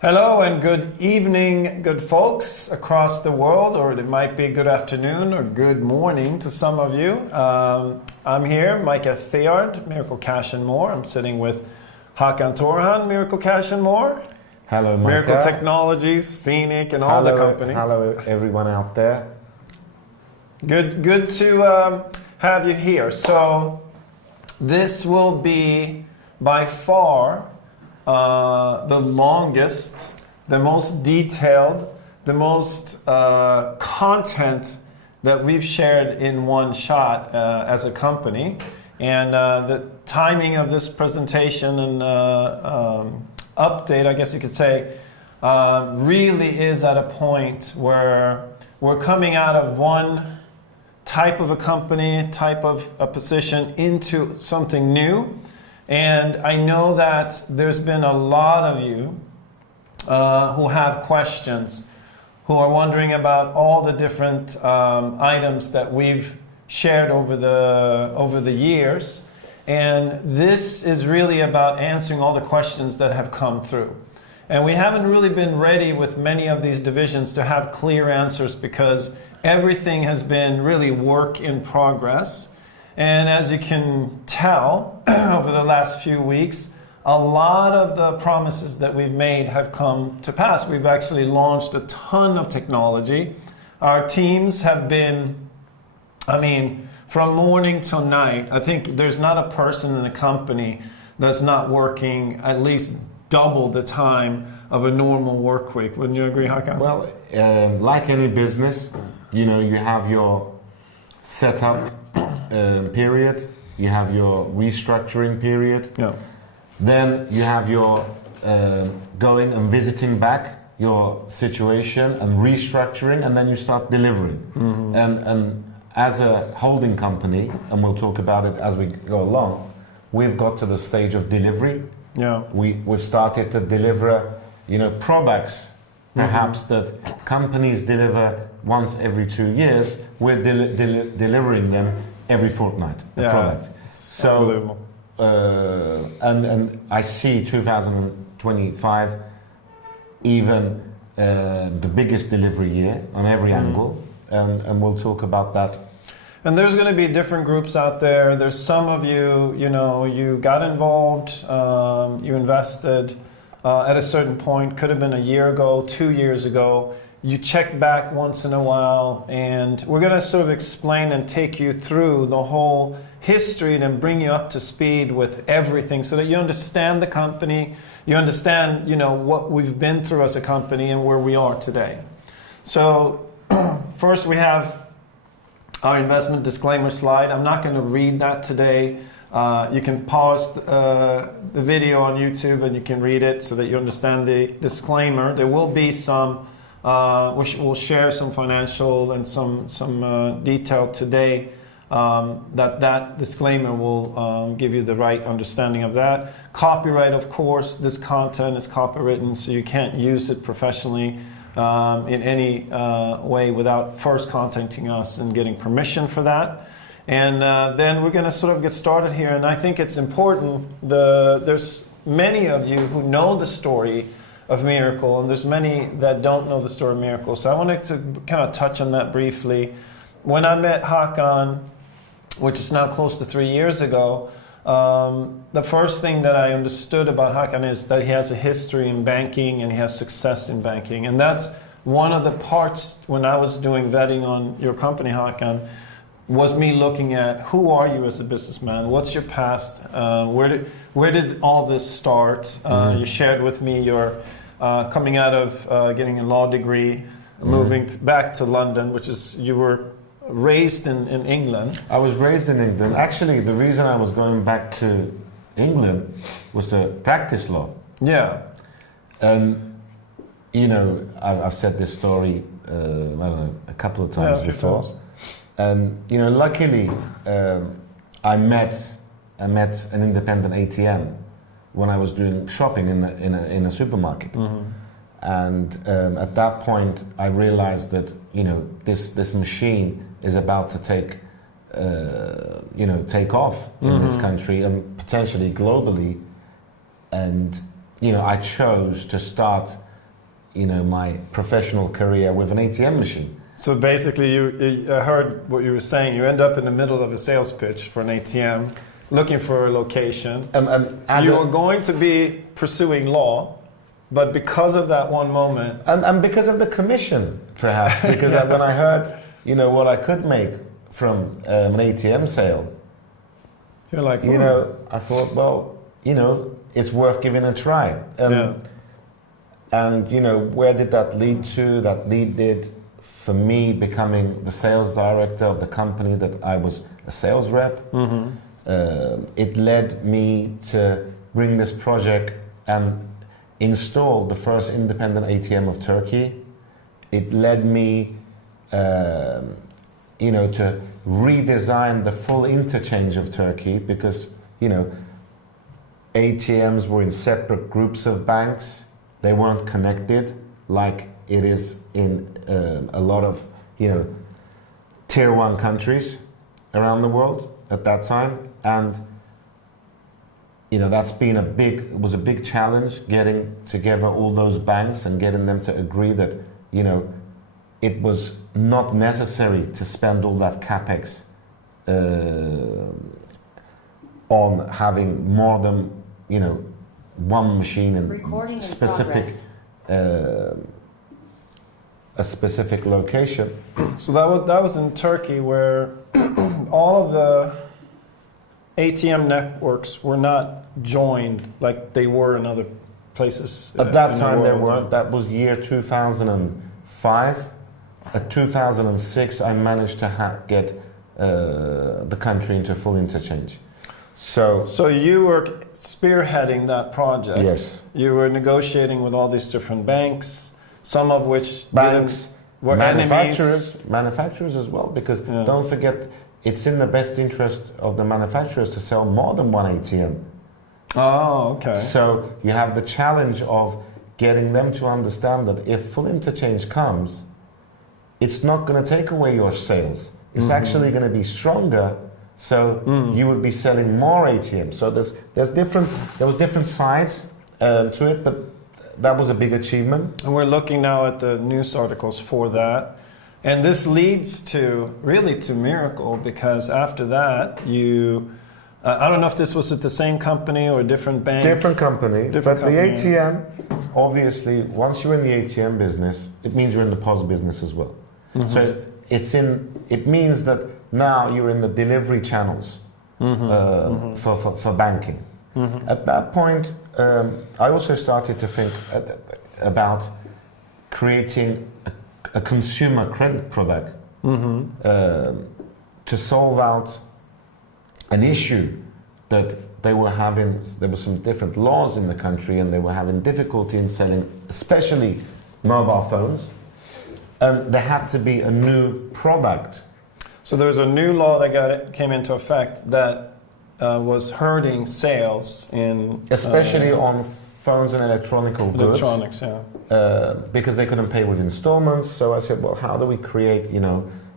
Hello and good evening, good folks across the world, or it might be good afternoon or good morning to some of you. I'm here, Micah Theard, Miracle Cash&More. I'm sitting with Hakan Toran, Miracle Cash&More. Hello, Micah. Miracle Technologies, Phoenix, and all the companies. Hello, everyone out there. Good to have you here. So this will be by far the longest, the most detailed, the most content that we've shared in one shot as a company. And the timing of this presentation and update, I guess you could say, really is at a point where we're coming out of one type of a company, type of a position into something new. And I know that there's been a lot of you who have questions, who are wondering about all the different items that we've shared over the years. And this is really about answering all the questions that have come through. And we haven't really been ready with many of these divisions to have clear answers because everything has been really work in progress. And as you can tell over the last few weeks, a lot of the promises that we've made have come to pass. We've actually launched a ton of technology. Our teams have been, from morning till night. I think there's not a person in a company that's not working at least double the time of a normal work week. Wouldn't you agree, Hakan? Well, like any business, you have your setup period, you have your restructuring period, then you have your going and visiting back your situation and restructuring, and then you start delivering. Mm-hmm. And as a holding company, and we'll talk about it as we go along, we've got to the stage of delivery. Yeah. We've started to deliver, products perhaps that companies deliver once every 2 years. We're delivering them every fortnight, a product. So, and I see 2025 even the biggest delivery year on every angle, and we'll talk about that. And there's going to be different groups out there. There's some of you, you got involved, you invested at a certain point, could have been a year ago, 2 years ago. You check back once in a while, and we're going to sort of explain and take you through the whole history and bring you up to speed with everything so that you understand the company, you understand, what we've been through as a company and where we are today. So first we have our investment disclaimer slide. I'm not going to read that today. You can pause the video on YouTube and you can read it so that you understand the disclaimer. There will be some we'll share some financial and some detail today that disclaimer will give you the right understanding of that. Copyright, of course, this content is copywritten, so you can't use it professionally in any way without first contacting us and getting permission for that. And then we're going to sort of get started here, and I think it's important. There's many of you who know the story of Miracle, and there's many that don't know the story of Miracle. So I wanted to kind of touch on that briefly. When I met Hakan, which is now close to 3 years ago, the first thing that I understood about Hakan is that he has a history in banking and he has success in banking. And that's one of the parts when I was doing vetting on your company, Hakan, was me looking at who are you as a businessman? What's your past? Where did all this start? You shared with me your coming out of getting a law degree, moving back to London, which is you were raised in England. I was raised in England. Actually, the reason I was going back to England was to practice law. Yeah. And, I've said this story, I don't know, a couple of times before. And, luckily, I met an independent ATM when I was doing shopping in a supermarket. Mm-hmm. And at that point, I realized that, this machine is about to take off in this country and potentially globally. And, I chose to start my professional career with an ATM machine. So basically, I heard what you were saying. You end up in the middle of a sales pitch for an ATM, looking for a location. You are going to be pursuing law, but because of that one moment, and because of the commission, perhaps, because when I heard, what I could make from an ATM sale, you're like, I thought, well, it's worth giving a try. And where did that lead to? That leaded for me becoming the sales director of the company that I was a sales rep. It led me to bring this project and install the first independent ATM of Turkey. It led me, to redesign the full interchange of Turkey because, ATMs were in separate groups of banks. They weren't connected like it is in a lot of, tier 1 countries around the world at that time. And, that's been it was a big challenge getting together all those banks and getting them to agree that, it was not necessary to spend all that capex on having more than, one machine in a specific location. So that was in Turkey, where all of the ATM networks were not joined like they were in other places. At that time, they weren't. That was year 2005. At 2006, I managed to get the country into full interchange. So you were spearheading that project. Yes. You were negotiating with all these different banks, some of which were manufacturers, enemies. Manufacturers as well, because don't forget, it's in the best interest of the manufacturers to sell more than one ATM. Oh, okay. So you have the challenge of getting them to understand that if full interchange comes, it's not going to take away your sales. It's actually going to be stronger. So you would be selling more ATMs. So there was different sides to it, but that was a big achievement. And we're looking now at the news articles for that. And this leads to Miracle, because after that I don't know if this was at the same company or a different bank. Different company. The ATM, obviously, once you're in the ATM business, it means you're in the POS business as well. So it means that now you're in the delivery channels for banking. At that point, I also started to think about creating a consumer credit product to solve out an issue that they were having. There were some different laws in the country, and they were having difficulty in selling, especially mobile phones. And there had to be a new product. So there was a new law that came into effect that was hurting sales in... Especially on phones and electronical goods. Electronics, yeah. Because they couldn't pay with installments. So I said, well, how do we create,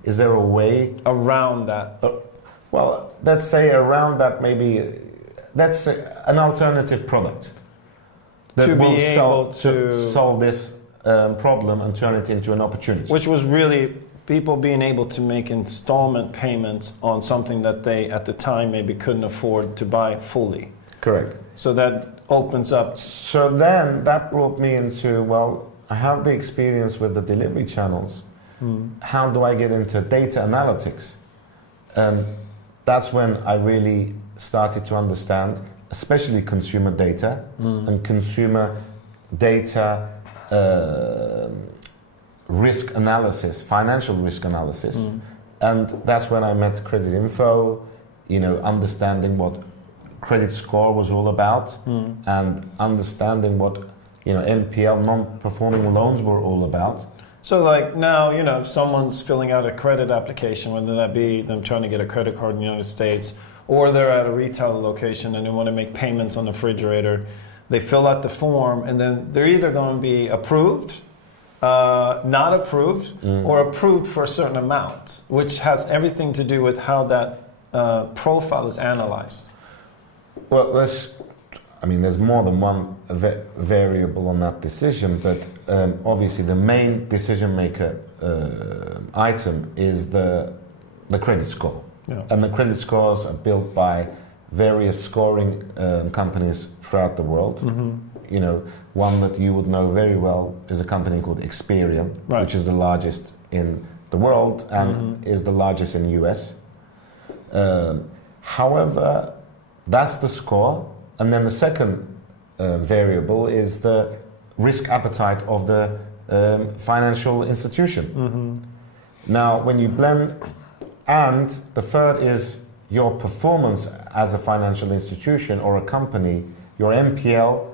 is there a way... Around that? Well, let's say around that, maybe that's an alternative product. That to will be able to solve this problem and turn it into an opportunity. Which was really people being able to make installment payments on something that they at the time maybe couldn't afford to buy fully. Correct. So that opens up. So then that brought me into, well, I have the experience with the delivery channels. How do I get into data analytics? That's when I really started to understand, especially consumer data and consumer data risk analysis, financial risk analysis. And that's when I met Credit Info, understanding what credit score was all about and understanding what, NPL, non-performing loans were all about. So like now, if someone's filling out a credit application, whether that be them trying to get a credit card in the United States, or they're at a retail location and they want to make payments on the refrigerator, they fill out the form, and then they're either going to be approved, not approved, or approved for a certain amount, which has everything to do with how that profile is analyzed. Well, I mean, there's more than one variable on that decision, but obviously the main decision maker item is the credit score. Yeah. And the credit scores are built by various scoring companies throughout the world. Mm-hmm. You know, one that you would know very well is a company called Experian, Right. which is the largest in the world and is the largest in the US. However, that's the score. And then the second variable is the risk appetite of the financial institution. Mm-hmm. Now, when you blend, and the third is your performance as a financial institution or a company, your NPL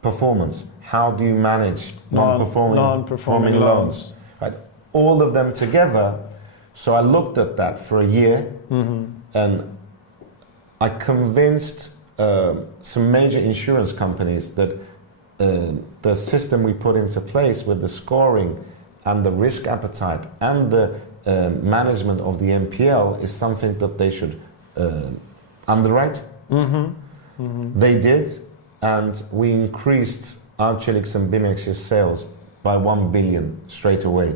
performance. How do you manage non-performing loans? Right? All of them together. So I looked at that for a year, and I convinced some major insurance companies that the system we put into place with the scoring and the risk appetite and the management of the NPL is something that they should underwrite. They did, and we increased Arçelik's and Bimex's sales by 1 billion straight away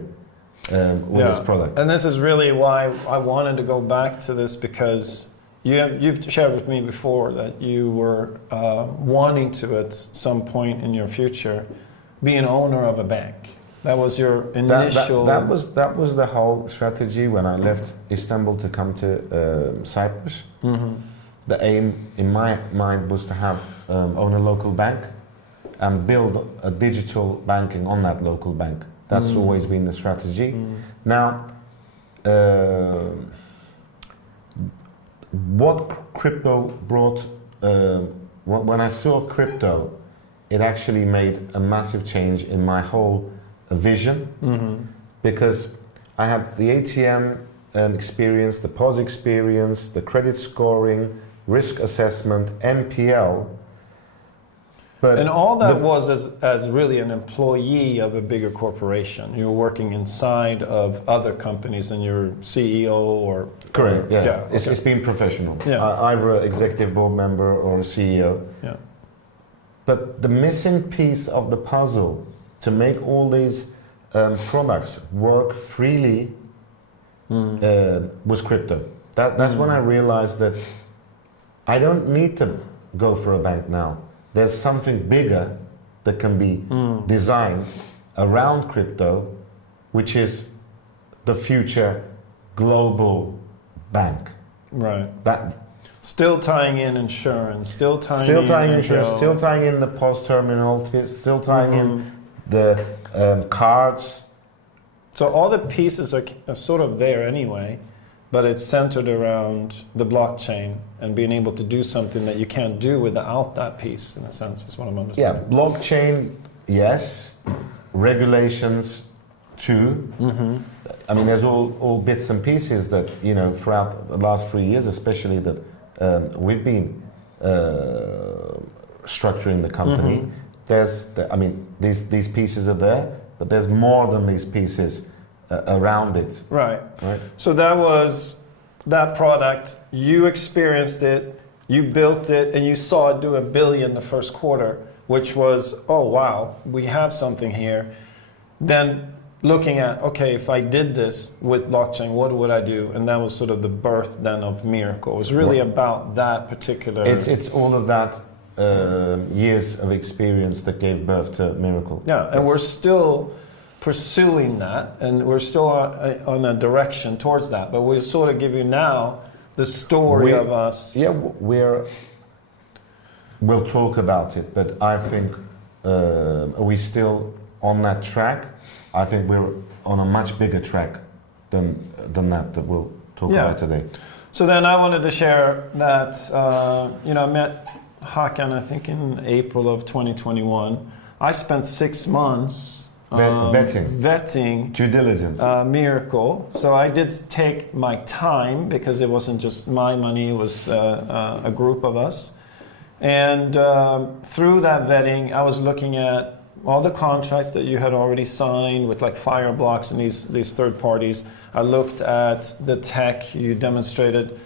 with this product. And this is really why I wanted to go back to this, because you've shared with me before that you were wanting to, at some point in your future, be an owner of a bank. That was your initial... That was the whole strategy when I left Istanbul to come to Cyprus. The aim in my mind was to have own a local bank and build a digital banking on that local bank. That's always been the strategy. Now, what crypto brought, when I saw crypto, it actually made a massive change in my whole vision, because I had the ATM experience, the POS experience, the credit scoring, risk assessment, NPL. But and all that was as really an employee of a bigger corporation. You were working inside of other companies and you're CEO or... Correct, yeah. Okay. It's been professional. Yeah. Either an executive board member or a CEO. Yeah. But the missing piece of the puzzle to make all these products work freely was crypto. That's when I realized that I don't need to go for a bank now. There's something bigger that can be designed around crypto, which is the future global bank. Right. That Still tying in insurance, still tying in insurance, still tying in the POS terminal, still tying in the cards. So all the pieces are sort of there anyway, but it's centered around the blockchain and being able to do something that you can't do without that piece, in a sense, is what I'm understanding. Yeah, blockchain, yes. Regulations, too. I mean, there's all bits and pieces that, you know, throughout the last 3 years, especially that we've been structuring the company. These pieces are there, but there's more than these pieces around it. Right. So that was that product. You experienced it, you built it, and you saw it do $1 billion the first quarter, which was, oh wow, we have something here. Then looking at, okay, if I did this with blockchain, what would I do? And that was sort of the birth then of Miracle. It was really about that particular... It's all of that years of experience that gave birth to Miracle. Yeah, and we're still pursuing that, and we're still on a direction towards that. But we'll sort of give you now the story of us. Yeah, we'll talk about it, but I think are we still on that track? I think we're on a much bigger track than that we'll talk about today. So then I wanted to share that I met Hakan, I think in April of 2021. I spent 6 months vetting due diligence, Miracle. So I did take my time because it wasn't just my money; it was a group of us. And through that vetting, I was looking at all the contracts that you had already signed with like Fireblocks and these third parties. I looked at the tech you demonstrated.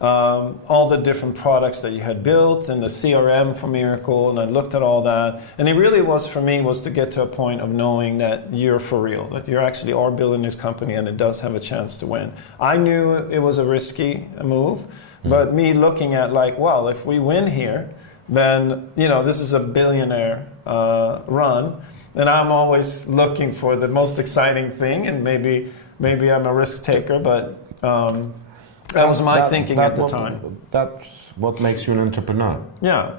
all the different products that you had built and the CRM for Miracle, and I looked at all that. And it really was, for me, was to get to a point of knowing that you're for real, that you actually are building this company and it does have a chance to win. I knew it was a risky move, but me looking at like, well, if we win here, then, you know, this is a billionaire run, and I'm always looking for the most exciting thing, and maybe I'm a risk taker, but that was my thinking at the time. That's what makes you an entrepreneur. Yeah.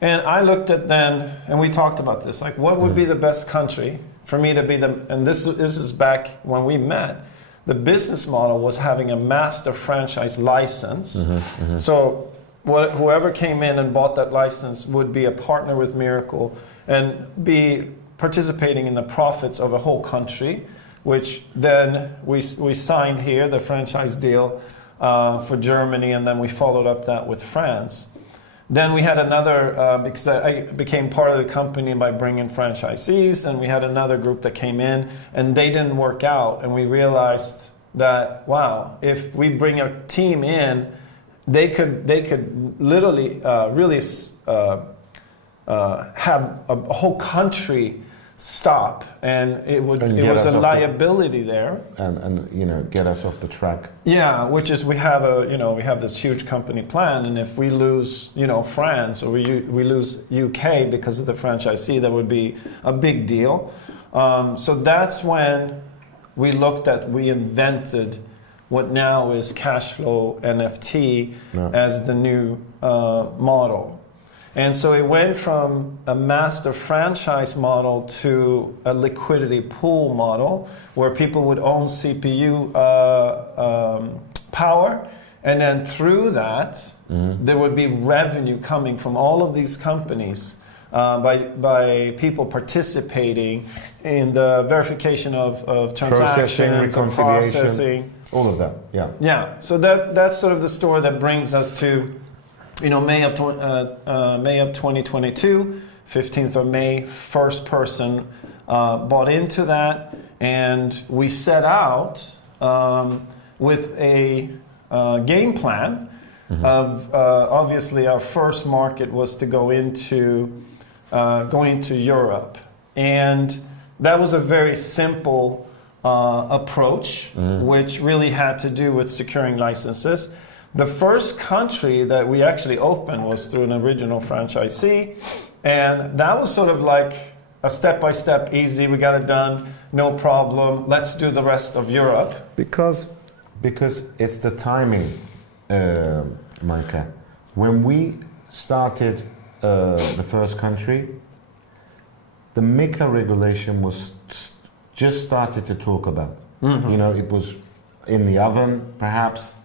And I looked at then, and we talked about this, like what would be the best country for me to be and this is back when we met. The business model was having a master franchise license. So whoever came in and bought that license would be a partner with Miracle and be participating in the profits of a whole country, which then we signed here, the franchise deal for Germany, and then we followed up that with France. Then we had another, because I became part of the company by bringing franchisees, and we had another group that came in, and they didn't work out, and we realized that, wow, if we bring a team in, they could literally really have a whole country stop, and it was a liability there, and you know, get us off the track. Yeah, which is we have this huge company plan, and if we lose France or we lose UK because of the franchisee, that would be a big deal. So that's when we invented what now is cash flow NFT as the new model. And so it went from a master franchise model to a liquidity pool model where people would own CPU power, and then through that there would be revenue coming from all of these companies by people participating in the verification of transactions, processing, all of that. Yeah. So that's sort of the story that brings us to May of 2022, 15th of May, first person bought into that, and we set out with a game plan of obviously our first market was to go into Europe, and that was a very simple approach, which really had to do with securing licenses. The first country that we actually opened was through an original franchisee, and that was sort of like a step-by-step, easy, we got it done, no problem, let's do the rest of Europe. Because it's the timing, Micah. When we started the first country, the MiCA regulation was just started to talk about. It was in the oven, perhaps.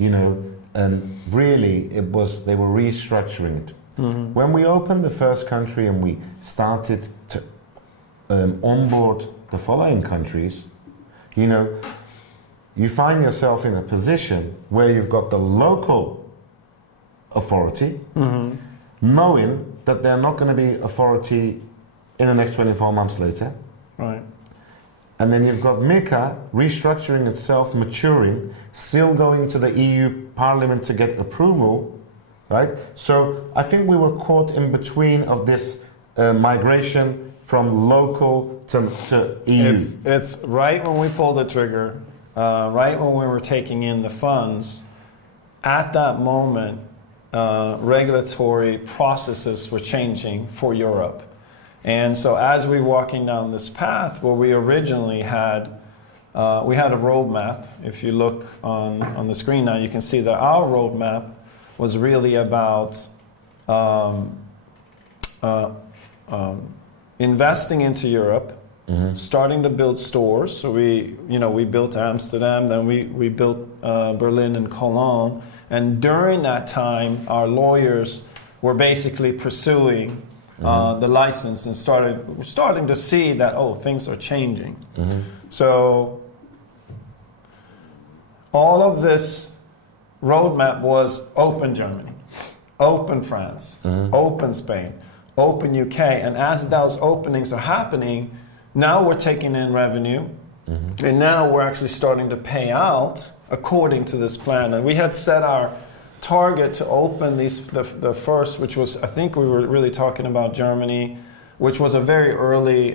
And really they were restructuring it. When we opened the first country and we started to onboard the following countries, you find yourself in a position where you've got the local authority, knowing that they're not going to be authority in the next 24 months later. Right. And then you've got MiCA restructuring itself, maturing, still going to the EU Parliament to get approval, right? So I think we were caught in between of this migration from local to EU. It's right when we pulled the trigger, right when we were taking in the funds, at that moment, regulatory processes were changing for Europe. And so as we're walking down this path, where we originally had, we had a roadmap. If you look on the screen now, you can see that our roadmap was really about investing into Europe, starting to build stores. So we built Amsterdam, then we built Berlin and Cologne. And during that time, our lawyers were basically pursuing the license and starting to see that, things are changing. So all of this roadmap was open Germany, open France, open Spain, open UK. And as those openings are happening, now we're taking in revenue, and now we're actually starting to pay out according to this plan. And we had set our target to open the first, which was, I think we were really talking about Germany, which was a very early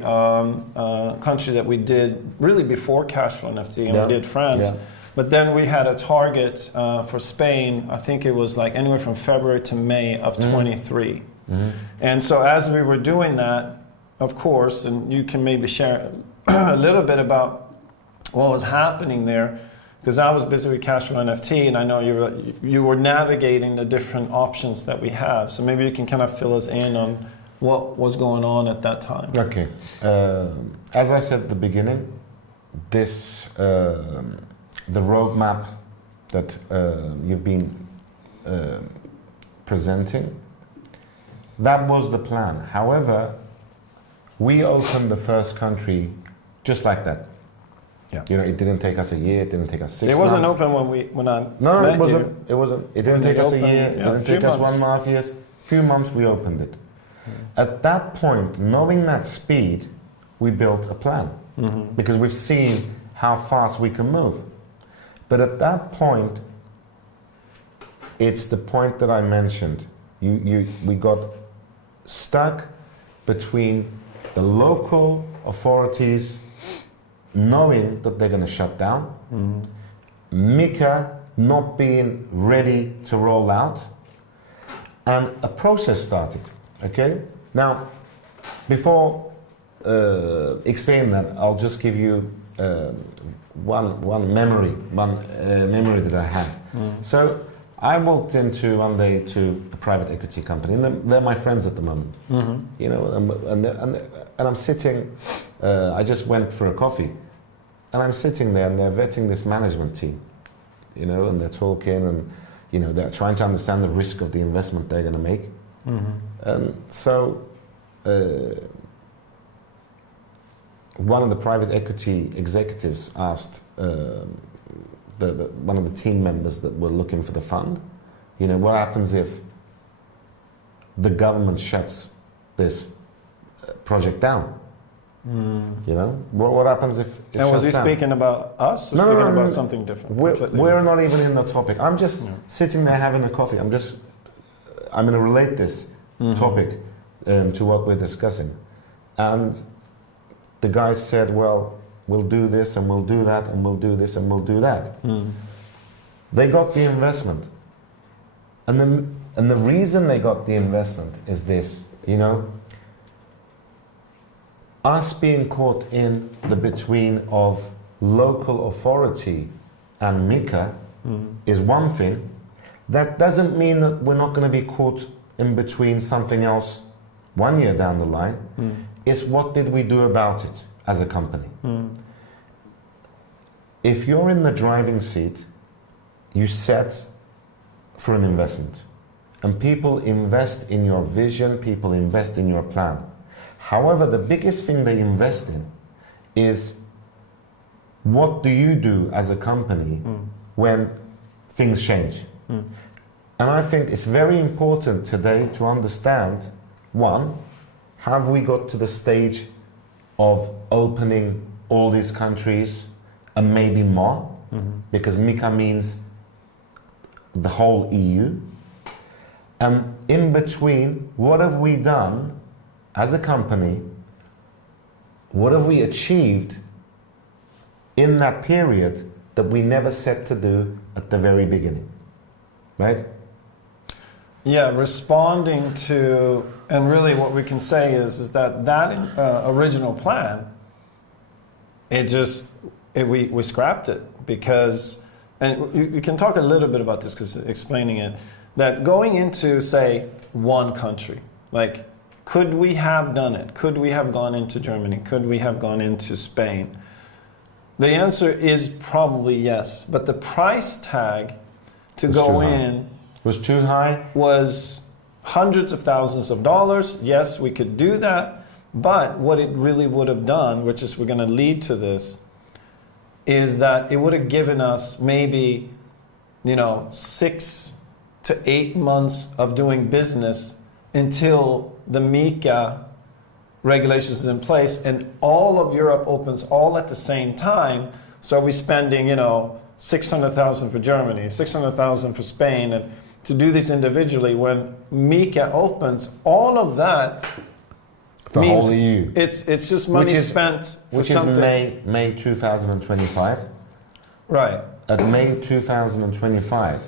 country that we did really before Cashflow NFT, and we did France. Yeah. But then we had a target for Spain. I think it was like anywhere from February to May of 23. Mm-hmm. And so as we were doing that, of course, and you can maybe share a little bit about what was happening there, because I was busy with Cashflow NFT, and I know you were navigating the different options that we have. So maybe you can kind of fill us in on what was going on at that time. Okay. As I said at the beginning, this the roadmap that you've been presenting, that was the plan. However, we opened the first country just like that. Yeah. You know, it didn't take us a year. It didn't take us 6 months. It wasn't open when I No, met it wasn't. you. It wasn't. It didn't take us a year. It didn't take us 1.5 years. Few months we opened it. At that point, knowing that speed, we built a plan because we've seen how fast we can move. But at that point, it's the point that I mentioned. We got stuck between the local authorities knowing that they're going to shut down, Mika not being ready to roll out, and a process started. Okay? Now, before explaining that, I'll just give you one memory that I had. So I walked into one day to a private equity company, and they're my friends at the moment. You know, and I'm sitting. I just went for a coffee, and I'm sitting there, and they're vetting this management team. You know, and they're talking, and you know, they're trying to understand the risk of the investment they're going to make. And so one of the private equity executives asked one of the team members that were looking for the fund, you know, what happens if the government shuts this project down? You know, what happens if it and was shuts he down? speaking about us or speaking about something different? We're not even in the topic. I'm just sitting there having a coffee. I'm going to relate this topic to what we're discussing. And the guy said, well, we'll do this and we'll do that and we'll do this and we'll do that. They got the investment. And the reason they got the investment is this, you know, us being caught in the between of local authority and Mika is one thing. That doesn't mean that we're not going to be caught in between something else 1 year down the line. It's what did we do about it as a company? If you're in the driving seat, you set for an investment. And people invest in your vision, people invest in your plan. However, the biggest thing they invest in is what do you do as a company when things change? And I think it's very important today to understand, one, have we got to the stage of opening all these countries and maybe more? Because Mika means the whole EU. And in between, what have we done as a company? What have we achieved in that period that we never set to do at the very beginning? Right? Yeah, responding to, and really what we can say is that original plan, we scrapped it because, and you can talk a little bit about this because explaining it, that going into, say, one country, like, could we have done it? Could we have gone into Germany? Could we have gone into Spain? The answer is probably yes, but the price tag to go in was too high. Was hundreds of thousands of dollars. Yes, we could do that, but what it really would have done, which is we're going to lead to this, is that it would have given us maybe, 6 to 8 months of doing business until the Mika regulations is in place and all of Europe opens all at the same time. So are we spending, 600,000 for Germany, 600,000 for Spain, to do this individually. When MiCA opens, all of that The means whole EU. it's just money spent for which something. is May 2025. Right. At May 2025,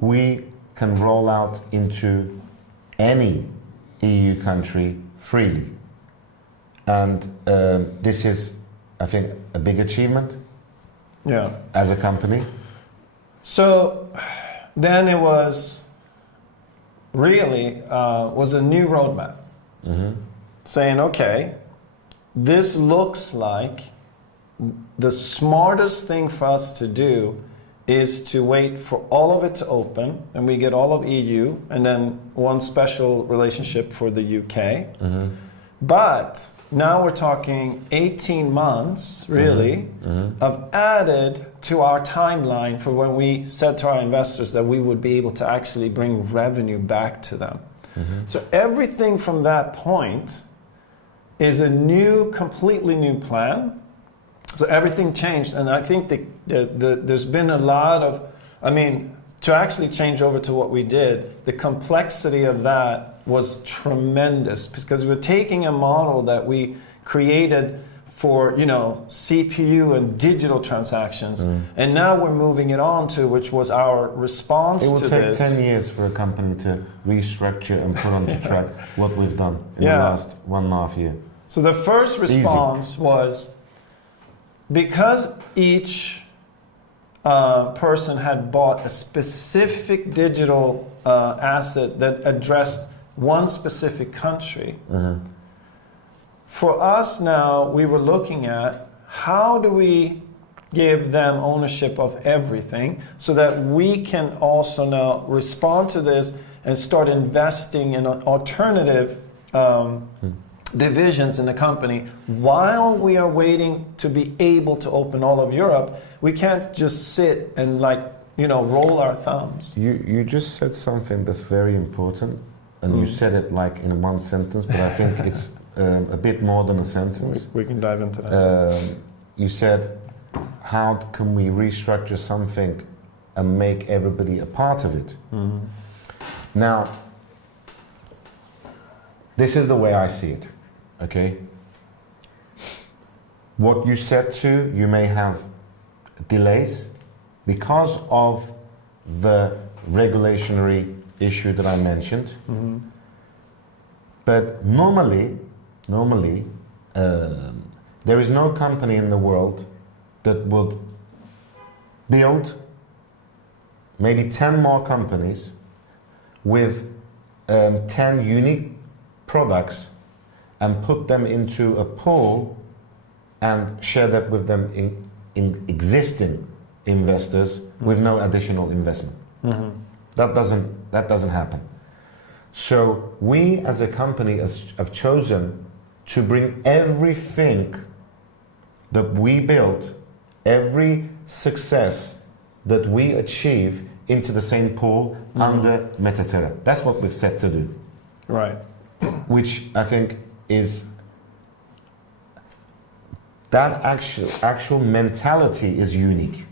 we can roll out into any EU country freely. And this is, I think, a big achievement as a company. So then it was really was a new roadmap. Saying, okay, this looks like the smartest thing for us to do is to wait for all of it to open, and we get all of EU, and then one special relationship for the UK. But now we're talking 18 months, really, of added to our timeline for when we said to our investors that we would be able to actually bring revenue back to them. So everything from that point is a new, completely new plan. So everything changed, and I think there's been a lot of, I mean, to actually change over to what we did, the complexity of that was tremendous, because we're taking a model that we created for, CPU and digital transactions, and now we're moving it on to, which was our response to this. It will take 10 years for a company to restructure and put on the track what we've done in the last 1.5 years. So the first response was, because each person had bought a specific digital asset that addressed one specific country, for us now, we were looking at how do we give them ownership of everything so that we can also now respond to this and start investing in alternative divisions in the company while we are waiting to be able to open all of Europe. We can't just sit and roll our thumbs. You just said something that's very important, and you said it like in one sentence, but I think it's a bit more than a sentence. We can dive into that. You said, how can we restructure something and make everybody a part of it? Now, this is the way I see it, okay? What you said to, you may have delays because of the regulatory issue that I mentioned. But normally, there is no company in the world that would build maybe 10 more companies with 10 unique products and put them into a pool and share that with them in existing investors with no additional investment. That doesn't happen. So we as a company have chosen to bring everything that we built, every success that we achieve into the same pool under Terra. That's what we've set to do. Right. Which I think is that actual mentality is unique.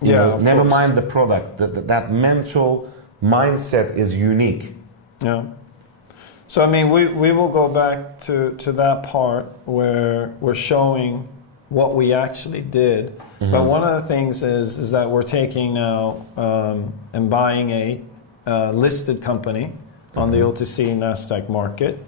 Never mind the product. That mental mindset is unique. Yeah. So I mean, we will go back to that part where we're showing what we actually did. But one of the things is that we're taking now and buying a listed company on the OTC Nasdaq market,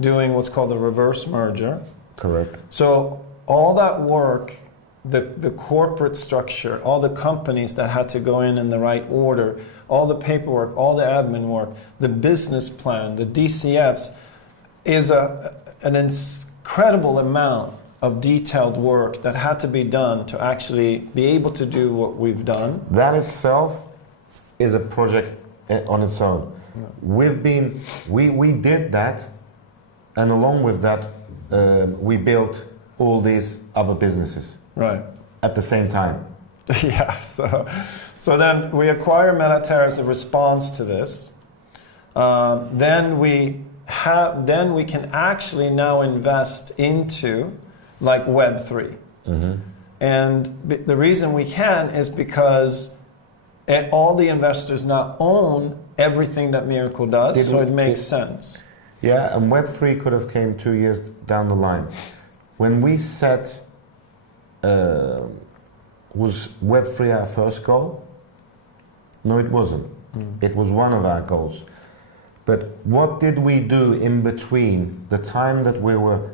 doing what's called a reverse merger. Correct. So all that work, the corporate structure, all the companies that had to go in the right order, all the paperwork, all the admin work, the business plan, the DCFs, is an incredible amount of detailed work that had to be done to actually be able to do what we've done. That itself is a project on its own. We did that, and along with that, we built all these other businesses. Right. At the same time. Yeah. So then we acquire Terra as a response to this. Then we can actually now invest into like Web3. And the reason we can is because and all the investors now own everything that Miracle does, so it makes sense. Yeah, and Web3 could have came 2 years down the line. When we set, was Web3 our first goal? No, it wasn't. It was one of our goals. But what did we do in between the time that we were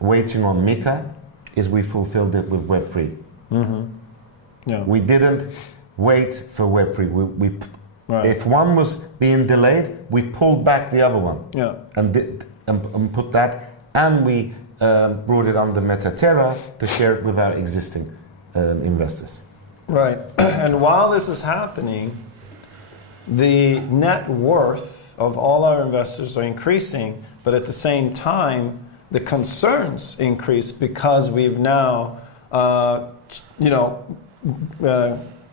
waiting on Mika is we fulfilled it with Web3. Yeah. We didn't wait for Web3. Right. If one was being delayed, we pulled back the other one. Yeah. And put that, and we brought it under Terra to share it with our existing investors. Right. And while this is happening, the net worth of all our investors are increasing, but at the same time, the concerns increase because we've now,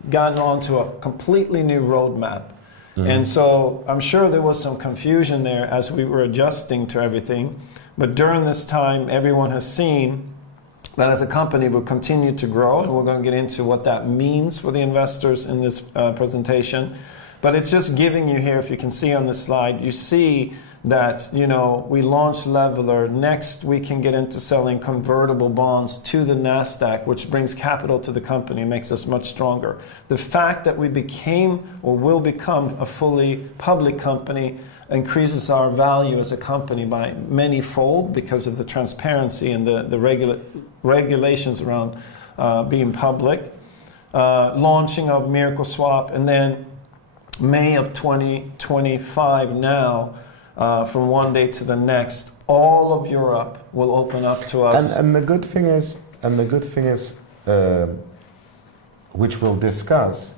gotten onto a completely new roadmap. And so I'm sure there was some confusion there as we were adjusting to everything. But during this time, everyone has seen that as a company, we'll continue to grow, and we're going to get into what that means for the investors in this presentation. But it's just giving you here, if you can see on this slide, you see that, we launched Leveler. Next, we can get into selling convertible bonds to the NASDAQ, which brings capital to the company, makes us much stronger. The fact that we became or will become a fully public company increases our value as a company by many-fold because of the transparency and the regulations around being public. Launching of Miracle Swap, and then May of 2025 now, from one day to the next, all of Europe will open up to us. And the good thing is, which we'll discuss,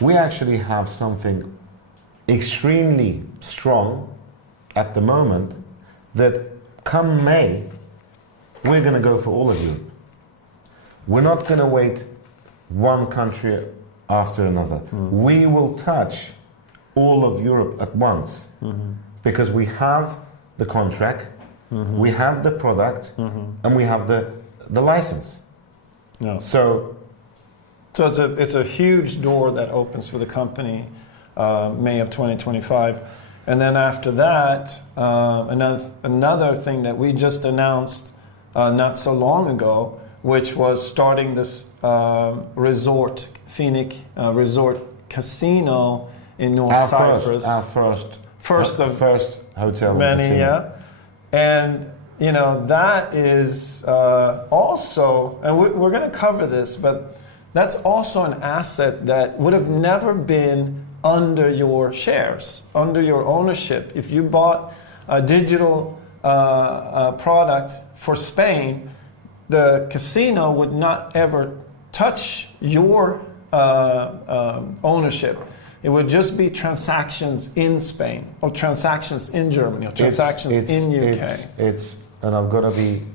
we actually have something extremely strong at the moment that come May, we're going to go for all of Europe. We're not going to wait one country after another. We will touch all of Europe at once because we have the contract, we have the product, and we have the license. Yeah. So it's a huge door that opens for the company, May of 2025. And then after that, another thing that we just announced not so long ago, which was starting this resort, Phoenix Resort Casino in North Cyprus. Our first hotel. Many, yeah. And, that is also, and we're going to cover this, but that's also an asset that would have never been under your shares, under your ownership. If you bought a digital product for Spain, the casino would not ever touch your ownership. It would just be transactions in Spain, or transactions in Germany, or transactions in UK. And I've got to be,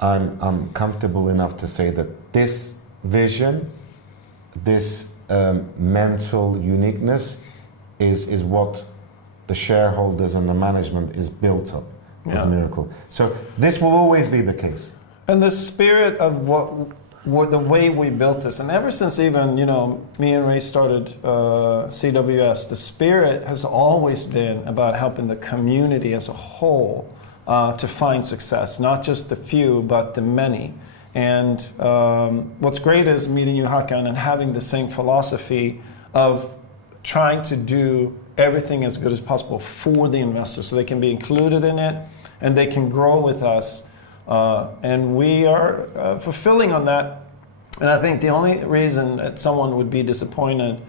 I'm comfortable enough to say that this vision, this mental uniqueness is what the shareholders and the management is built up with Miracle. So this will always be the case. And the spirit of the way we built this, and ever since even, me and Ray started CWS, the spirit has always been about helping the community as a whole to find success, not just the few, but the many. And what's great is meeting you, Hakan, and having the same philosophy of trying to do everything as good as possible for the investors so they can be included in it and they can grow with us. And we are fulfilling on that. And I think the only reason that someone would be disappointed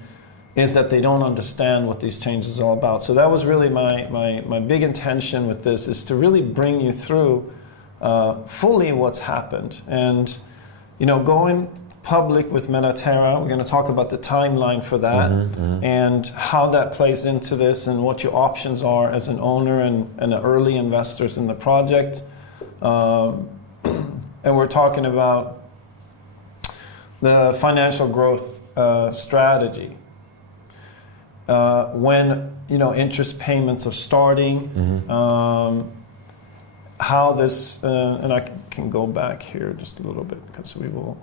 is that they don't understand what these changes are all about. So that was really my big intention with this, is to really bring you through fully what's happened. And, going public with Terra, we're going to talk about the timeline for that and how that plays into this and what your options are as an owner and early investors in the project. And we're talking about the financial growth strategy. When interest payments are starting, how this, and I can go back here just a little bit because we will.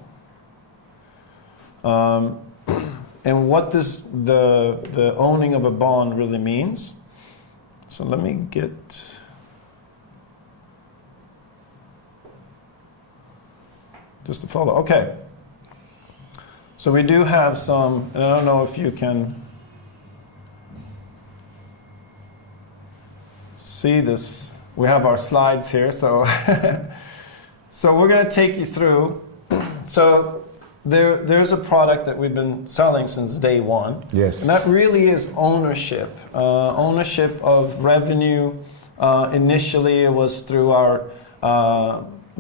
and what the owning of a bond really means. So let me get... Just to follow. Okay. So we do have some, and I don't know if you can see this. We have our slides here, so so we're going to take you through. So there's a product that we've been selling since day one. Yes. And that really is ownership. Ownership of revenue. Initially, it was through our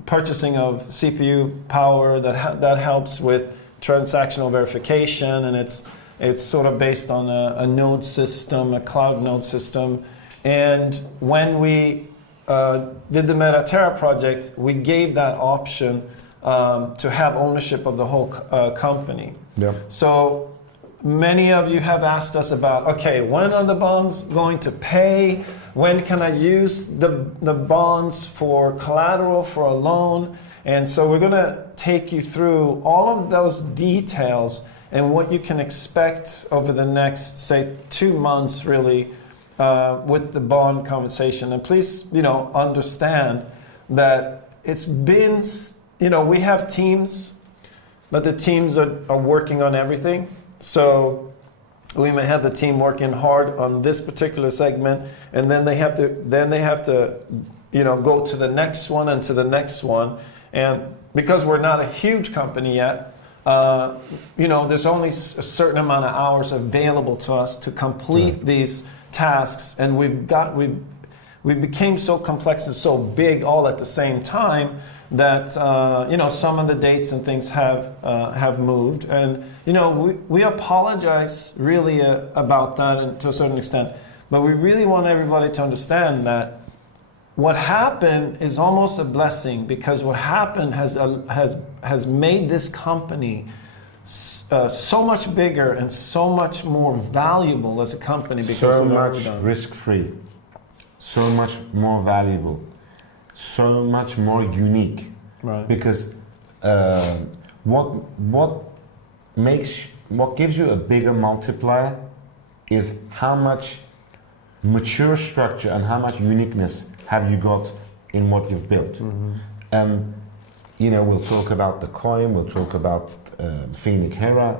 purchasing of CPU power that helps with transactional verification, and it's sort of based on a node system, a cloud node system. And when we did the Terra project, we gave that option to have ownership of the whole company. Yeah. So many of you have asked us about, okay, when are the bonds going to pay? When can I use the bonds for collateral for a loan? And so we're going to take you through all of those details and what you can expect over the next, say, 2 months, really, with the bond conversation. And please, understand that it's been, we have teams, but the teams are working on everything. So we may have the team working hard on this particular segment, and then they have to, go to the next one and to the next one. And because we're not a huge company yet, there's only a certain amount of hours available to us to complete these tasks, and we became so complex and so big all at the same time that some of the dates and things have moved, and we apologize really about that, and to a certain extent, but we really want everybody to understand that what happened is almost a blessing, because what happened has made this company so much bigger and so much more valuable as a company, because so much risk-free, so much more valuable, so much more unique. Right. Because what gives you a bigger multiplier is how much mature structure and how much uniqueness have you got in what you've built. And we'll talk about the coin, we'll talk about Phoenix Hera,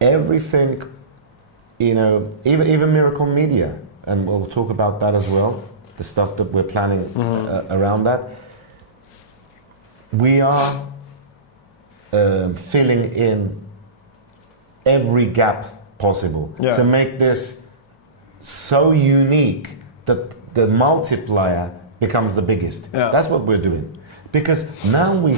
everything, even Miracle Media, and we'll talk about that as well, the stuff that we're planning around that. We are filling in every gap possible to make this so unique that the multiplier becomes the biggest. Yeah. That's what we're doing. Because now we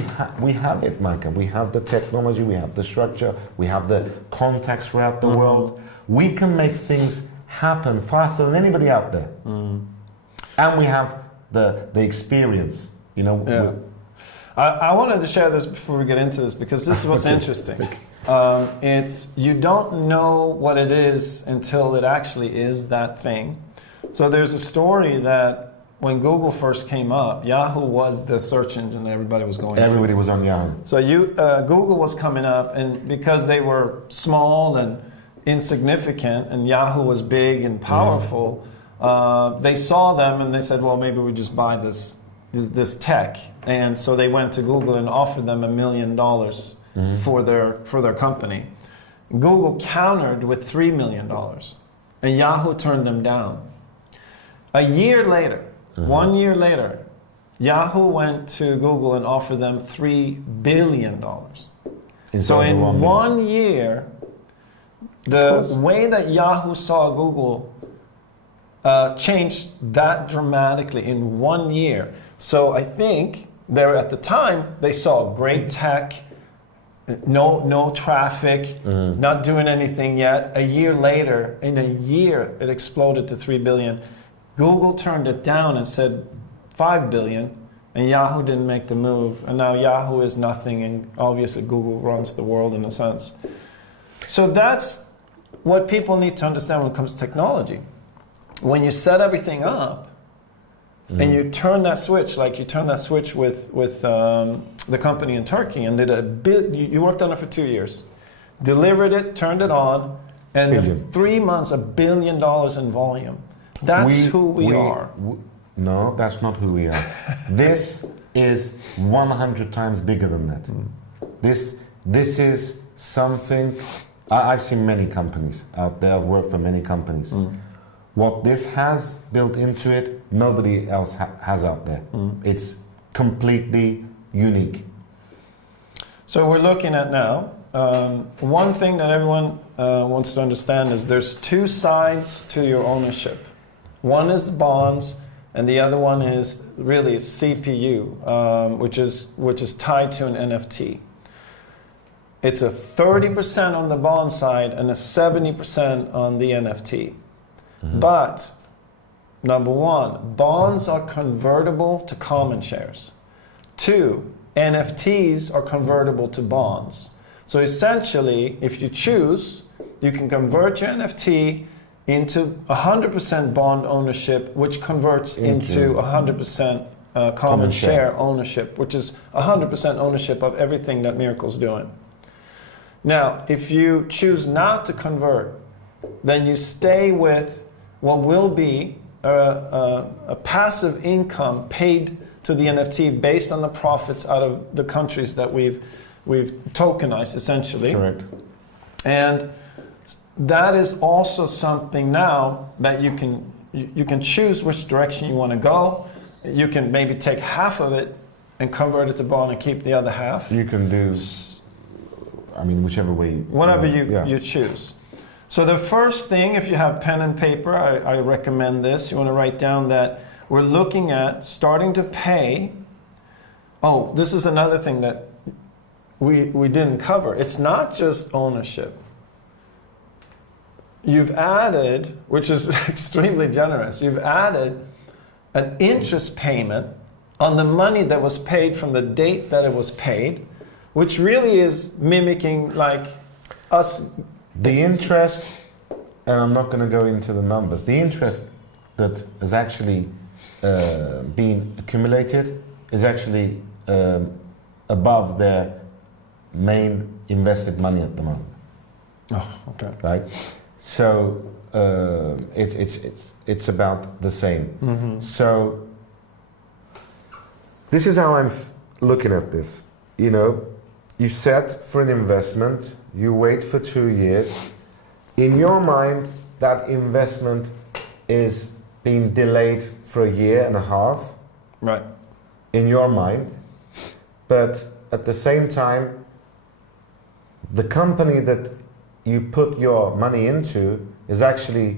have it, Micah. We have the technology, we have the structure, we have the contacts throughout the world. We can make things happen faster than anybody out there. And we have the experience, Yeah. I wanted to share this before we get into this, because this is what's interesting. It's, you don't know what it is until it actually is that thing. So there's a story that when Google first came up, Yahoo was the search engine that everybody was going to. Everybody was on Yahoo. So Google was coming up, and because they were small and insignificant, and Yahoo was big and powerful, they saw them and they said, well, maybe we just buy this tech. And so they went to Google and offered them $1 million for their company. Google countered with $3 million, and Yahoo turned them down. A year later, 1 year later, Yahoo went to Google and offered them $3 billion. So in 1 year, the way that Yahoo saw Google changed that dramatically in 1 year. So I think at the time, they saw great tech, no traffic, not doing anything yet. A year later, in a year, it exploded to $3 billion. Google turned it down and said $5 billion, and Yahoo didn't make the move. And now Yahoo is nothing, and obviously Google runs the world in a sense. So that's what people need to understand when it comes to technology. When you set everything up, and you turn that switch, like you turned that switch with the company in Turkey, and did you worked on it for 2 years. delivered it, turned it on, and in 3 months, $1 billion in volume. That's who we are. No, that's not who we are. This is 100 times bigger than that. This is something. I've seen many companies out there. I've worked for many companies. What this has built into it, nobody else has out there. It's completely unique. So we're looking at now. One thing that everyone wants to understand is there's two sides to your ownership. One is the bonds, and the other one is really CPU, which is tied to an NFT. It's a 30% on the bond side and a 70% on the NFT. But number one, bonds are convertible to common shares. Two, NFTs are convertible to bonds. So essentially, if you choose, you can convert your NFT into 100% bond ownership, which converts into 100% common share ownership, which is 100% ownership of everything that Miracle's doing. Now, if you choose not to convert, then you stay with what will be a passive income paid to the NFT based on the profits out of the countries that we've tokenized, essentially. Correct. And that is also something now that you can choose which direction you want to go. You can maybe take half of it and convert it to bond and keep the other half. You can do, I mean, whichever way. Whatever you choose. So the first thing, if you have pen and paper, I recommend this. You want to write down that we're looking at starting to pay. Oh, this is another thing that we didn't cover. It's not just ownership. You've added, which is extremely generous, you've added an interest payment on the money that was paid from the date that it was paid, which really is mimicking like us. The interest, and I'm not going to go into the numbers, the interest that is actually being accumulated is actually above their main invested money at the moment. Oh, okay. Right? So it's about the same. So this is how I'm looking at this. You know, you set for an investment, you wait for 2 years. In your mind, that investment is being delayed for 1.5 years. Right. In your mind. But at the same time, the company that you put your money into is actually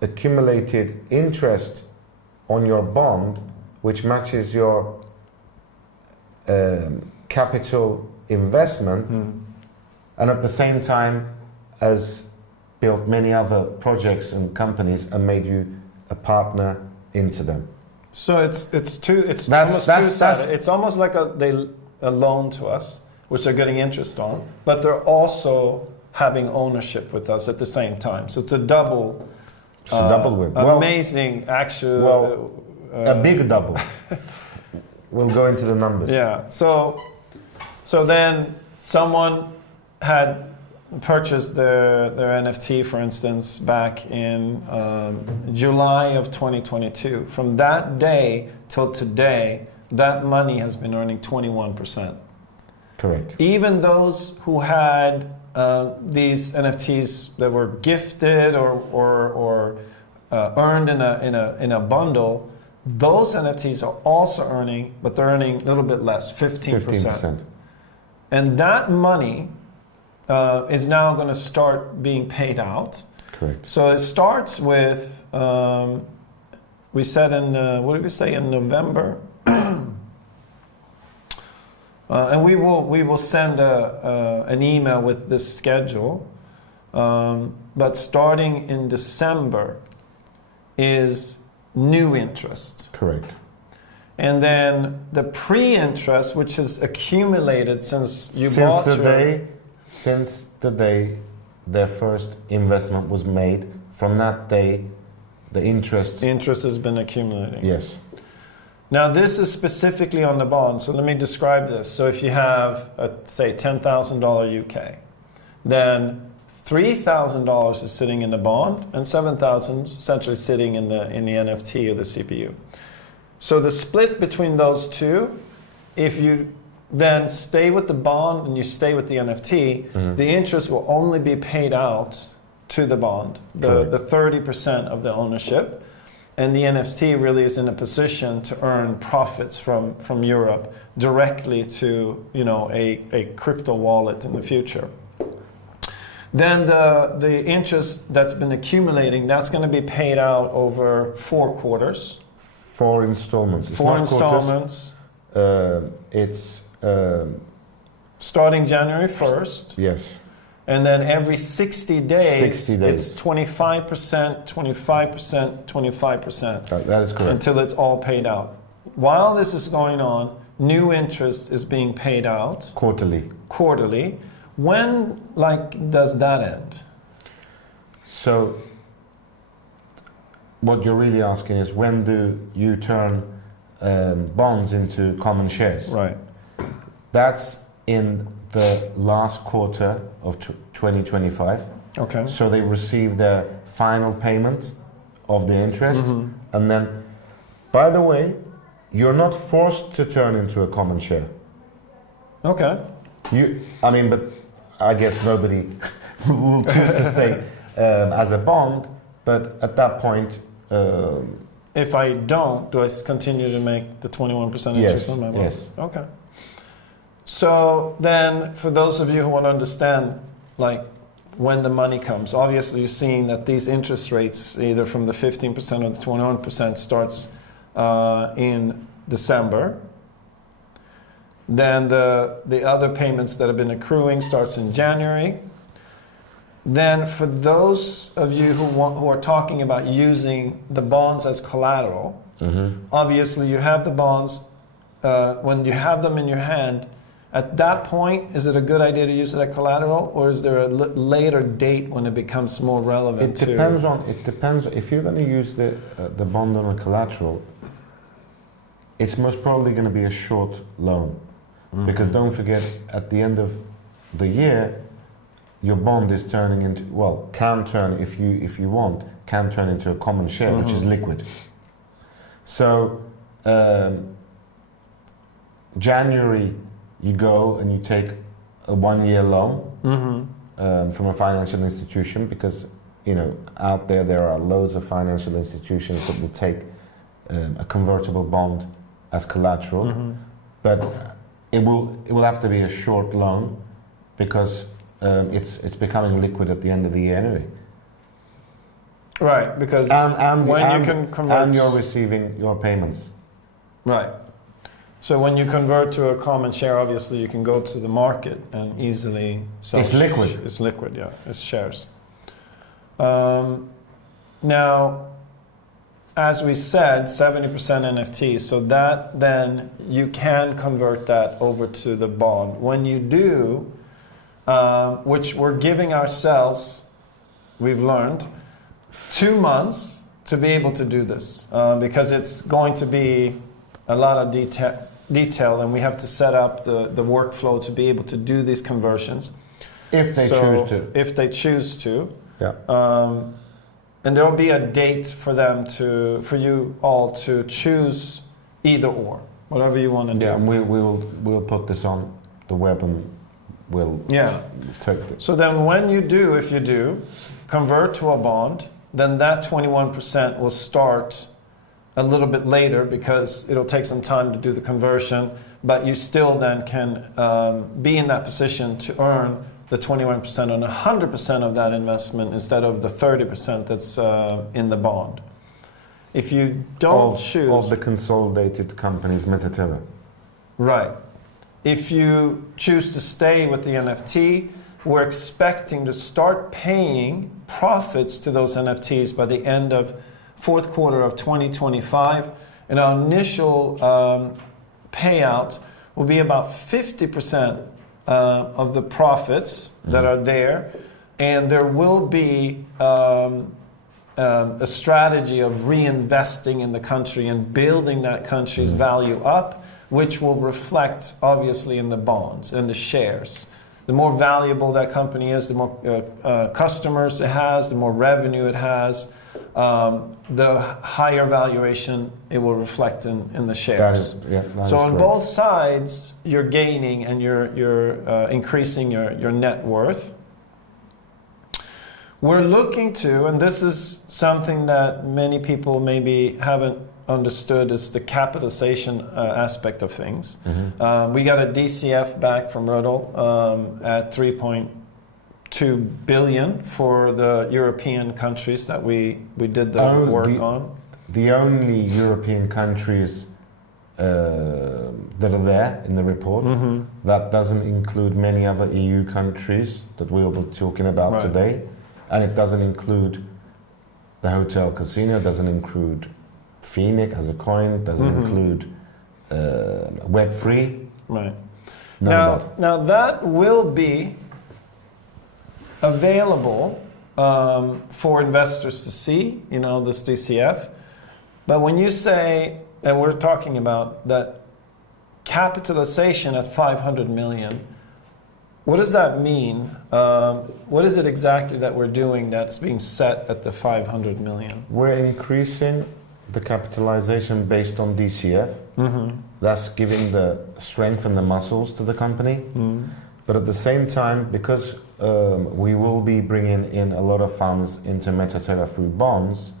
accumulated interest on your bond, which matches your capital investment, and at the same time has built many other projects and companies and made you a partner into them. So it's almost like a loan to us, which they're getting interest on, but they're also having ownership with us at the same time. So it's a double. It's a double win. Amazing, actually. Well, a big double. We'll go into the numbers. Yeah. So then someone had purchased their NFT, for instance, back in July of 2022. From that day till today, that money has been earning 21%. Correct. Even those who had these NFTs that were gifted or earned in a bundle, those NFTs are also earning, but they're earning a little bit less, 15%. And that money is now going to start being paid out. Correct. So it starts with, we said what did we say, in November? And we will send an email with this schedule. But starting in December is new interest. Correct. And then the pre-interest, which is accumulated since you bought since the day their first investment was made, from that day, the interest has been accumulating. Yes. Now this is specifically on the bond, so let me describe this. So if you have, say, $10,000 UK, then $3,000 is sitting in the bond, and $7,000 essentially sitting in the NFT or the CPU. So the split between those two, if you then stay with the bond and you stay with the NFT, the interest will only be paid out to the bond, the 30% of the ownership. And the NFT really is in a position to earn profits from Europe directly to a crypto wallet in the future. Then the interest that's been accumulating, that's going to be paid out over 4 quarters. 4 installments. It's 4 installments. It's starting January 1st. Yes. And then every 60 days, it's 25%, 25%, 25%. That is correct. Until it's all paid out. While this is going on, new interest is being paid out. Quarterly. When, does that end? So, what you're really asking is, when do you turn bonds into common shares? Right. That's in the last quarter of 2025. Okay. So they receive their final payment of the interest. And then, by the way, you're not forced to turn into a common share. Okay. But I guess nobody will choose to stay as a bond, but at that point... if I don't, do I continue to make the 21% interest on my bond? Yes. Okay. So then, for those of you who want to understand, when the money comes, obviously you're seeing that these interest rates, either from the 15% or the 21%, starts in December. Then the other payments that have been accruing starts in January. Then for those of you who are talking about using the bonds as collateral, obviously you have the bonds, when you have them in your hand, at that point, is it a good idea to use it as collateral, or is there a later date when it becomes more relevant? It depends. If you're going to use the bond on a collateral, it's most probably going to be a short loan. Because don't forget, at the end of the year, your bond is turning into, can turn, if you want, can turn into a common share, which is liquid. So, January, you go and you take a 1-year loan from a financial institution, because out there are loads of financial institutions that will take a convertible bond as collateral, but it will have to be a short loan, because it's becoming liquid at the end of the year anyway. Right, because you can convert, and you're receiving your payments. Right. So when you convert to a common share, obviously you can go to the market and easily sell. It's liquid. It's liquid, yeah. It's shares. Now, as we said, 70% NFT. So that then you can convert that over to the bond. When you do, which we're giving ourselves, we've learned, 2 months to be able to do this, because it's going to be a lot of detail, and we have to set up the workflow to be able to do these conversions. If they choose to. If they choose to. Yeah. And there will be a date for for you all to choose either or, whatever you want to do. Yeah, and we'll put this on the web, and we'll take it. So then if you do convert to a bond, then that 21% will start a little bit later, because it'll take some time to do the conversion, but you still then can be in that position to earn the 21% on 100% of that investment instead of the 30% that's in the bond. If you don't choose... Of the consolidated companies, Terra. Right. If you choose to stay with the NFT, we're expecting to start paying profits to those NFTs by the end of 4th quarter of 2025. And our initial payout will be about 50% of the profits that are there. And there will be a strategy of reinvesting in the country and building that country's value up, which will reflect obviously in the bonds and the shares. the more valuable that company is, the more customers it has, the more revenue it has, the higher valuation it will reflect in the shares. So on both sides, you're gaining and you're increasing your net worth. We're looking to, and this is something that many people maybe haven't understood, is the capitalization aspect of things. We got a DCF back from Residual at 3.2 billion for the European countries that we did the work on. The only European countries that are there in the report. That doesn't include many other EU countries that we'll be talking about today. And it doesn't include the hotel casino, doesn't include Phoenix as a coin, doesn't include Web3. Right. Now that will be available for investors to see, this DCF. But when you say, and we're talking about that capitalization at 500 million, what does that mean? What is it exactly that we're doing that's being set at the 500 million? We're increasing the capitalization based on DCF. That's giving the strength and the muscles to the company. But at the same time, because we will be bringing in a lot of funds into Terra through bonds,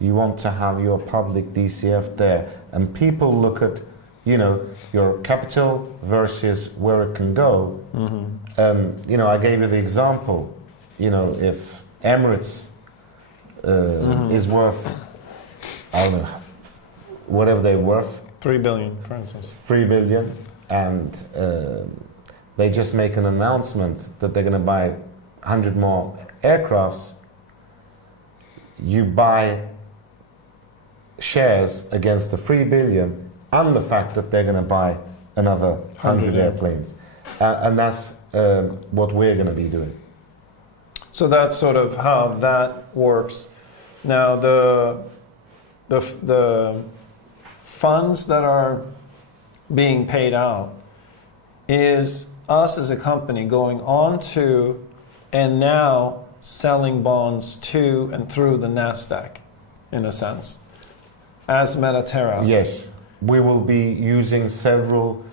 you want to have your public DCF there. And people look at your capital versus where it can go. I gave you the example. If Emirates is worth, I don't know, whatever they're worth, 3 billion, for instance. 3 billion, and they just make an announcement that they're going to buy 100 more aircrafts. You buy shares against the 3 billion. And the fact that they're going to buy another 100 airplanes. And that's what we're going to be doing. So that's sort of how that works. Now, the funds that are being paid out is us as a company going on to and now selling bonds to and through the NASDAQ, in a sense, as Terra. Yes. We will be using several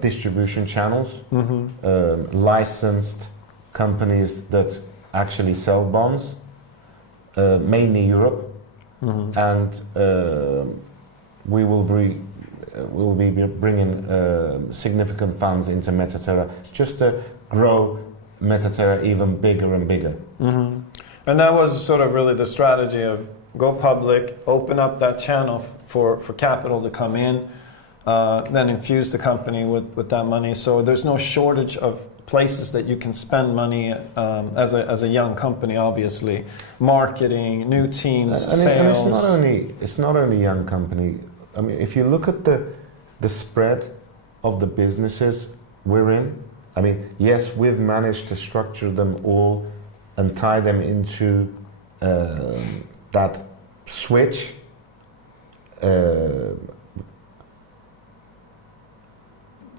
distribution channels, licensed companies that actually sell bonds, mainly Europe, and we will be bringing significant funds into Terra just to grow Terra even bigger and bigger. And that was sort of really the strategy of go public, open up that channel for capital to come in, then infuse the company with that money. So there's no shortage of places that you can spend money as a young company, obviously. Marketing, new teams, sales. And it's not only young company. I mean, if you look at the spread of the businesses we're in, I mean, yes, we've managed to structure them all and tie them into that switch.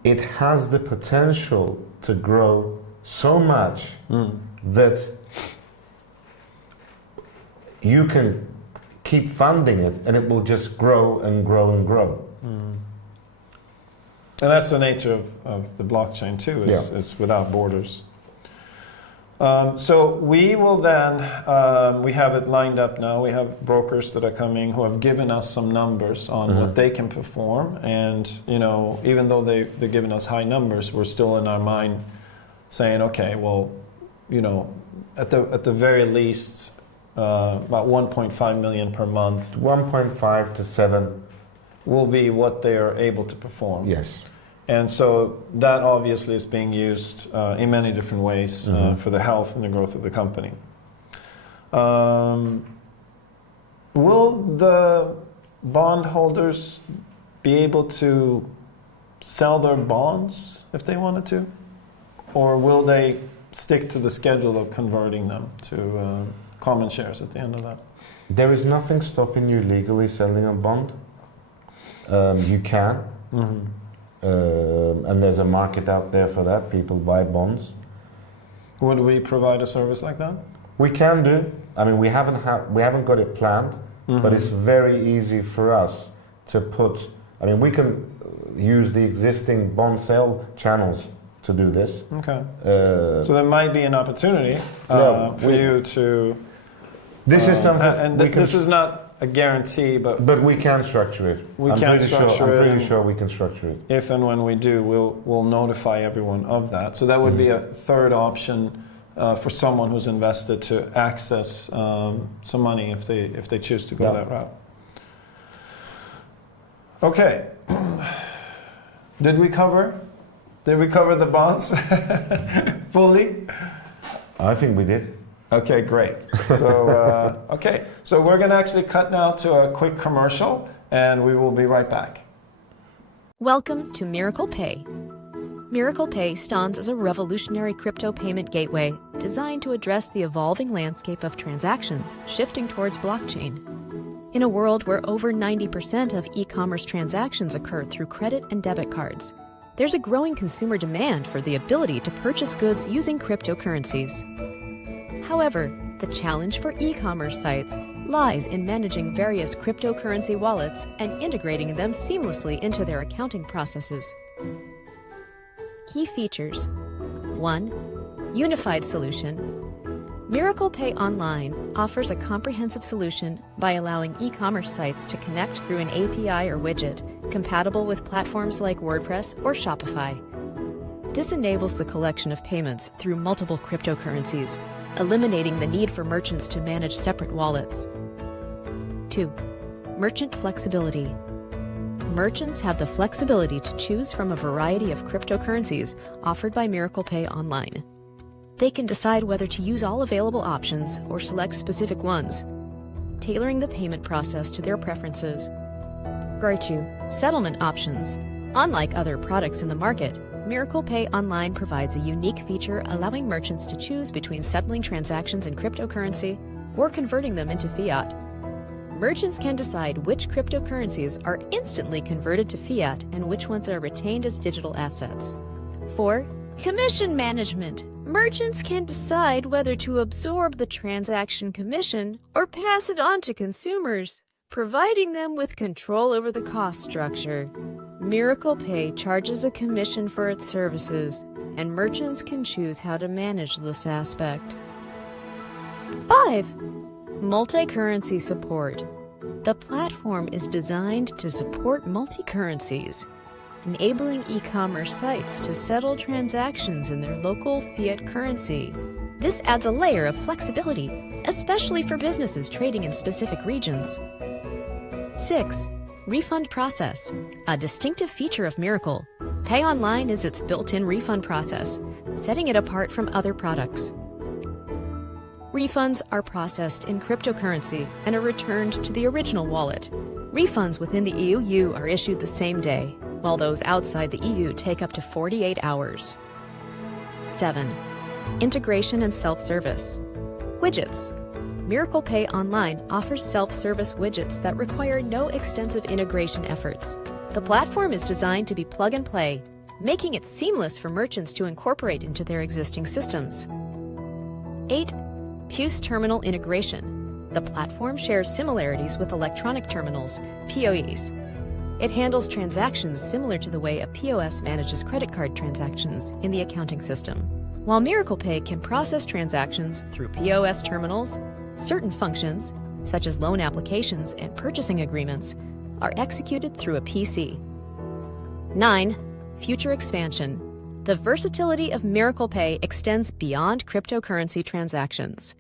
It has the potential to grow so much that you can keep funding it and it will just grow and grow and grow. And that's the nature of the blockchain too, it's without borders. So we will then, we have it lined up now. We have brokers that are coming who have given us some numbers on what they can perform. And, even though they're giving us high numbers, we're still in our mind saying, okay, well, at the very least, about 1.5 million per month. 1.5 to 7 will be what they are able to perform. Yes. And so that obviously is being used in many different ways for the health and the growth of the company. Will the bondholders be able to sell their bonds if they wanted to? Or will they stick to the schedule of converting them to common shares at the end of that? There is nothing stopping you legally selling a bond. You can. and there's a market out there for that. People buy bonds. Would we provide a service like that? We can do. I mean, we haven't got it planned, but it's very easy for us to put. I mean, we can use the existing bond sale channels to do this. Okay. So there might be an opportunity for you to. This is something, and this is not a guarantee, but we can structure it. I'm pretty sure we can structure it. If and when we do, we'll notify everyone of that. So that would be a third option for someone who's invested to access some money if they choose to go that route. Okay. Did we cover the bonds fully? I think we did. Okay, great. So, so we're going to actually cut now to a quick commercial, and we will be right back. Welcome to Miracle Pay. Miracle Pay stands as a revolutionary crypto payment gateway designed to address the evolving landscape of transactions shifting towards blockchain. In a world where over 90% of e-commerce transactions occur through credit and debit cards, there's a growing consumer demand for the ability to purchase goods using cryptocurrencies. However, the challenge for e-commerce sites lies in managing various cryptocurrency wallets and integrating them seamlessly into their accounting processes. Key features: 1. Unified solution. Miracle Pay Online offers a comprehensive solution by allowing e-commerce sites to connect through an API or widget compatible with platforms like WordPress or Shopify. This enables the collection of payments through multiple cryptocurrencies, eliminating the need for merchants to manage separate wallets. 2. Merchant flexibility. Merchants have the flexibility to choose from a variety of cryptocurrencies offered by Miracle Pay Online. They can decide whether to use all available options or select specific ones, tailoring the payment process to their preferences. 2. Settlement options. Unlike other products in the market, Miracle Pay Online provides a unique feature allowing merchants to choose between settling transactions in cryptocurrency or converting them into fiat. Merchants can decide which cryptocurrencies are instantly converted to fiat and which ones are retained as digital assets. 4. Commission management. Merchants can decide whether to absorb the transaction commission or pass it on to consumers, providing them with control over the cost structure. Miracle Pay charges a commission for its services, and merchants can choose how to manage this aspect. 5. Multi-currency support. The platform is designed to support multi-currencies, enabling e-commerce sites to settle transactions in their local fiat currency. This adds a layer of flexibility, especially for businesses trading in specific regions. 6. Refund process. A distinctive feature of Miracle Pay Online is its built-in refund process, setting it apart from other products. Refunds are processed in cryptocurrency and are returned to the original wallet. Refunds within the EU are issued the same day, while those outside the EU take up to 48 hours. 7. Integration and self-service. Widgets. Miracle Pay Online offers self-service widgets that require no extensive integration efforts. The platform is designed to be plug-and-play, making it seamless for merchants to incorporate into their existing systems. 8. POS terminal integration. The platform shares similarities with electronic terminals, POEs. It handles transactions similar to the way a POS manages credit card transactions in the accounting system. While Miracle Pay can process transactions through POS terminals, certain functions, such as loan applications and purchasing agreements, are executed through a PC. 9. Future expansion. The versatility of Miracle Pay extends beyond cryptocurrency transactions.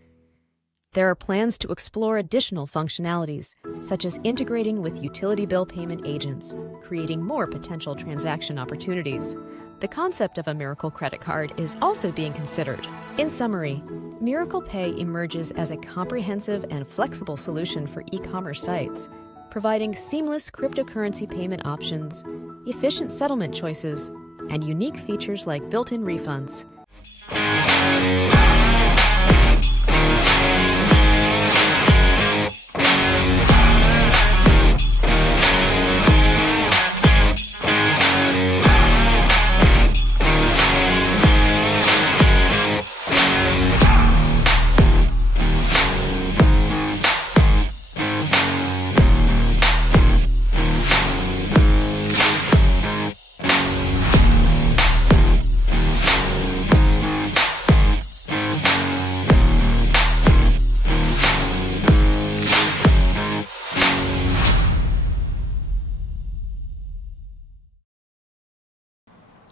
There are plans to explore additional functionalities, such as integrating with utility bill payment agents, creating more potential transaction opportunities. The concept of a Miracle credit card is also being considered. In summary, Miracle Pay emerges as a comprehensive and flexible solution for e-commerce sites, providing seamless cryptocurrency payment options, efficient settlement choices, and unique features like built-in refunds.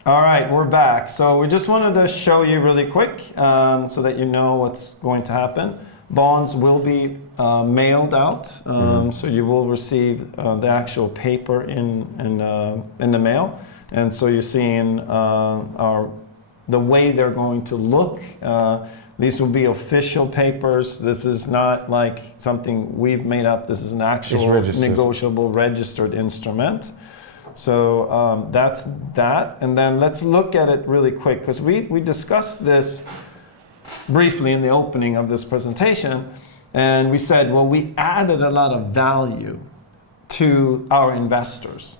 All right, we're back. So we just wanted to show you really quick so that you know what's going to happen. Bonds will be mailed out, so you will receive the actual paper in the mail. And so you're seeing the way they're going to look. These will be official papers. This is not like something we've made up. This is an actual negotiable registered instrument. So that's that. And then let's look at it really quick, because we discussed this briefly in the opening of this presentation. And we said, well, we added a lot of value to our investors.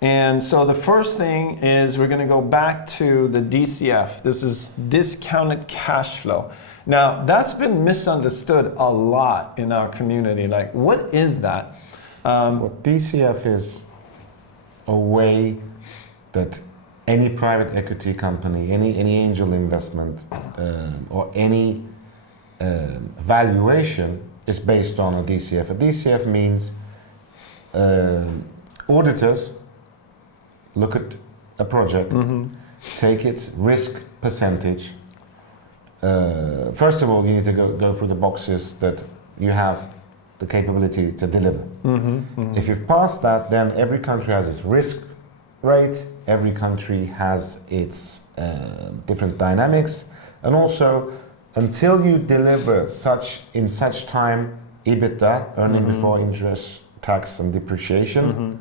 And so the first thing is we're going to go back to the DCF. This is discounted cash flow. Now, that's been misunderstood a lot in our community. Like, what is that? Well, DCF is a way that any private equity company, any angel investment, or any valuation is based on a DCF. A DCF means auditors look at a project, take its risk percentage. First of all, you need to go through the boxes that you have the capability to deliver. If you've passed that, then every country has its risk rate, every country has its different dynamics, and also until you deliver in such time EBITDA, earning before interest, tax and depreciation,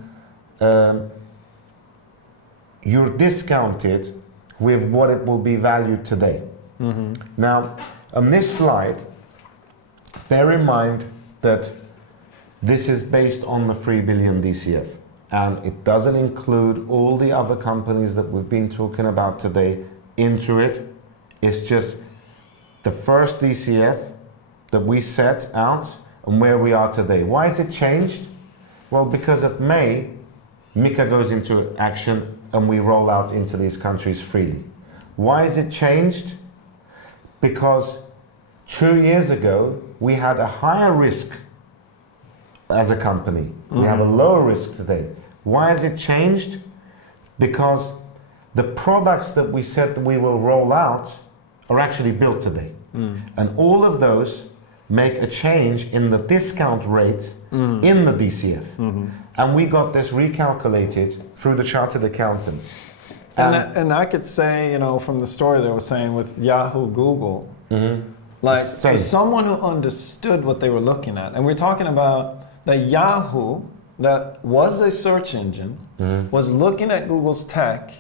you're discounted with what it will be valued today. Now, on this slide, bear in mind that this is based on the 3 billion DCF, and it doesn't include all the other companies that we've been talking about today into it. It's just the first DCF that we set out and where we are today. Why has it changed? Well, because at May, MiCA goes into action and we roll out into these countries freely. Why has it changed? Because 2 years ago, we had a higher risk as a company. We have a lower risk today. Why has it changed? Because the products that we said that we will roll out are actually built today. And all of those make a change in the discount rate in the DCF. And we got this recalculated through the chartered accountants. And I could say, you know, from the story they were saying with Yahoo, Google, like for someone who understood what they were looking at, and we're talking about the Yahoo that was a search engine, was looking at Google's tech,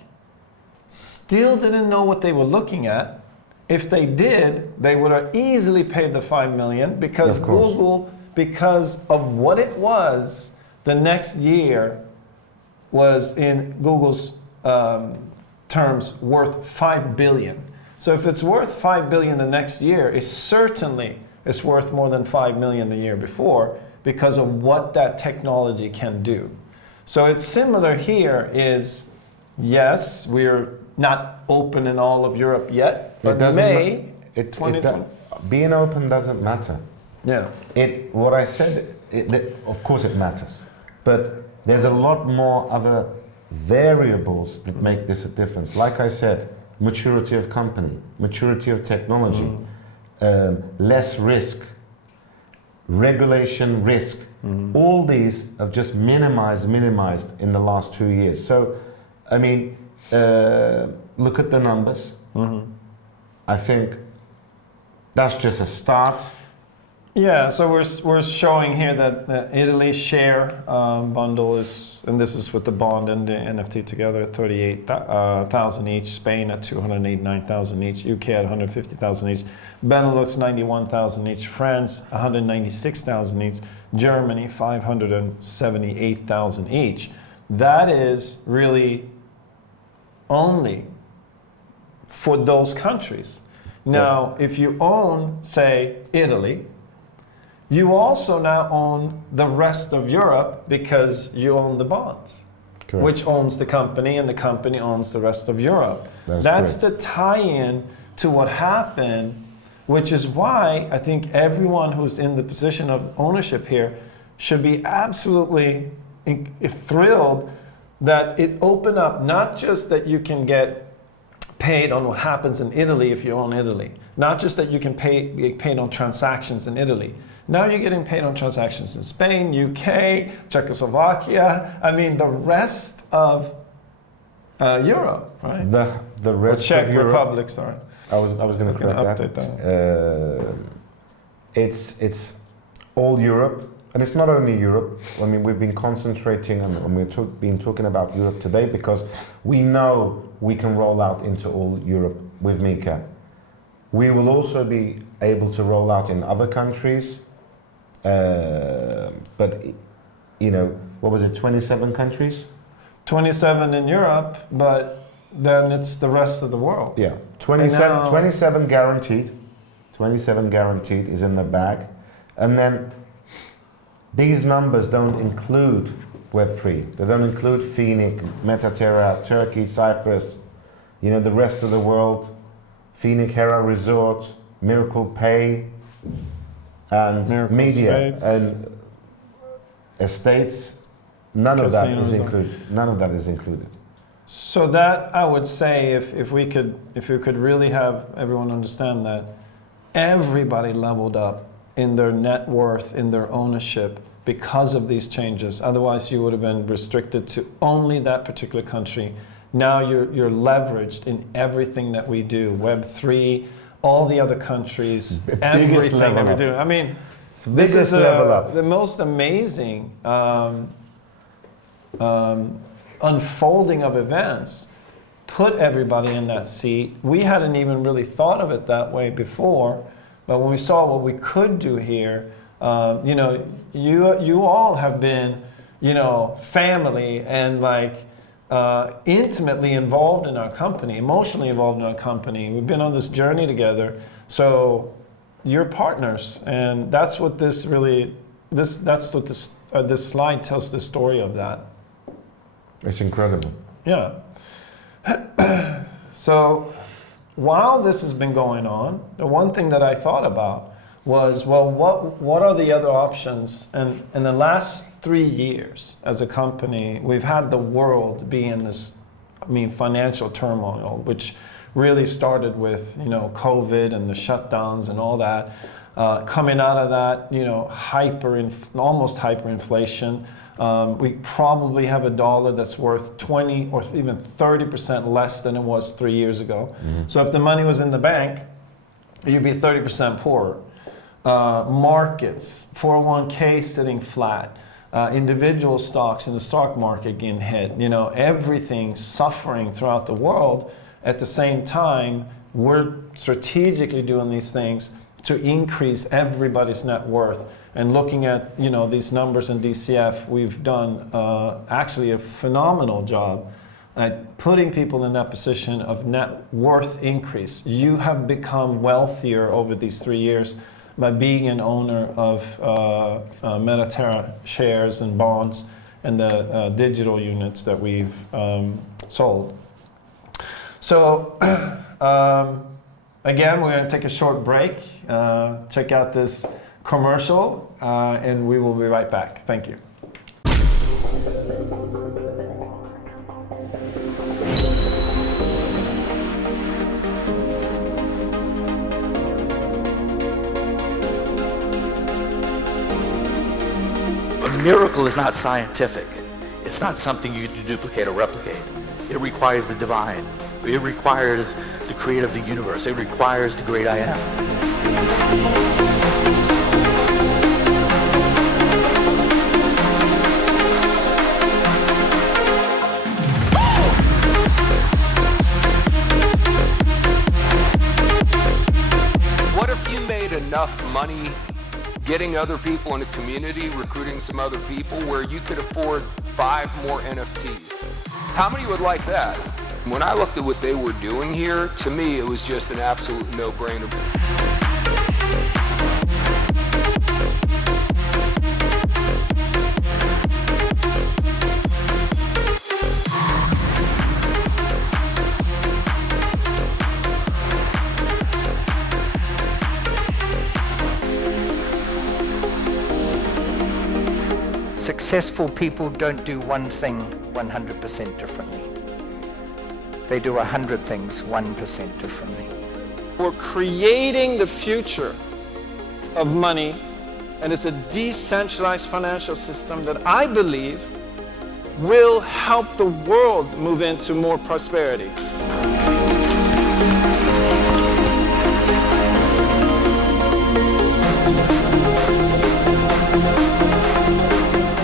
still didn't know what they were looking at. If they did, they would have easily paid the $5 million because Google, because of what it was, the next year was in Google's terms worth $5 billion. So if it's worth $5 billion the next year, it certainly is worth more than $5 million the year before because of what that technology can do. So it's similar here is, yes, we're not open in all of Europe yet, but May 2020. Being open doesn't matter. Yeah. What I said, of course it matters, but there's a lot more other variables that make this a difference. Like I said, maturity of company, maturity of technology, less risk, regulation risk. All these have just minimized in the last 2 years. So, I mean, look at the numbers. I think that's just a start. Yeah, so we're showing here that Italy's share bundle is, and this is with the bond and the NFT together, 38,000 each. Spain at 289,000 each. UK at 150,000 each. Benelux 91,000 each. France 196,000 each. Germany 578,000 each. That is really only for those countries. Now, if you own, say, Italy, you also now own the rest of Europe because you own the bonds, which owns the company, and the company owns the rest of Europe. That's the tie-in to what happened, which is why I think everyone who's in the position of ownership here should be absolutely thrilled that it opened up not just that you can get paid on what happens in Italy if you own Italy, not just that you can get paid on transactions in Italy. Now you're getting paid on transactions in Spain, UK, Czechoslovakia. I mean, the rest of Europe, right? The rest Czech of Europe, Republic, sorry. I was going to correct that. It's all Europe, and it's not only Europe. I mean, we've been concentrating and we've been talking about Europe today because we know we can roll out into all Europe with Mika. We will also be able to roll out in other countries, but you know, what was it? 27 countries. 27 in Europe, but then it's the rest of the world. Yeah, 27 guaranteed. 27 guaranteed is in the bag. And then these numbers don't include Web3. They don't include Phoenix, Terra, Turkey, Cyprus, you know, the rest of the world, Phoenix, Hera Resort, Miracle Pay, and Miracle media Estates. and estates. None of that is Casinos. included. None of that is included. So that I would say, if we could really have everyone understand that everybody leveled up in their net worth, in their ownership because of these changes. Otherwise, you would have been restricted to only that particular country. Now you're leveraged in everything that we do. Web3, all the other countries, everything that we do. I mean, this is level up. the most amazing unfolding of events. Put everybody in that seat. We hadn't even really thought of it that way before, but when we saw what we could do here, you know, you all have been, you know, family and like intimately involved in our company, emotionally involved in our company. We've been on this journey together, so you're partners, and that's what this really, that's what this slide tells the story of that. It's incredible. Yeah. So while this has been going on, the one thing that I thought about was, well, what are the other options? And in the last 3 years as a company, we've had the world be in this, I mean, financial turmoil, which really started with, you know, COVID and the shutdowns and all that. Coming out of that, you know, almost hyperinflation. We probably have a dollar that's worth 20 or even 30% less than it was 3 years ago. Mm-hmm. So if the money was in the bank, you'd be 30% poorer. Markets, 401k sitting flat, individual stocks in the stock market getting hit, you know, everything suffering throughout the world. At the same time, we're strategically doing these things to increase everybody's net worth. And looking at, you know, these numbers in DCF, we've done actually a phenomenal job at putting people in that position of net worth increase. You have become wealthier over these 3 years by being an owner of Terra shares and bonds and the digital units that we've sold. So again, we're going to take a short break, check out this commercial, and we will be right back. Thank you. A miracle is not scientific. It's not something you can duplicate or replicate. It requires the divine. It requires the creator of the universe. It requires the great I am. What if you made enough money getting other people in a community, recruiting some other people, where you could afford 5 more NFTs? How many would like that? When I looked at what they were doing here, to me, it was just an absolute no-brainer. successful people don't do one thing 100% differently. They do 100 things 1% differently. We're creating the future of money, and it's a decentralized financial system that I believe will help the world move into more prosperity.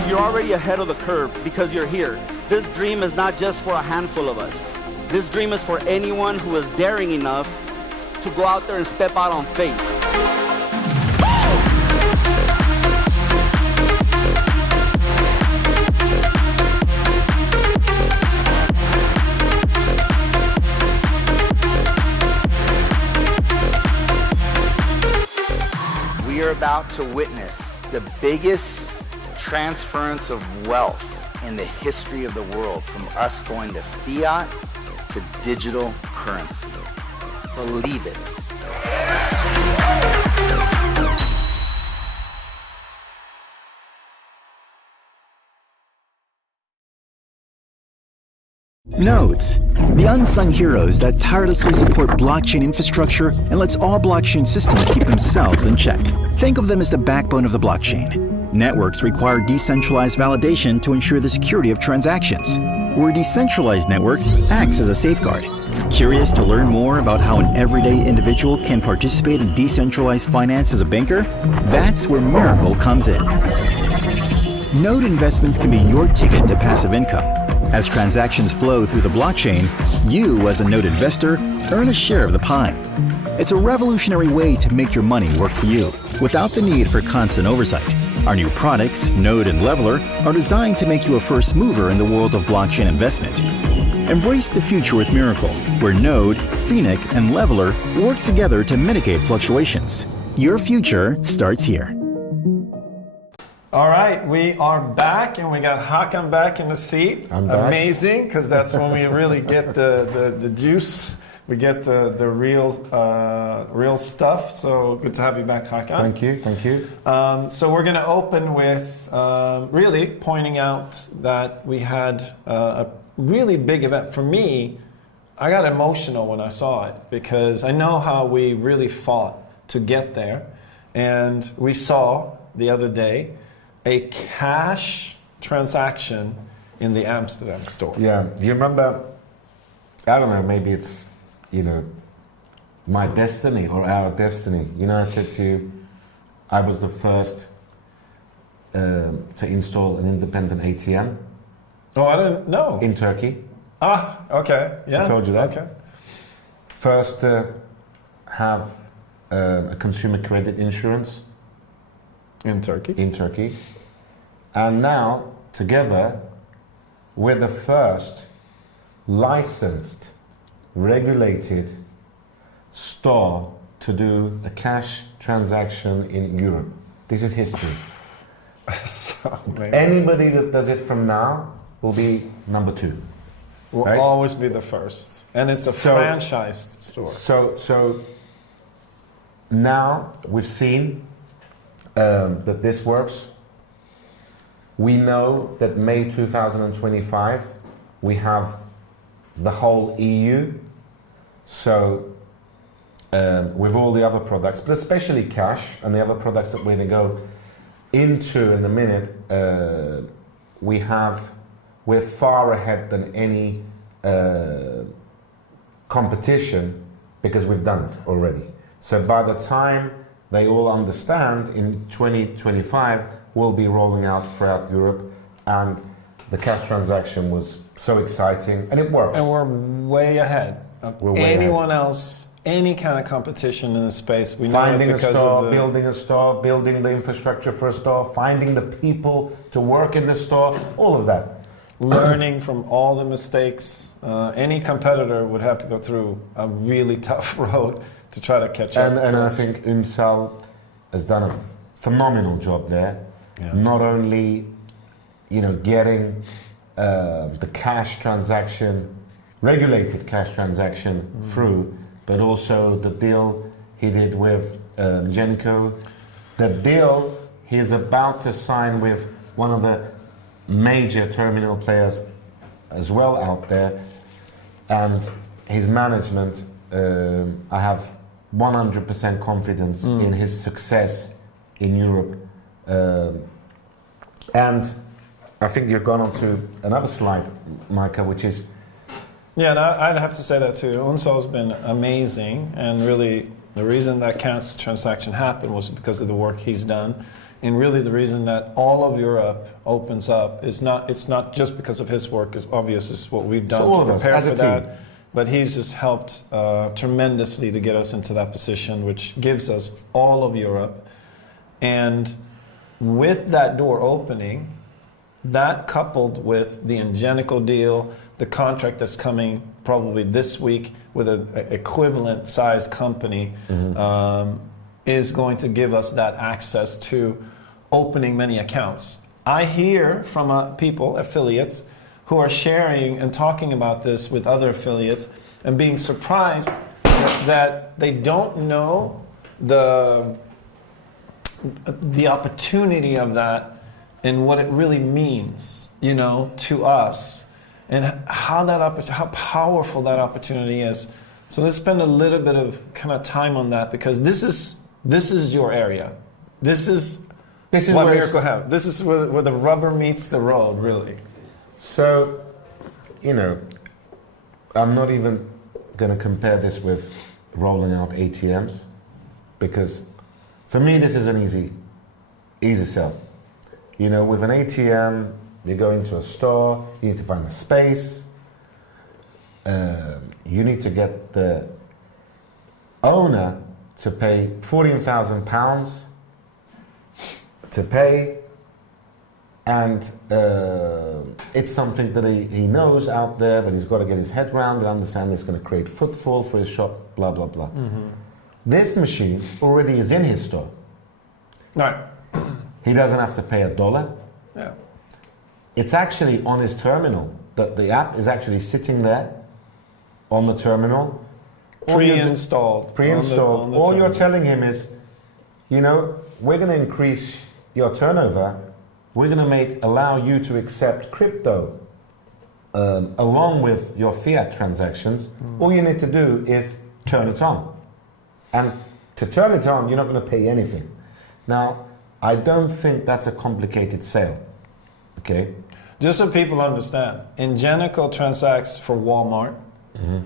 You're already ahead of the curve because you're here. This dream is not just for a handful of us. This dream is for anyone who is daring enough to go out there and step out on faith. We are about to witness the biggest transference of wealth in the history of the world, from us going to fiat to digital currency. Believe it. Nodes, the unsung heroes that tirelessly support blockchain infrastructure and lets all blockchain systems keep themselves in check. Think of them as the backbone of the blockchain. Networks require decentralized validation to ensure the security of transactions, where a decentralized network acts as a safeguard. Curious to learn more about how an everyday individual can participate in decentralized finance as a banker? That's where Miracle comes in. Node investments can be your ticket to passive income. As transactions flow through the blockchain, you, as a Node investor, earn a share of the pie. It's a revolutionary way to make your money work for you, without the need for constant oversight. Our new products, Node and Leveler, are designed to make you a first mover in the world of blockchain investment. Embrace the future with Miracle, where Node, Phoenix, and Leveler work together to mitigate fluctuations. Your future starts here. All right, we are back, and we got Hakan back in the seat. I'm back. Amazing, because that's when we really get the juice. We get the real stuff. So good to have you back, Hakan. Thank you, thank you. So we're going to open with really pointing out that we had a really big event. For me, I got emotional when I saw it, because I know how we really fought to get there. And we saw the other day a cash transaction in the Amsterdam store. Yeah, you remember, I don't know, maybe it's, my destiny or our destiny. I said to you, I was the first to install an independent ATM. Oh, I didn't know. In Turkey. Ah, okay, yeah. I told you that. Okay. First to have a consumer credit insurance. In Turkey. In Turkey. And now, together, we're the first licensed, regulated store to do a cash transaction in Europe. This is history. So amazing. Anybody that does it from now will be number 2. Will right? always be the first. And it's a franchised store. So now we've seen that this works. We know that May 2025 we have the whole EU. So with all the other products, but especially cash and the other products that we're going to go into in a minute, we're far ahead than any competition, because we've done it already. So by the time they all understand, in 2025 we'll be rolling out throughout Europe, and the cash transaction was so exciting, and it works. And we're way ahead of anyone else, any kind of competition in the space. We finding know it because a store, of building the infrastructure for a store, finding the people to work in the store, all of that. Learning from all the mistakes. Any competitor would have to go through a really tough road to try to catch up. And I think Umsal has done a phenomenal job there. Yeah. Not only, getting the cash transaction, regulated cash transaction through, but also the deal he did with Genco, the deal he is about to sign with one of the major terminal players as well out there, and his management, I have 100% confidence in his success in Europe. And I think you've gone on to another slide, Micah, which is... Yeah, and I'd have to say that too. Unsol's been amazing, and really the reason that Kant's transaction happened was because of the work he's done. And really the reason that all of Europe opens up is it's not just because of his work, it's obvious, it's what we've done to prepare for that. But he's just helped tremendously to get us into that position, which gives us all of Europe. And with that door opening, that coupled with the Ingenico deal, the contract that's coming probably this week with an equivalent size company, is going to give us that access to opening many accounts. I hear from people, affiliates, who are sharing and talking about this with other affiliates and being surprised that they don't know the opportunity of that and what it really means, to us, and how powerful that opportunity is. So let's spend a little bit of kind of time on that, because this is your area. This is what Miracle have. This is where the rubber meets the road, really. So, I'm not even going to compare this with rolling out ATMs, because for me this is an easy sell. With an ATM, you go into a store, you need to find a space, you need to get the owner to pay £14,000 to pay, and it's something that he knows out there, that he's got to get his head around and understand it's going to create footfall for his shop, blah, blah, blah. This machine already is in his store. Right. He doesn't have to pay $1. Yeah. It's actually on his terminal. The app is actually sitting there on the terminal. Pre-installed. Pre-installed. All you're telling him is, we're going to increase your turnover. We're going to allow you to accept crypto along with your fiat transactions. All you need to do is turn it on. And to turn it on, you're not going to pay anything. Now, I don't think that's a complicated sale. Okay? Just so people understand, Ingenico transacts for Walmart.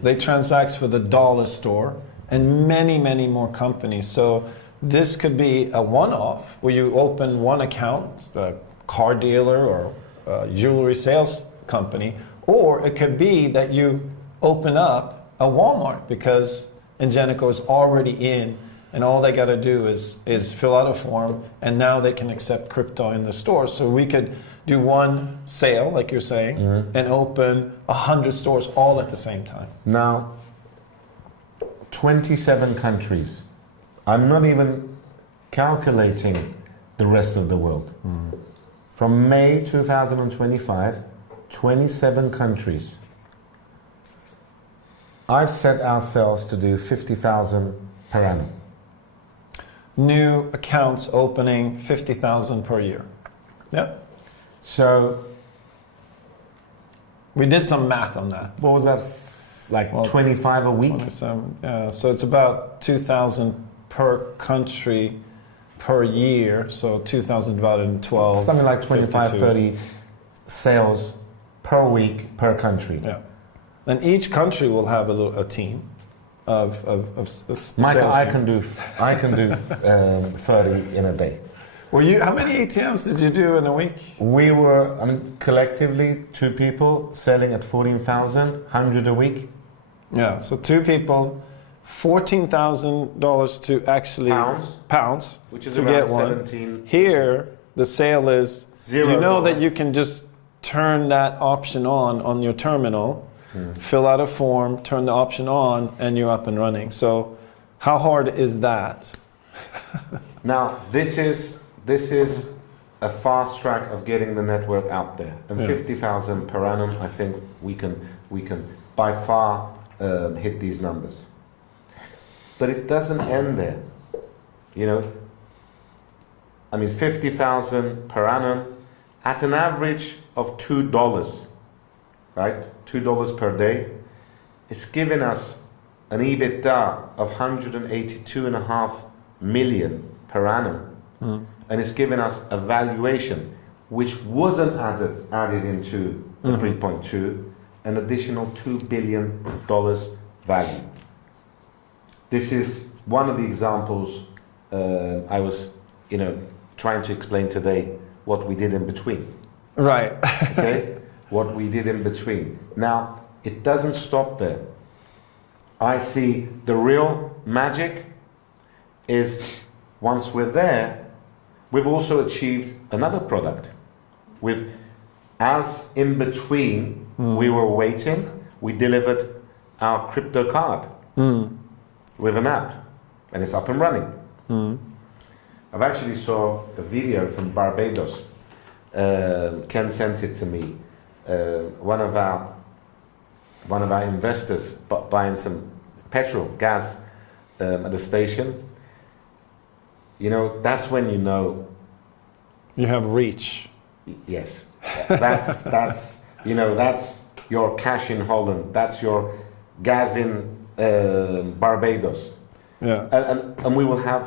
They transact for the dollar store and many, many more companies. So this could be a one-off where you open one account, a car dealer or a jewelry sales company, or it could be that you open up a Walmart because Ingenico is already in, and all they got to do is fill out a form, and now they can accept crypto in the store. So we could do one sale, like you're saying, and open 100 stores all at the same time. Now, 27 countries. I'm not even calculating the rest of the world. From May 2025, 27 countries. I've set ourselves to do 50,000 per annum. New accounts opening 50,000 per year. Yep. So we did some math on that. What was that? Like 25 a week? 27. Yeah. So it's about 2,000 per country per year. So 2,000 divided in 12. Something like 25, 52. 30 sales per week per country. Yeah. And each country will have a team of Michael, I sales can do 30 in a day. How many ATMs did you do in a week? We were, collectively, 2 people selling at 14,000, 100 a week. Yeah, so 2 people, $14,000 to actually pounds, which is to around get one. 17. Here, the sale is $0. that you can just turn that option on your terminal, fill out a form, turn the option on, and you're up and running. So, how hard is that? Now, this is a fast track of getting the network out there. And 50,000 per annum, I think we can by far hit these numbers. But it doesn't end there. 50,000 per annum, at an average of $2, right? $2 per day. It's giving us an EBITDA of 182.5 million per annum. And it's giving us a valuation which wasn't added into the 3.2, an additional $2 billion value. This is one of the examples I was, trying to explain today what we did in between. Right. Okay? What we did in between. Now, it doesn't stop there. I see the real magic is once we're there, we've also achieved another product. As in between we were waiting, we delivered our crypto card with an app, and it's up and running. I've actually saw a video from Barbados. Ken sent it to me. One of our investors buying some petrol, gas at the station. That's when you know. You have reach. Yes, that's your cash in Holland. That's your gas in Barbados. Yeah. And we will have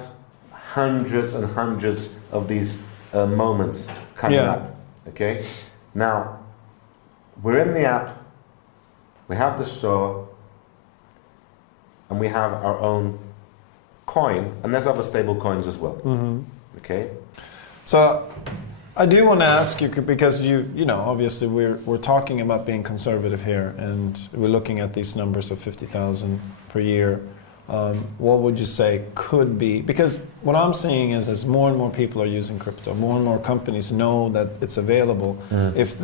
hundreds and hundreds of these moments coming up. Okay. Now we're in the app. We have the store, and we have our own coin, and there's other stable coins as well. Okay. So I do want to ask you, because obviously we're talking about being conservative here, and we're looking at these numbers of 50,000 per year. What would you say could be? Because what I'm seeing is as more and more people are using crypto, more and more companies know that it's available. If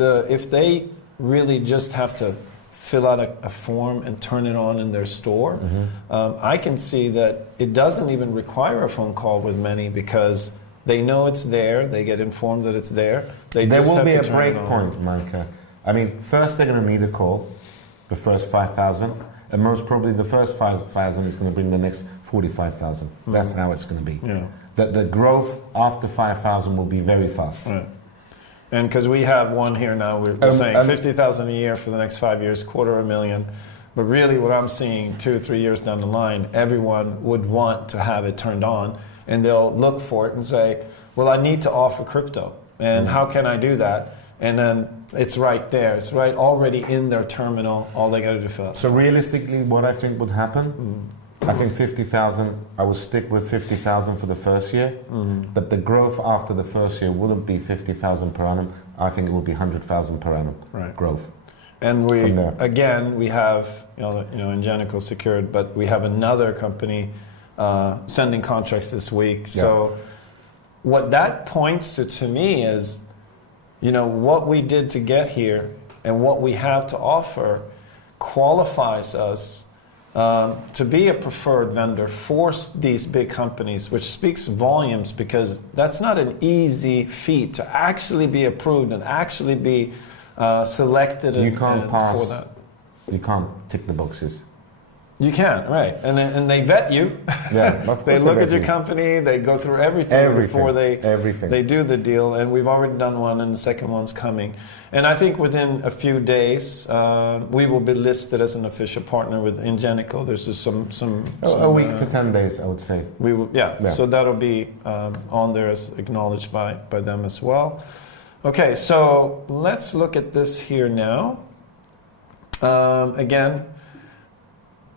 they really just have to fill out a form and turn it on in their store, I can see that it doesn't even require a phone call with many, because they know it's there, they get informed that it's there. There will be a break point, Micah. I mean, first they're going to need a call, the first 5,000, and most probably the first 5,000 is going to bring the next 45,000. That's how it's going to be. Yeah. The growth after 5,000 will be very fast. Right. And because we have one here now, we're saying 50,000 a year for the next 5 years, $250,000. But really what I'm seeing 2 or 3 years down the line, everyone would want to have it turned on, and they'll look for it and say, well, I need to offer crypto, and how can I do that? And then it's right there. It's right already in their terminal. All they got to do is fill out. So realistically, what I think would happen, I think 50,000, I would stick with 50,000 for the first year, but the growth after the first year wouldn't be 50,000 per annum. I think it would be 100,000 per annum growth. And we have Ingenico secured, but we have another company sending contracts this week. So what that points to me is, what we did to get here and what we have to offer qualifies us to be a preferred vendor for these big companies, which speaks volumes, because that's not an easy feat to actually be approved and actually be selected. You can't pass. For that. You can't tick the boxes. You can, right. And they vet you. Yeah, of course they look at your company, they go through everything before they do the deal. And we've already done one, and the second one's coming. And I think within a few days, we will be listed as an official partner with Ingenico. There's just some a week to 10 days, I would say. We will, So that'll be on there as acknowledged by them as well. Okay, so let's look at this here now. Again,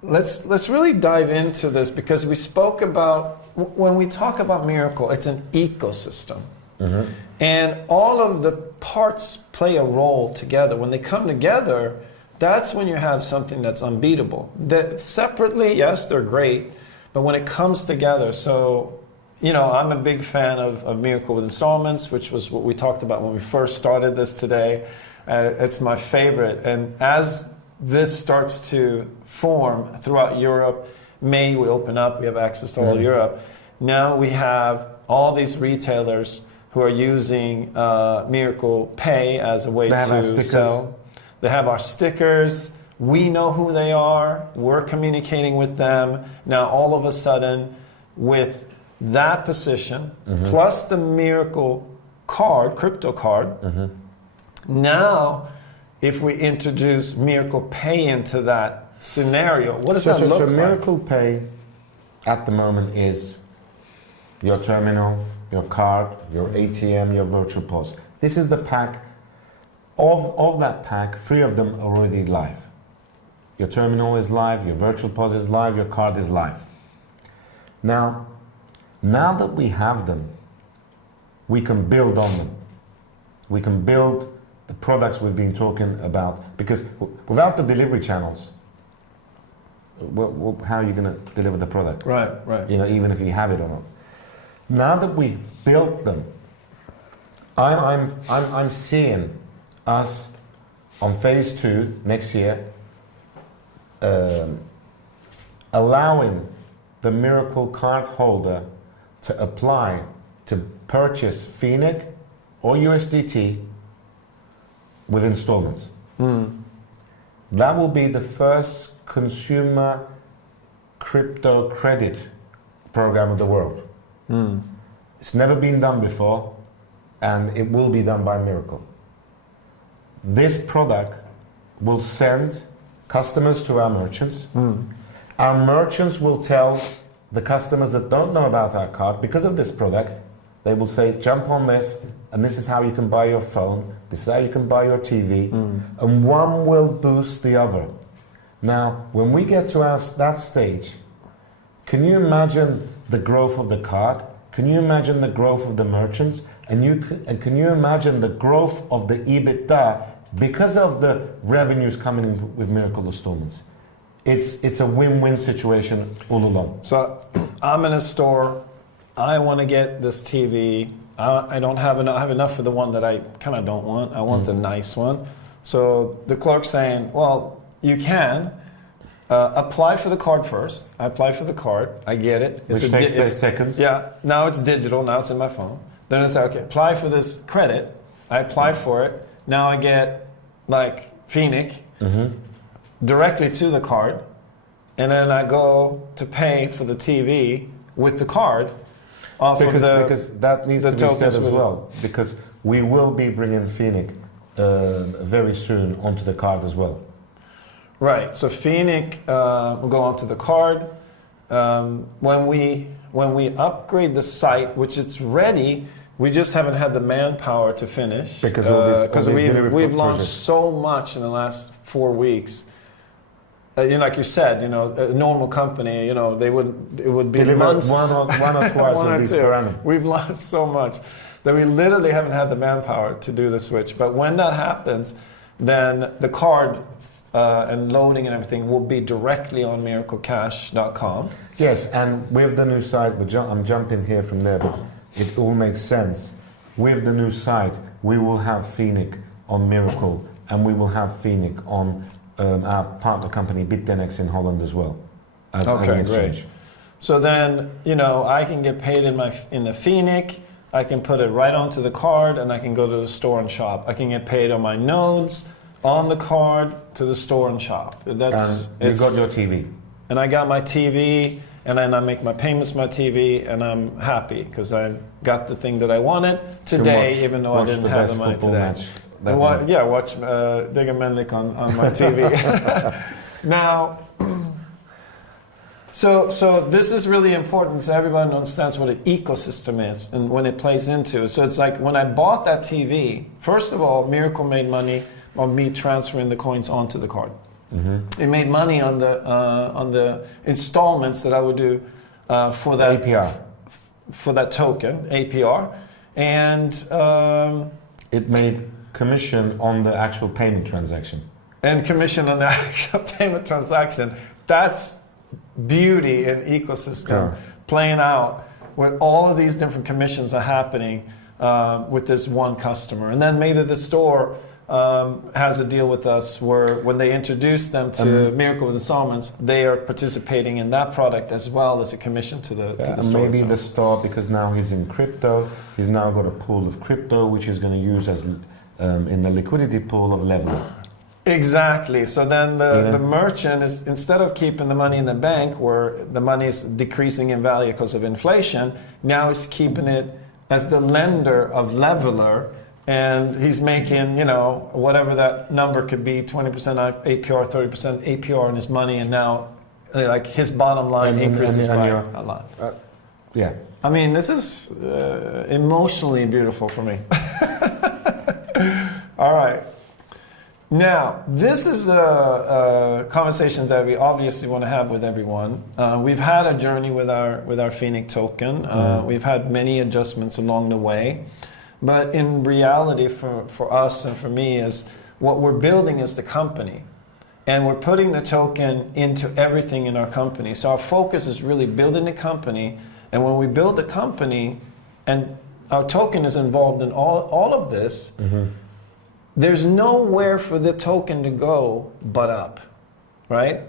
let's really dive into this, because we spoke about, when we talk about Miracle, it's an ecosystem. And all of the parts play a role together. When they come together, that's when you have something that's unbeatable. Separately, yes, they're great, but when it comes together, I'm a big fan of Miracle with Installments, which was what we talked about when we first started this today. It's my favorite. And as this starts to form throughout Europe, May we open up, we have access to all Europe. Now we have all these retailers who are using Miracle Pay as a way to sell. They have our stickers. We know who they are. We're communicating with them. Now all of a sudden, with that position, plus the Miracle card, crypto card. Now, if we introduce Miracle Pay into that scenario, what does that look so like? Miracle Pay at the moment is your terminal, your card, your ATM, your virtual POS. This is the pack. Of that pack, 3 of them are already live. Your terminal is live, your virtual POS is live, your card is live. Now that we have them, we can build on them. We can build the products we've been talking about, because without the delivery channels, how are you going to deliver the product? Right. Even if you have it or not. Now that we've built them, I'm seeing us on phase 2 next year, allowing the Miracle card holder to apply to purchase Phoenix or USDT with installments. That will be the first consumer crypto credit program of the world. It's never been done before, and it will be done by Miracle. This product will send customers to our merchants. Our merchants will tell the customers that don't know about our card, because of this product, they will say, jump on this, and this is how you can buy your phone, this is how you can buy your TV, and one will boost the other. Now, when we get to that stage, can you imagine the growth of the card? Can you imagine the growth of the merchants? And can you imagine the growth of the EBITDA because of the revenues coming in with Miracle Installments? It's a win-win situation all along. So I'm in a store. I want to get this TV. I don't have enough. I have enough for the one that I kind of don't want. I want the nice one. So the clerk's saying, well, you can apply for the card first. I apply for the card. I get it. Which takes 6 seconds. Yeah. Now it's digital. Now it's in my phone. Then it's okay. Apply for this credit. I apply for it. Now I get like Phoenix directly to the card, and then I go to pay for the TV with the card. Because that needs to be said as well. Because we will be bringing Phoenix very soon onto the card as well. Right. So Phoenix will go onto the card. When we upgrade the site, which it's ready, we just haven't had the manpower to finish. Because we've launched so much in the last 4 weeks. Like you said, a normal company, it would be deliver months. one or twice one or two. per annum. We've launched so much that we literally haven't had the manpower to do the switch. But when that happens, then the card and loading and everything will be directly on miraclecash.com. Yes, and with the new site, I'm jumping here from there, but it all makes sense. With the new site, we will have Phoenix on Miracle, and we will have Phoenix on our partner company BitDenX in Holland as well. As an exchange. Great. So then, I can get paid in the Phoenix. I can put it right onto the card, and I can go to the store and shop. I can get paid on my nodes, on the card, to the store and shop. You got your TV. And I got my TV, and then I make my payments my TV, and I'm happy because I got the thing that I wanted today, even though I didn't have the money today. Watch Digger Menlik on my TV. Now, so this is really important so everybody understands what an ecosystem is and when it plays into. So it's like when I bought that TV, first of all, Miracle made money on me transferring the coins onto the card. It made money on the installments that I would do for that APR. For that token, APR. And it made commission on the actual payment transaction. And commission on the actual payment transaction. That's beauty in ecosystem playing out where all of these different commissions are happening with this one customer. And then maybe the store has a deal with us where when they introduce them to Miracle with Installments, they are participating in that product as well as a commission to the store. And maybe the store, because now he's in crypto, he's now got a pool of crypto which he's going to use as in the liquidity pool of level. Exactly. So then the merchant is, instead of keeping the money in the bank where the money is decreasing in value because of inflation, now is keeping it as the lender of Leveler, and he's making, you know, whatever that number could be, 20% APR, 30% APR on his money, and now like his bottom line increases by a lot. Yeah. I mean, this is emotionally beautiful for me. All right. Now, this is a conversation that we obviously want to have with everyone. We've had a journey with our Phoenix token. We've had many adjustments along the way. But in reality, for us and for me, is what we're building is the company. And we're putting the token into everything in our company. So our focus is really building the company. And when we build the company, and our token is involved in all of this, there's nowhere for the token to go but up, right?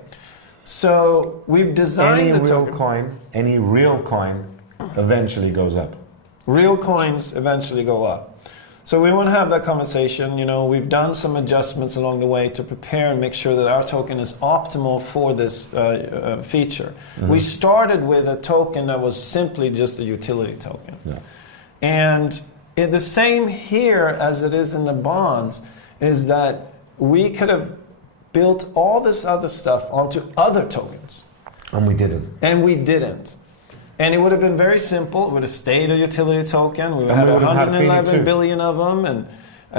So we've designed the token. Any real coin eventually goes up. Real coins eventually go up. So we want to have that conversation. You know, we've done some adjustments along the way to prepare and make sure that our token is optimal for this feature. We started with a token that was simply just a utility token. Yeah. And the same here as it is in the bonds is that we could have built all this other stuff onto other tokens. And we didn't. And it would have been very simple. It would have stayed a utility token. We would have had 111 billion of them, and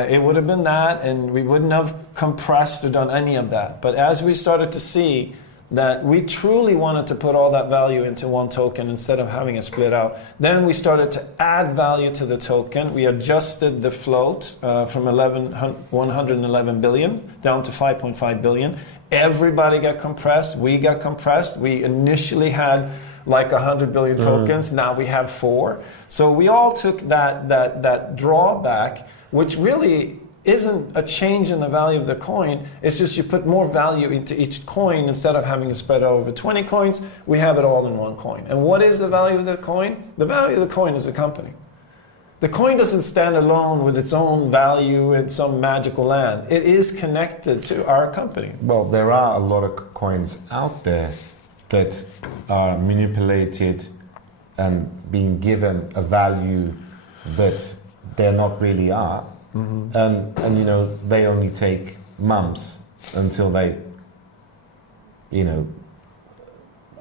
it would have been that, and we wouldn't have compressed or done any of that. But as we started to see that we truly wanted to put all that value into one token instead of having it split out, then we started to add value to the token. We adjusted the float from 111 billion down to 5.5 billion. Everybody got compressed. We got compressed. We initially had like 100 billion tokens. Now we have 4. So we all took that drawback, which really isn't a change in the value of the coin. It's just you put more value into each coin instead of having it spread out over 20 coins. We have it all in one coin. And what is the value of the coin? The value of the coin is the company. The coin doesn't stand alone with its own value in some magical land. It is connected to our company. Well, there are a lot of coins out there that are manipulated and being given a value that they're not really are. And you know, they only take months until they, you know,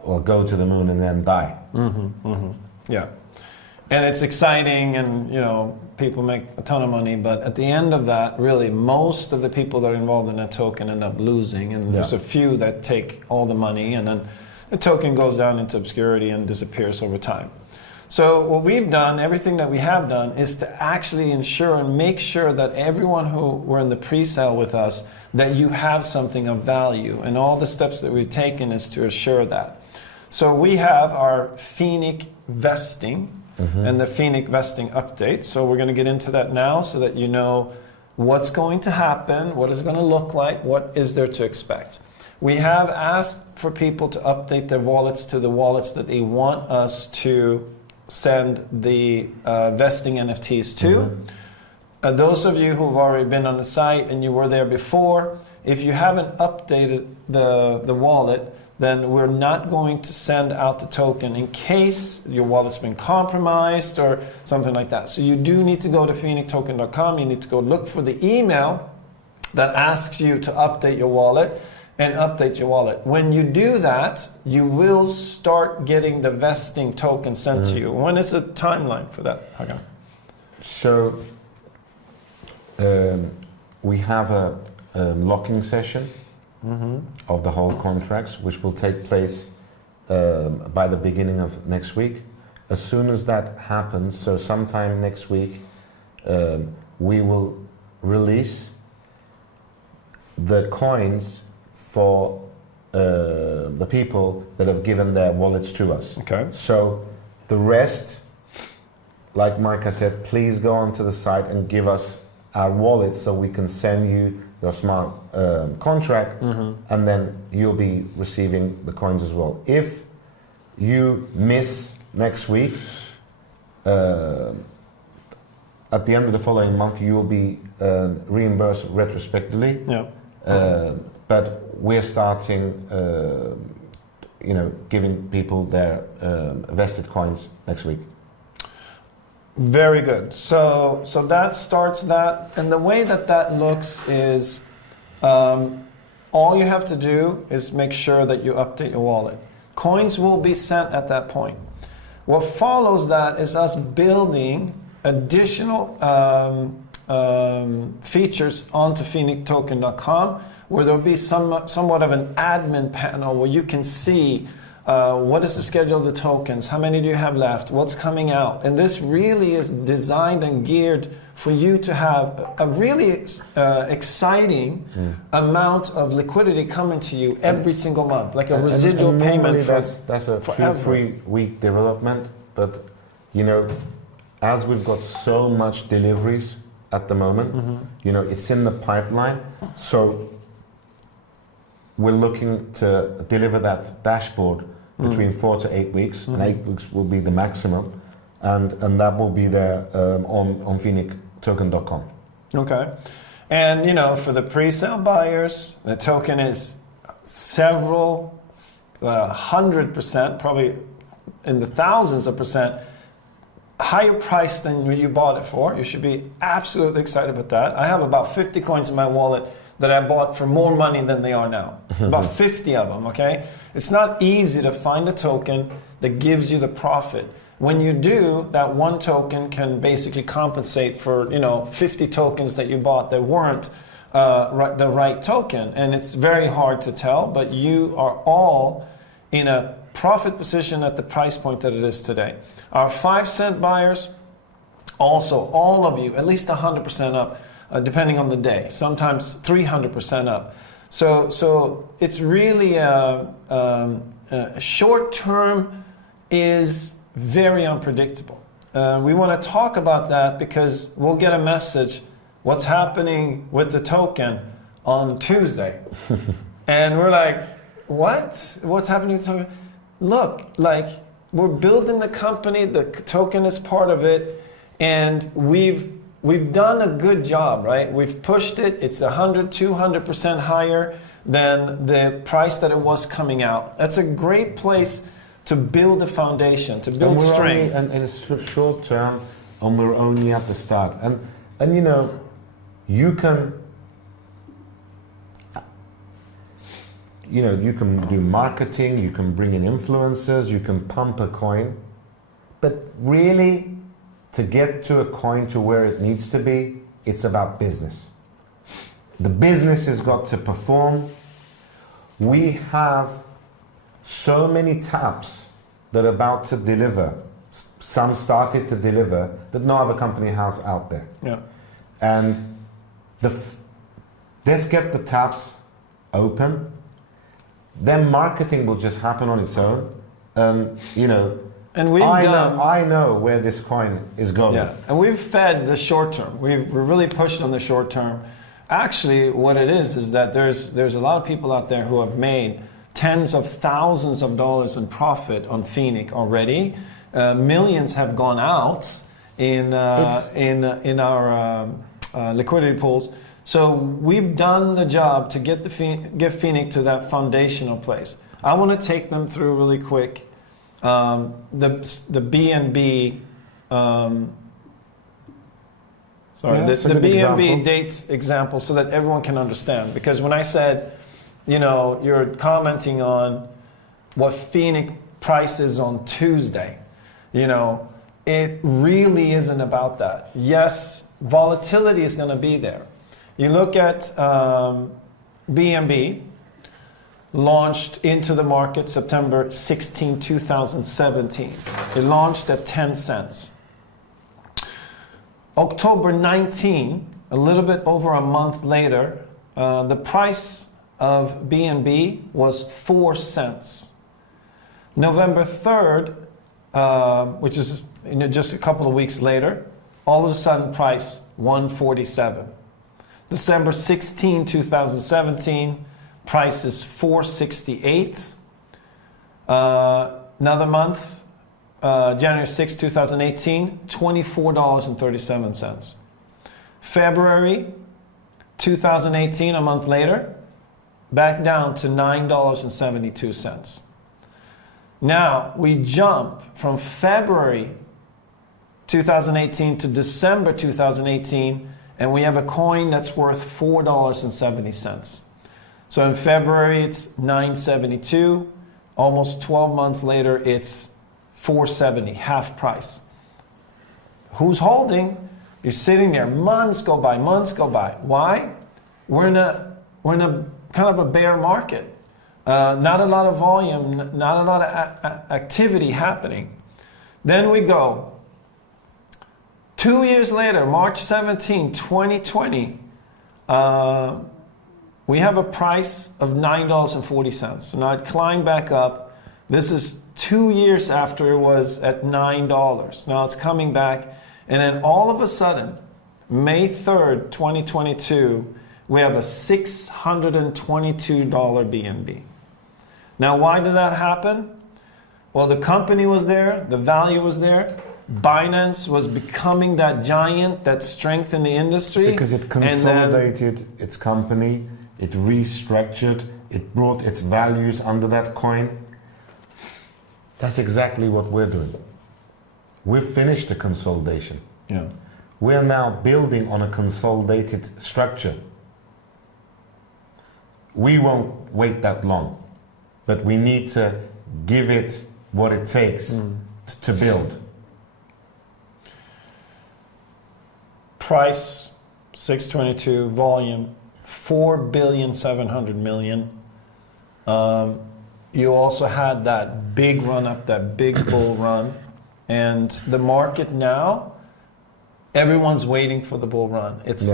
or go to the moon and then die. Yeah. And it's exciting, and you know, people make a ton of money, but at the end of that, really, most of the people that are involved in that token end up losing, and there's a few that take all the money, and then the token goes down into obscurity and disappears over time. So what we've done, everything that we have done, is to actually ensure and make sure that everyone who were in the pre-sale with us, that you have something of value, and all the steps that we've taken is to assure that. So we have our Phoenix vesting, and the Phoenix vesting update. So we're going to get into that now so that you know what's going to happen, what is going to look like, what is there to expect. We have asked for people to update their wallets to the wallets that they want us to send the vesting NFTs to. Those of you who have already been on the site and you were there before, if you haven't updated the wallet, then we're not going to send out the token in case your wallet's been compromised or something like that. So you do need to go to phoenixtoken.com. You need to go look for the email that asks you to update your wallet and update your wallet. When you do that, you will start getting the vesting token sent to you. When is the timeline for that, Hakan? So we have a locking session of the whole contracts, which will take place by the beginning of next week. As soon as that happens, so sometime next week, we will release the coins for the people that have given their wallets to us. Okay. So the rest, like Micah said, please go onto the site and give us our wallet so we can send you your smart contract, and then you'll be receiving the coins as well. If you miss next week, at the end of the following month, you will be reimbursed retrospectively. Yeah. But we're starting, giving people their vested coins next week. Very good. So that starts that, and the way that looks is, all you have to do is make sure that you update your wallet. Coins will be sent at that point. What follows that is us building additional features onto phoenixtoken.com, where there'll be somewhat of an admin panel where you can see what is the schedule of the tokens, how many do you have left, what's coming out. And this really is designed and geared for you to have a really exciting amount of liquidity coming to you every single month, like a residual payment. That's a 2-3 week development, but you know, as we've got so much deliveries at the moment, you know, it's in the pipeline, so we're looking to deliver that dashboard between 4 to 8 weeks, and 8 weeks will be the maximum, and that will be there on phoenixtoken.com. Okay, and you know, for the pre-sale buyers, the token is several 100%, probably in the thousands of percent higher price than you bought it for. You should be absolutely excited about that. I have about 50 coins in my wallet that I bought for more money than they are now. About 50 of them, okay? It's not easy to find a token that gives you the profit. When you do, that one token can basically compensate for, you know, 50 tokens that you bought that weren't the right token. And it's very hard to tell, but you are all in a profit position at the price point that it is today. Our 5-cent buyers, also all of you, at least 100% up, depending on the day, sometimes 300% up. So it's really short term is very unpredictable. We want to talk about that because we'll get a message, what's happening with the token on Tuesday. And we're like, what? What's happening with the token? Look, like, we're building the company, the token is part of it, and we've done a good job, right? We've pushed it. It's 200% higher than the price that it was coming out. That's a great place to build a foundation, to build strength. And it's short term, and we're only at the start. And you know, you can do marketing, you can bring in influencers, you can pump a coin, but really, to get to a coin to where it needs to be, it's about business. The business has got to perform. We have so many taps that are about to deliver. Some started to deliver that no other company has out there. Yeah. And let's get the taps open. Then marketing will just happen on its own. You know, and I know where this coin is going. Yeah, and we've fed the short term. We're really pushing on the short term. Actually, what it is that there's a lot of people out there who have made tens of thousands of dollars in profit on Phoenix already. Millions have gone out in our liquidity pools. So we've done the job to get Phoenix to that foundational place. I want to take them through really quick the BNB. The BNB dates example, so that everyone can understand. Because when I said, you know, you're commenting on what Phoenix price is on Tuesday, you know, it really isn't about that. Yes, volatility is going to be there. You look at BNB, launched into the market September 16, 2017. It launched at 10 cents. October 19, a little bit over a month later, the price of BNB was 4 cents. November 3rd, which is just a couple of weeks later, all of a sudden price 147. December 16, 2017, price is 468. Another month, January 6, 2018, $24.37. February 2018, a month later, back down to $9.72. Now, we jump from February 2018 to December 2018, and we have a coin that's worth $4.70. So in February, it's $9.72. Almost 12 months later, it's $4.70, half price. Who's holding? You're sitting there. Months go by. Why? We're in a kind of a bear market. Not a lot of volume, not a lot of activity happening. Then we go. 2 years later, March 17, 2020, we have a price of $9.40. So now it climbed back up. This is 2 years after it was at $9. Now it's coming back. And then all of a sudden, May 3rd, 2022, we have a $622 BNB. Now, why did that happen? Well, the company was there, the value was there. Binance was becoming that giant, that strength in the industry. Because it consolidated its company, it restructured, it brought its values under that coin. That's exactly what we're doing. We've finished the consolidation. Yeah. We're now building on a consolidated structure. We won't wait that long, but we need to give it what it takes to build. Price, 622, volume, 4,700,000,000. You also had that big run up, that big bull run. And the market now, everyone's waiting for the bull run. It's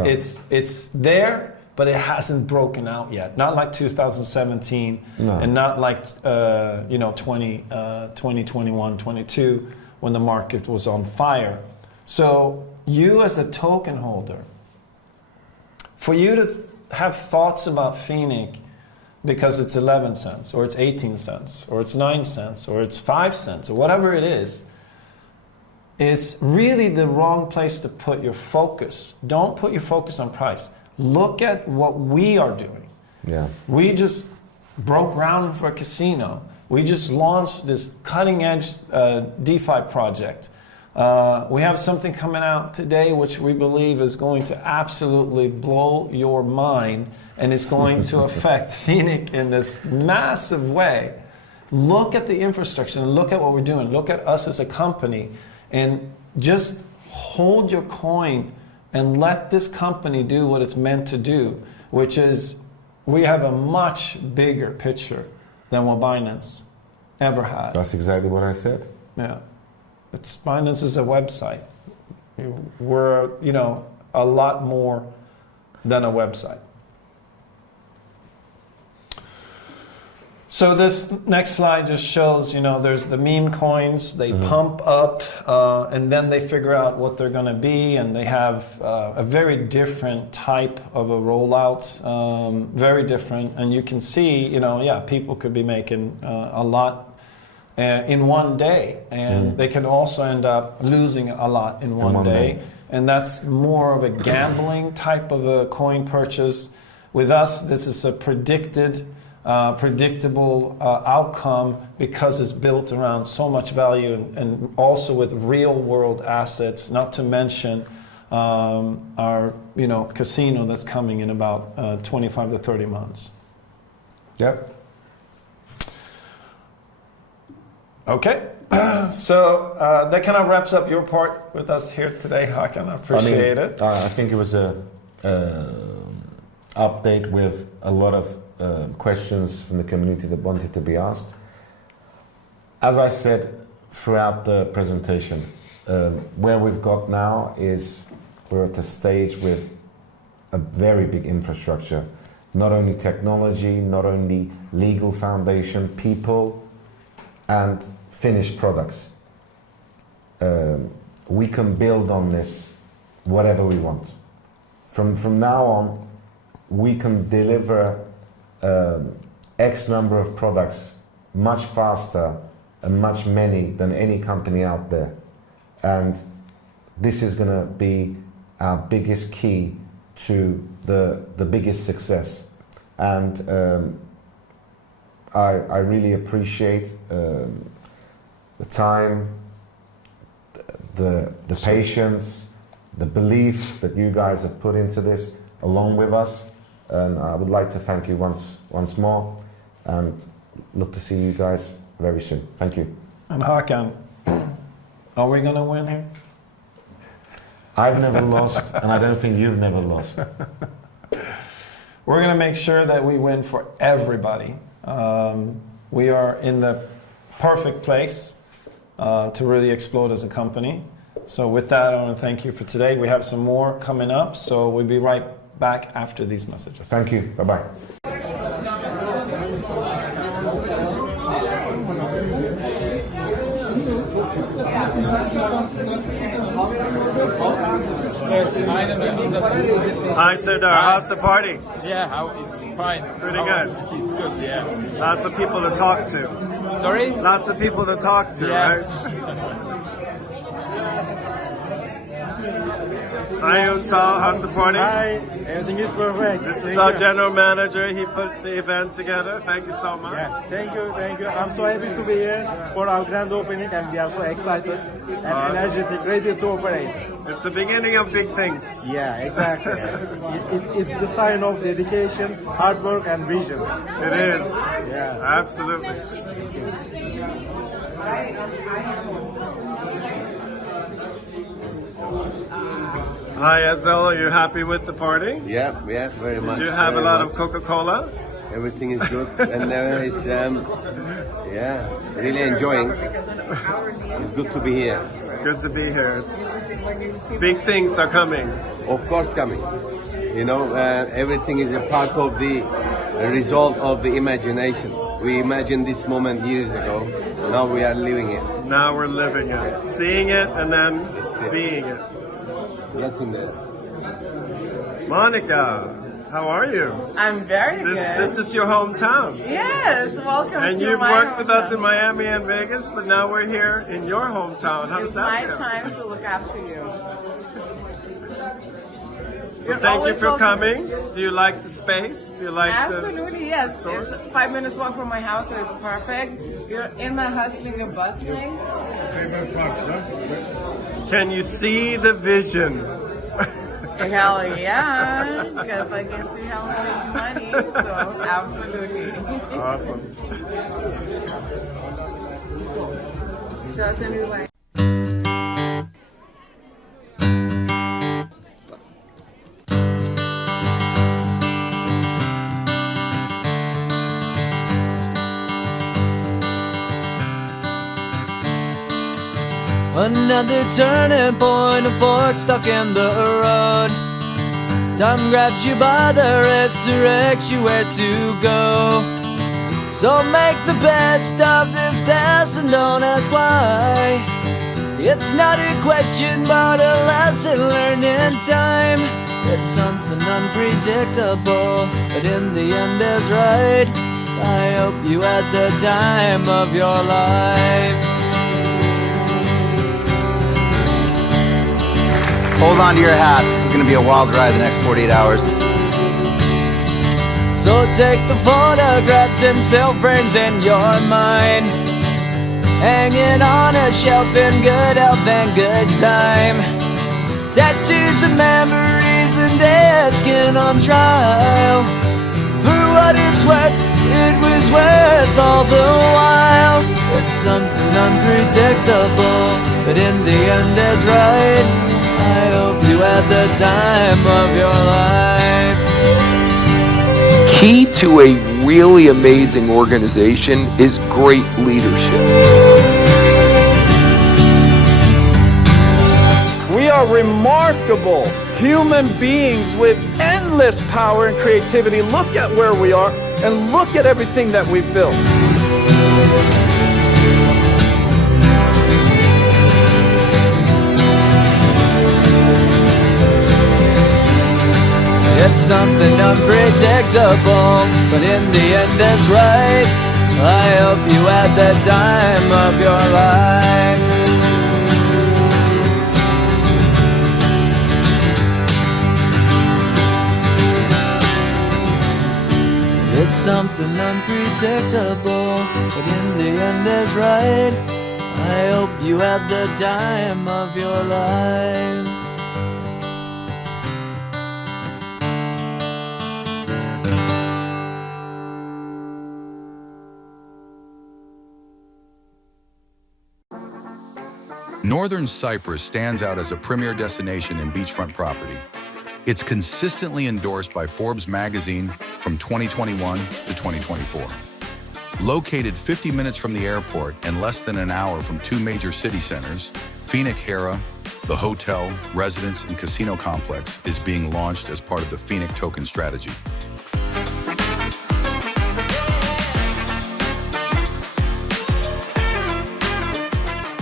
there, but it hasn't broken out yet. Not like 2017, and not like 2021, 22, when the market was on fire. So you as a token holder, for you to have thoughts about Phoenix because it's 11 cents, or it's 18 cents, or it's 9 cents, or it's 5 cents, or whatever it is really the wrong place to put your focus. Don't put your focus on price. Look at what we are doing. Yeah. We just broke ground for a casino. We just launched this cutting edge DeFi project. We have something coming out today which we believe is going to absolutely blow your mind, and it's going to affect Phoenix in this massive way. Look at the infrastructure and look at what we're doing. Look at us as a company, and just hold your coin and let this company do what it's meant to do, which is we have a much bigger picture than what Binance ever had. That's exactly what I said. Yeah. Binance is a website. We're, a lot more than a website. So this next slide just shows, there's the meme coins. They pump up, and then they figure out what they're going to be, and they have a very different type of a rollout, very different. And you can see, people could be making a lot in one day, and they can also end up losing a lot in one day. And that's more of a gambling type of a coin purchase. With us, this is a predictable outcome because it's built around so much value, and also with real world assets, not to mention our casino that's coming in about 25 to 30 months. Yep. Okay, so that kind of wraps up your part with us here today, Hakan. I appreciate it. I think it was a update with a lot of questions from the community that wanted to be asked. As I said throughout the presentation, where we've got now is we're at a stage with a very big infrastructure, not only technology, not only legal foundation, people, and finished products. We can build on this whatever we want. From now on, we can deliver X number of products much faster and much many than any company out there. And this is going to be our biggest key to the biggest success. And I really appreciate the time, the patience, the belief that you guys have put into this along with us. And I would like to thank you once more, and look to see you guys very soon. Thank you. And Hakan, are we going to win here? I've never lost, and I don't think you've never lost. We're going to make sure that we win for everybody. We are in the perfect place to really explode as a company. So with that, I want to thank you for today. We have some more coming up, so we'll be right back after these messages. Thank you. Bye-bye. Hi, Serdar. How's the party? Yeah, it's fine. Pretty good. It's good, yeah. Lots of people to talk to. Sorry? Lots of people to talk to, Yeah. right? Hi, Unsal. How's the party? Hi, everything is perfect. This is Thank our you. general manager. He put the event together. Thank you so much. Yeah, thank you, thank you. I'm so happy to be here for our grand opening, and we are so excited and energetic, ready to operate. It's the beginning of big things. Yeah, exactly. It's the sign of dedication, hard work, and vision. It is. Yeah. Absolutely. Hi, Ezel. Are you happy with the party? Yeah, very much. Did you have a very lot much. of Coca-Cola? Everything is good, and it's really enjoying. It's good to be here. It's good to be here. Big things are coming. Of course, coming. You know, everything is a part of the result of the imagination. We imagined this moment years ago. Now we are living it. Now we're living it, seeing it, and then being it. Nothing there. Monica, how are you? I'm very good. This is your hometown. Yes, welcome And to you've my worked with us hometown. in Miami and Vegas, but now we're here in your hometown. How does It's that my feel? time to look after you. So You're thank you always for welcome. coming. Do you like the space? Do you like Absolutely, yes. store? It's 5 minutes walk from my house, so it's perfect. You're in the hustling and bustling. Can you see the vision? Hell yeah, because I can see how to make money, so absolutely. Awesome. Just a new life. Another turning point, a fork stuck in the road. Time grabs you by the wrist, directs you where to go. So make the best of this test and don't ask why. It's not a question but a lesson learned in time. It's something unpredictable, but in the end is right. I hope you had the time of your life. Hold on to your hats. This is going to be a wild ride the next 48 hours. So take the photographs and still frames in your mind, hanging on a shelf in good health and good time. Tattoos of memories and dead skin on trial. For what it's worth, it was worth all the while. It's something unpredictable, but in the end is right. I hope you had the time of your life. Key to a really amazing organization is great leadership. We are remarkable human beings with endless power and creativity. Look at where we are and look at everything that we've built. It's something unpredictable, but in the end it's right. I hope you had the time of your life. It's something unpredictable, but in the end is right. I hope you had the time of your life. Northern Cyprus stands out as a premier destination in beachfront property. It's consistently endorsed by Forbes magazine from 2021 to 2024. Located 50 minutes from the airport and less than an hour from two major city centers, Phoenix Terra, the hotel, residence, and casino complex, is being launched as part of the Phoenix Token strategy.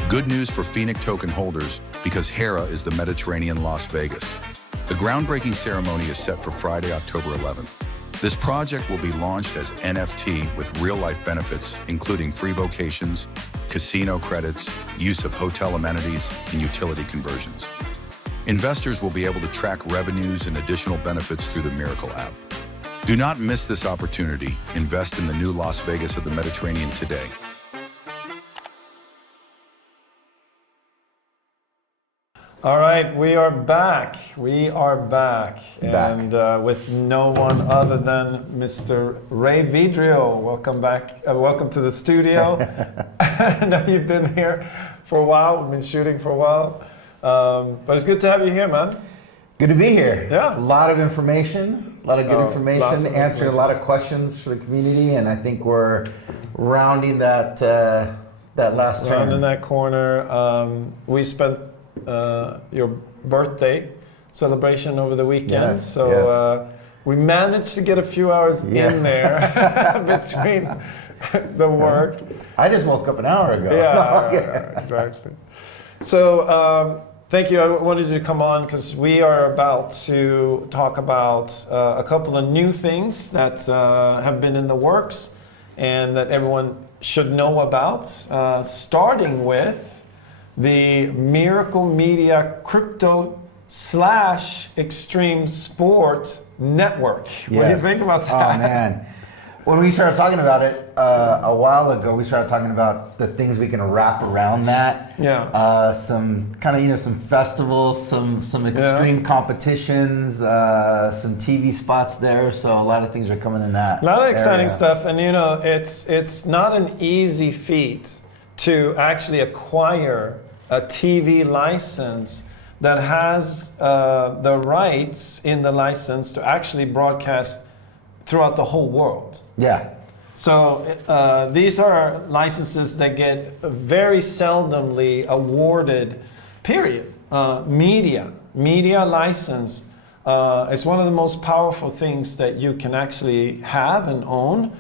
Good news for Phoenix Token holders because Hera is the Mediterranean Las Vegas. The groundbreaking ceremony is set for Friday, October 11th. This project will be launched as NFT with real-life benefits, including free vocations, casino credits, use of hotel amenities, and utility conversions. Investors will be able to track revenues and additional benefits through the Miracle app. Do not miss this opportunity. Invest in the new Las Vegas of the Mediterranean today. All right, we are back. We are back. And with no one other than Mr. Residual. Welcome back. Welcome to the studio. I know you've been here for a while. We've been shooting for a while. But it's good to have you here, man. Good to be here. Yeah. A lot of information, a lot of good information, answering a lot of questions for the community, and I think we're rounding that last turn. Rounding that corner. We spent your birthday celebration over the weekend. Yes, so we managed to get a few hours in there between the work. I just woke up an hour ago. Yeah, exactly. So thank you. I wanted you to come on because we are about to talk about a couple of new things that have been in the works and that everyone should know about, starting with the Miracle Media Crypto / Extreme Sport Network. Yes. What do you think about that? Oh man, when we started talking about it a while ago, we started talking about the things we can wrap around that. Yeah. Some kind of some festivals, some extreme competitions, some TV spots there. So a lot of things are coming in that. A lot of exciting area. stuff, and it's not an easy feat to actually acquire a TV license that has the rights in the license to actually broadcast throughout the whole world. Yeah. So these are licenses that get very seldomly awarded, period. Media license is one of the most powerful things that you can actually have and own.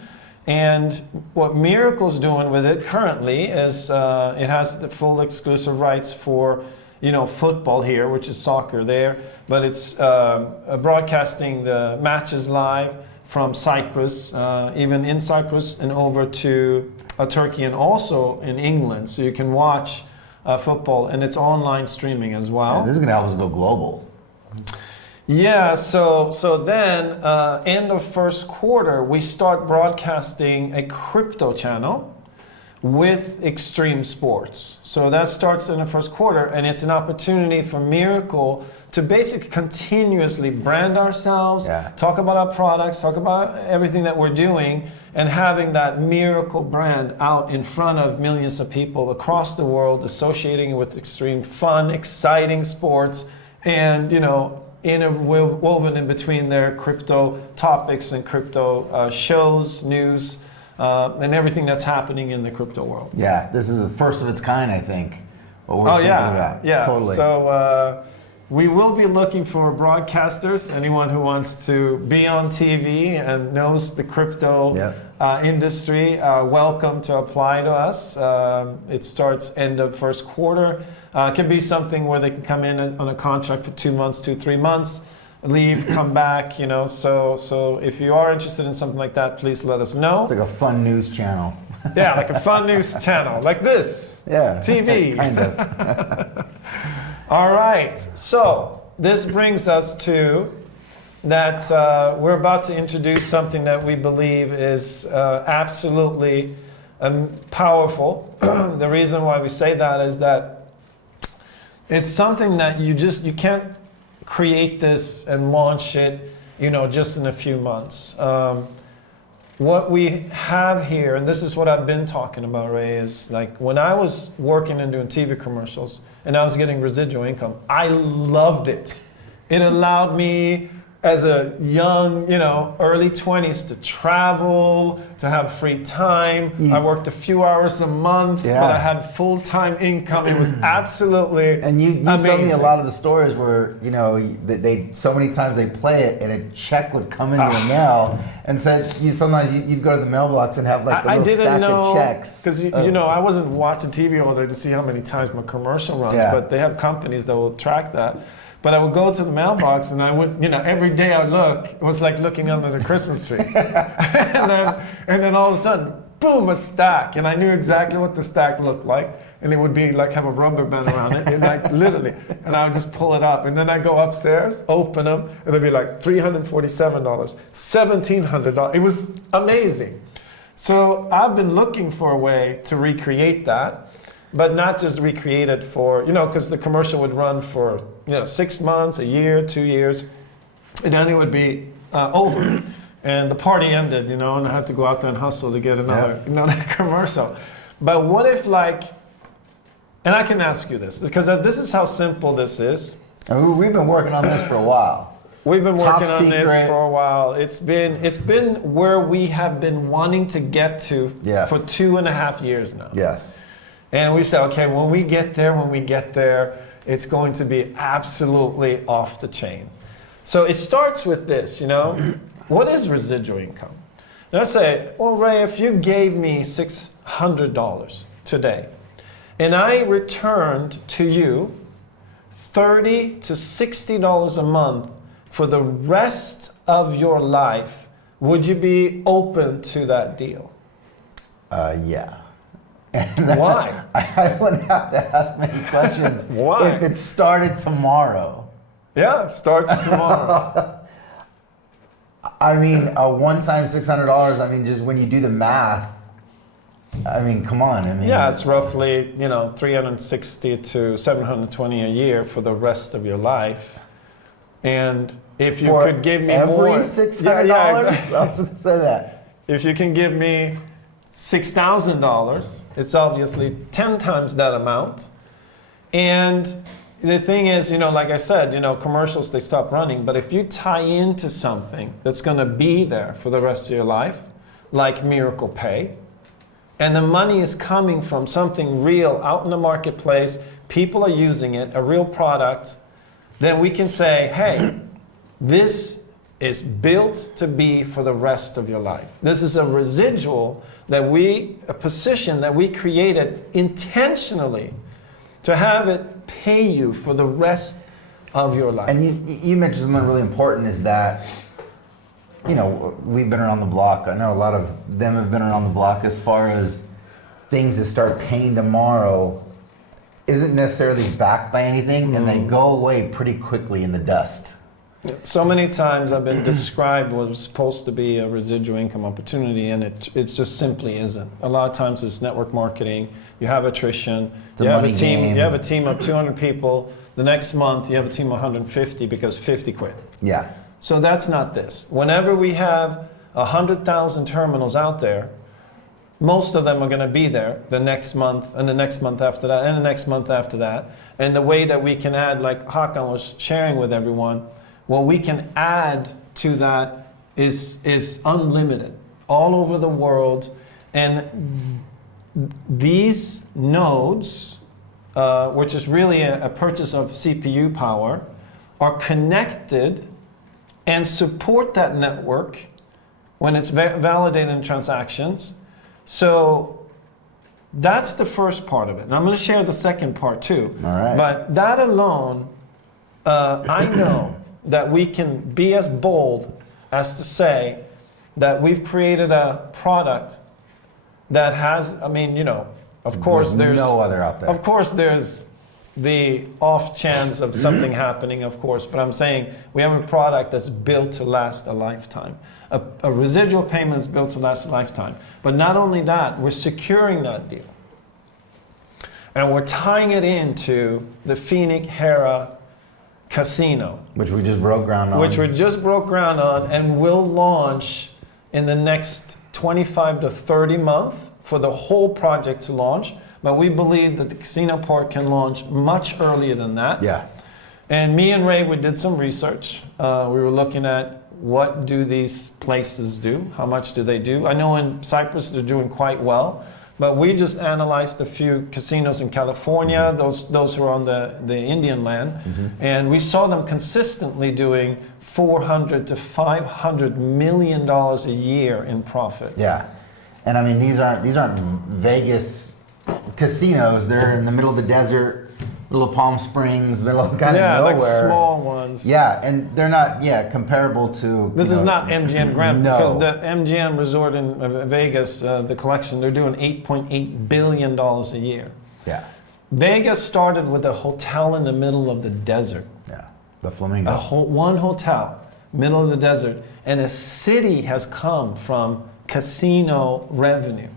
And what Miracle's doing with it currently is it has the full exclusive rights for, football here, which is soccer there, but it's broadcasting the matches live from Cyprus, even in Cyprus, and over to Turkey and also in England. So you can watch football, and it's online streaming as well. Yeah, this is going to help us go global. Yeah, so then end of first quarter, we start broadcasting a crypto channel with extreme sports. So that starts in the first quarter, and it's an opportunity for Miracle to basically continuously brand ourselves, talk about our products, talk about everything that we're doing, and having that Miracle brand out in front of millions of people across the world, associating it with extreme fun, exciting sports, and woven in between their crypto topics and crypto shows, news, and everything that's happening in the crypto world. Yeah, this is the first of its kind, I think. What we're thinking about. Yeah, totally. So we will be looking for broadcasters, anyone who wants to be on TV and knows the crypto industry, welcome to apply to us. It starts end of first quarter. It can be something where they can come in on a contract for 2 months, 2-3 months, leave, come back, So if you are interested in something like that, please let us know. It's like a fun news channel. Yeah, like a fun news channel, like this. Yeah. TV. Kind of. All right. So this brings us to that we're about to introduce something that we believe is absolutely powerful. The reason why we say that is that it's something that you can't create this and launch it, just in a few months. What we have here, and this is what I've been talking about, Ray, is like when I was working and doing TV commercials and I was getting residual income, I loved it. It allowed me as a young, early 20s to travel, to have free time. I worked a few hours a month, but I had full-time income. It was absolutely And you amazing. told me a lot of the stories where, they so many times they play it and a check would come in your mail and said sometimes you'd go to the mailbox and have like a little stack of checks. Because, I wasn't watching TV all day to see how many times my commercial runs, but they have companies that will track that. But I would go to the mailbox and I would, every day I would look, it was like looking under the Christmas tree. and then all of a sudden, boom, a stack. And I knew exactly what the stack looked like. And it would be like have a rubber band around it, and like literally. And I would just pull it up. And then I go upstairs, open them, and it'd be like $347, $1,700. It was amazing. So I've been looking for a way to recreate that. But not just recreate it for, because the commercial would run for, 6 months, a year, 2 years, and then it would be over. And the party ended, and I had to go out there and hustle to get another commercial. But what if and I can ask you this, because this is how simple this is. And we've been working on this for a while. We've been working on this for a while. It's been where we have been wanting to get to for 2.5 years now. Yes. And we said, okay, when we get there, it's going to be absolutely off the chain. So it starts with this, what is residual income? And I say, well, Ray, if you gave me $600 today, and I returned to you $30 to $60 a month for the rest of your life, would you be open to that deal? Yeah. And why? I wouldn't have to ask many questions. Why? If it started tomorrow. Yeah, it starts tomorrow. I mean, a one-time $600, I mean, just when you do the math, I mean, come on. I mean, yeah, it's roughly, $360 to $720 a year for the rest of your life. And if you could give me every more... $600? Yeah, exactly. I was going to say that. If you can give me $6,000, it's obviously 10 times that amount. And the thing is, like I said, commercials, they stop running. But if you tie into something that's going to be there for the rest of your life, like Miracle Pay, and the money is coming from something real out in the marketplace, people are using it, a real product, then we can say, hey, this is built to be for the rest of your life. This is a residual a position that we created intentionally to have it pay you for the rest of your life. And you mentioned something really important is that, we've been around the block. I know a lot of them have been around the block as far as things that start paying tomorrow isn't necessarily backed by anything, and they go away pretty quickly in the dust. So many times I've been described what was supposed to be a residual income opportunity, and it just simply isn't. A lot of times it's network marketing. You have attrition. You have a team. You have a team of 200 people. The next month you have a team of 150 because 50 quit. Yeah. So that's not this. Whenever we have 100,000 terminals out there, most of them are going to be there the next month and the next month after that and the next month after that. And the way that we can add, like Hakan was sharing with everyone, what we can add to that is unlimited all over the world. And these nodes, which is really a purchase of CPU power, are connected and support that network when it's validating transactions. So that's the first part of it. And I'm going to share the second part too. All right. But that alone, I know that we can be as bold as to say that we've created a product that has, of course there's no other out there. Of course there's the off chance of something happening, of course, but I'm saying we have a product that's built to last a lifetime. A residual payment is built to last a lifetime. But not only that, we're securing that deal. And we're tying it into the Phoenix Hera Casino. Which we just broke ground on. And will launch in the next 25 to 30 months for the whole project to launch. But we believe that the casino port can launch much earlier than that. Yeah. And me and Ray, we did some research. We were looking at what do these places do? How much do they do? I know in Cyprus they're doing quite well, but we just analyzed a few casinos in California, those who are on the Indian land, and we saw them consistently doing $400 to $500 million a year in profit. Yeah, and I mean these aren't Vegas casinos. They're in the middle of the desert. Middle of Palm Springs, middle of kind of nowhere. Like small ones. Yeah, and they're not, comparable to... This is not MGM Grand, no. Because the MGM Resort in Vegas, the collection, they're doing $8.8 billion a year. Yeah. Vegas started with a hotel in the middle of the desert. Yeah, the Flamingo. One hotel, middle of the desert, and a city has come from casino revenue.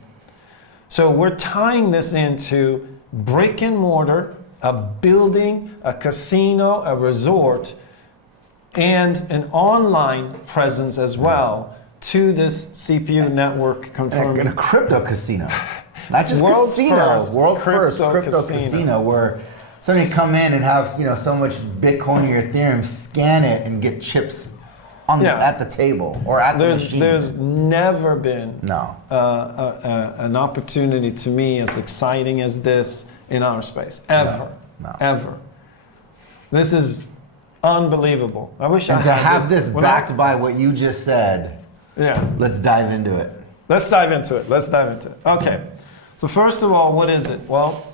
So we're tying this into brick and mortar, a building, a casino, a resort, and an online presence as well to this CPU network confirmed. And a crypto casino. Not just World's first crypto casino where somebody come in and have so much Bitcoin or Ethereum, scan it and get chips on at the table or at the machine. There's never been an opportunity to me as exciting as this in our space, ever. This is unbelievable. I wish I had to have this When backed by what you just said. Yeah. Let's dive into it. Let's dive into it. Okay. So first of all, what is it? Well,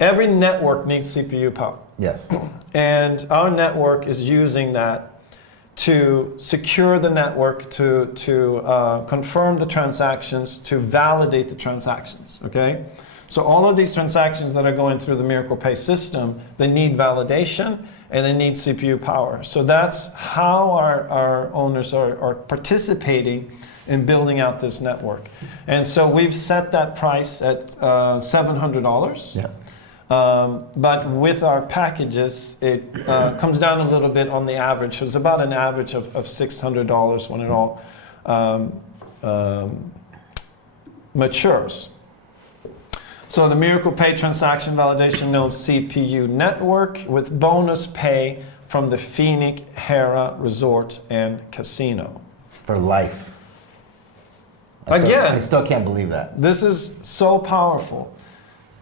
every network needs CPU power. Yes. And our network is using that to secure the network, to confirm the transactions, to validate the transactions, okay? So all of these transactions that are going through the Miracle Pay system, they need validation and they need CPU power. So that's how our owners are participating in building out this network. And so we've set that price at $700. Yeah. But with our packages, it comes down a little bit on the average. So it's about an average of $600 when it all matures. So the Miracle Pay transaction validation node CPU network with bonus pay from the Phoenix Hera Resort and Casino. For life. Again, I still can't believe that. This is so powerful.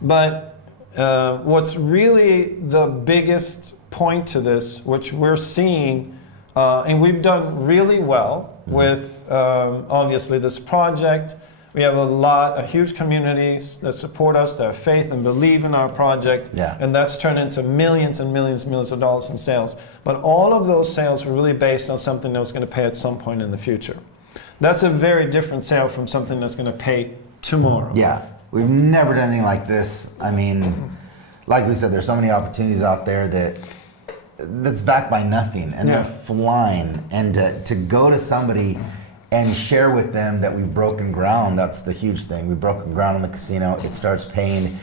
But what's really the biggest point to this, which we're seeing, and we've done really well with obviously this project. We have a huge communities that support us, that have faith and believe in our project, and that's turned into millions and millions and millions of dollars in sales. But all of those sales were really based on something that was going to pay at some point in the future. That's a very different sale from something that's going to pay tomorrow. Yeah, we've never done anything like this. I mean, like we said, there's so many opportunities out there that's backed by nothing, and they're flying. And to go to somebody and share with them that we've broken ground, that's the huge thing. We've broken ground on the casino. It starts paying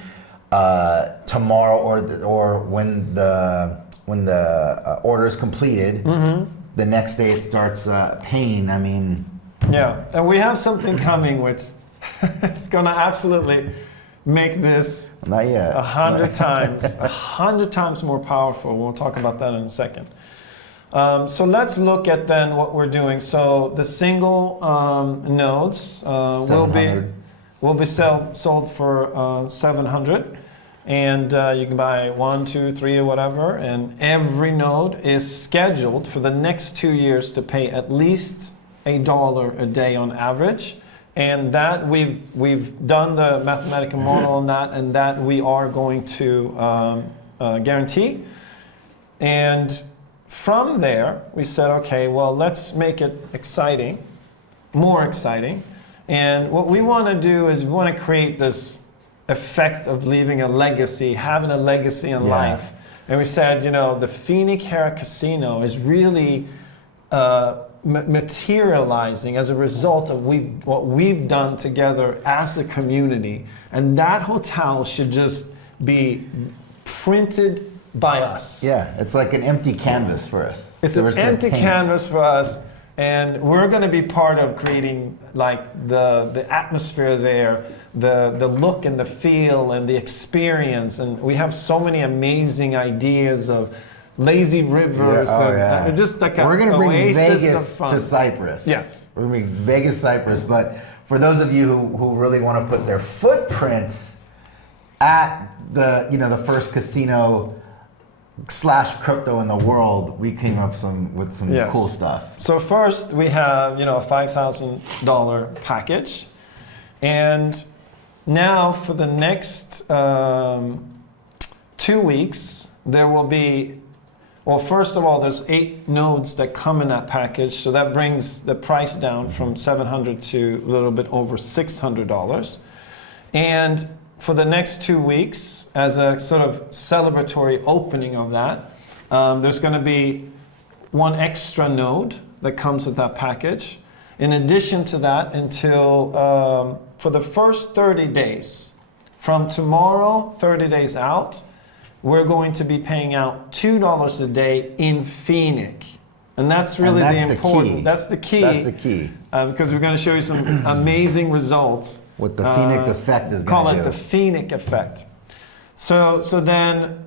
tomorrow or when the order is completed. The next day it starts paying. I mean... Yeah, and we have something coming which is going to absolutely make this not yet 100 times more powerful. We'll talk about that in a second. So let's look at then what we're doing. So the single nodes will be sold for 700, and you can buy 1, 2, 3, or whatever. And every node is scheduled for the next 2 years to pay at least $1 a day on average. And that we've done the mathematical model on that, and that we are going to guarantee. And from there, we said, okay, well, let's make it exciting, more exciting. And what we want to do is we want to create this effect of leaving a legacy, having a legacy in Yeah. life. And we said, the Phoenix Hera Casino is really materializing as a result of what we've done together as a community. And that hotel should just be printed by us. Yeah, it's like an empty canvas for us. It's So an empty canvas for us, and we're going to be part of creating like the atmosphere there, the look and the feel and the experience. And we have so many amazing ideas of lazy rivers. And just like we're going to bring oasis Vegas of fun. to Cyprus. Yes. We're going to bring Vegas, Cyprus. But for those of you who really want to put their footprints at the first casino / crypto in the world, we came up with some Yes. cool stuff. So first we have, a $5,000 package. And now for the next 2 weeks, there will be, well, first of all, there's 8 nodes that come in that package. So that brings the price down from $700 to a little bit over $600. And for the next 2 weeks, as a sort of celebratory opening of that, there's going to be 1 extra node that comes with that package. In addition to that, until for the first 30 days, from tomorrow, 30 days out, we're going to be paying out $2 a day in Phoenix. And that's really the important. That's the key. That's the key. Because we're going to show you some amazing results. What the Phoenix effect is going to do. Call it the Phoenix effect. So then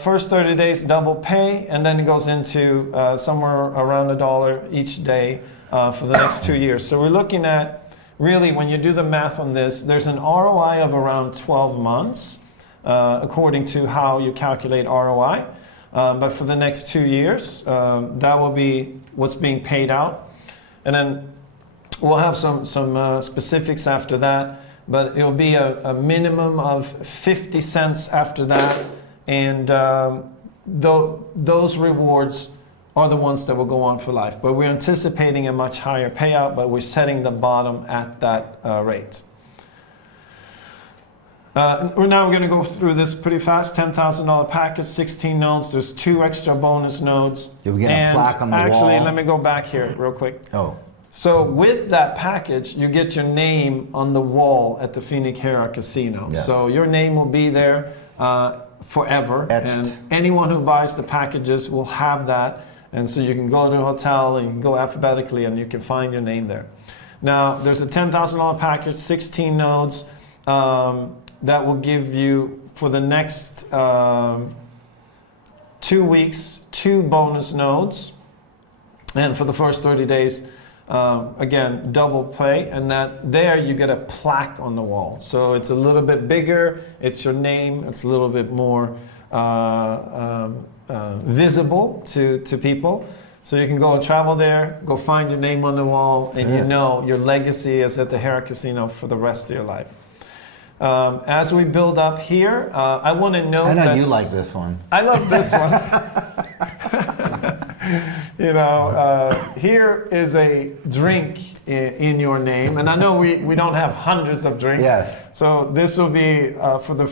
first 30 days double pay, and then it goes into somewhere around $1 each day for the next 2 years. So we're looking at, really, when you do the math on this, there's an ROI of around 12 months, according to how you calculate ROI. But for the next 2 years, that will be what's being paid out. And then we'll have some specifics after that, but it'll be a minimum of 50 cents after that. And those rewards are the ones that will go on for life. But we're anticipating a much higher payout, but we're setting the bottom at that rate. We're now going to go through this pretty fast. $10,000 package, 16 nodes. There's 2 extra bonus nodes. You'll get a plaque on the wall. Actually, let me go back here real quick. Oh. So with that package, you get your name on the wall at the Phoenix Hera Casino. Yes. So your name will be there forever. Etched. And anyone who buys the packages will have that. And so you can go to a hotel and you can go alphabetically and you can find your name there. Now, there's a $10,000 package, 16 nodes. That will give you, for the next 2 weeks, 2 bonus nodes. And for the first 30 days, again, double pay. And that there you get a plaque on the wall. So it's a little bit bigger. It's your name. It's a little bit more visible to people. So you can go and travel there, go find your name on the wall, and you know your legacy is at the Hera Casino for the rest of your life. As we build up here, I want to note that... I know you like this one. I love this one. Here is a drink in your name. And I know we don't have hundreds of drinks. Yes. So this will be for the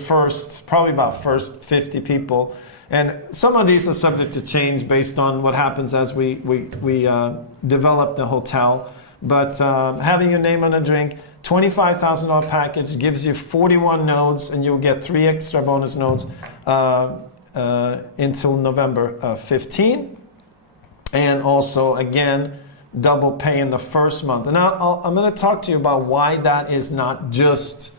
probably about first 50 people. And some of these are subject to change based on what happens as we develop the hotel. But having your name on a drink, $25,000 package gives you 41 nodes, and you'll get 3 extra bonus nodes until November 15. And also, again, double pay in the first month. And I'm going to talk to you about why that is not just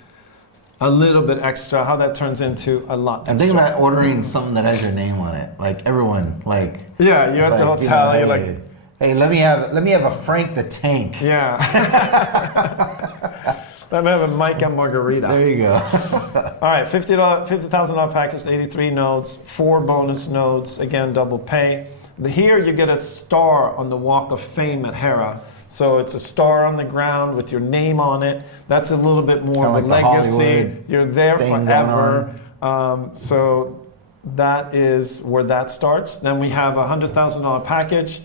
a little bit extra, how that turns into a lot extra. I'm thinking about ordering something that has your name on it. Like everyone, like... Yeah, you're at the hotel, you're like... Hey, let me have a Frank the Tank. Yeah. Let me have a Micah Margarita. There you go. All right, $50,000 package, 83 nodes, 4 bonus nodes, again, double pay. Here you get a star on the Walk of Fame at Hera. So it's a star on the ground with your name on it. That's a little bit more of a legacy. You're there forever. So that is where that starts. Then we have a $100,000 package.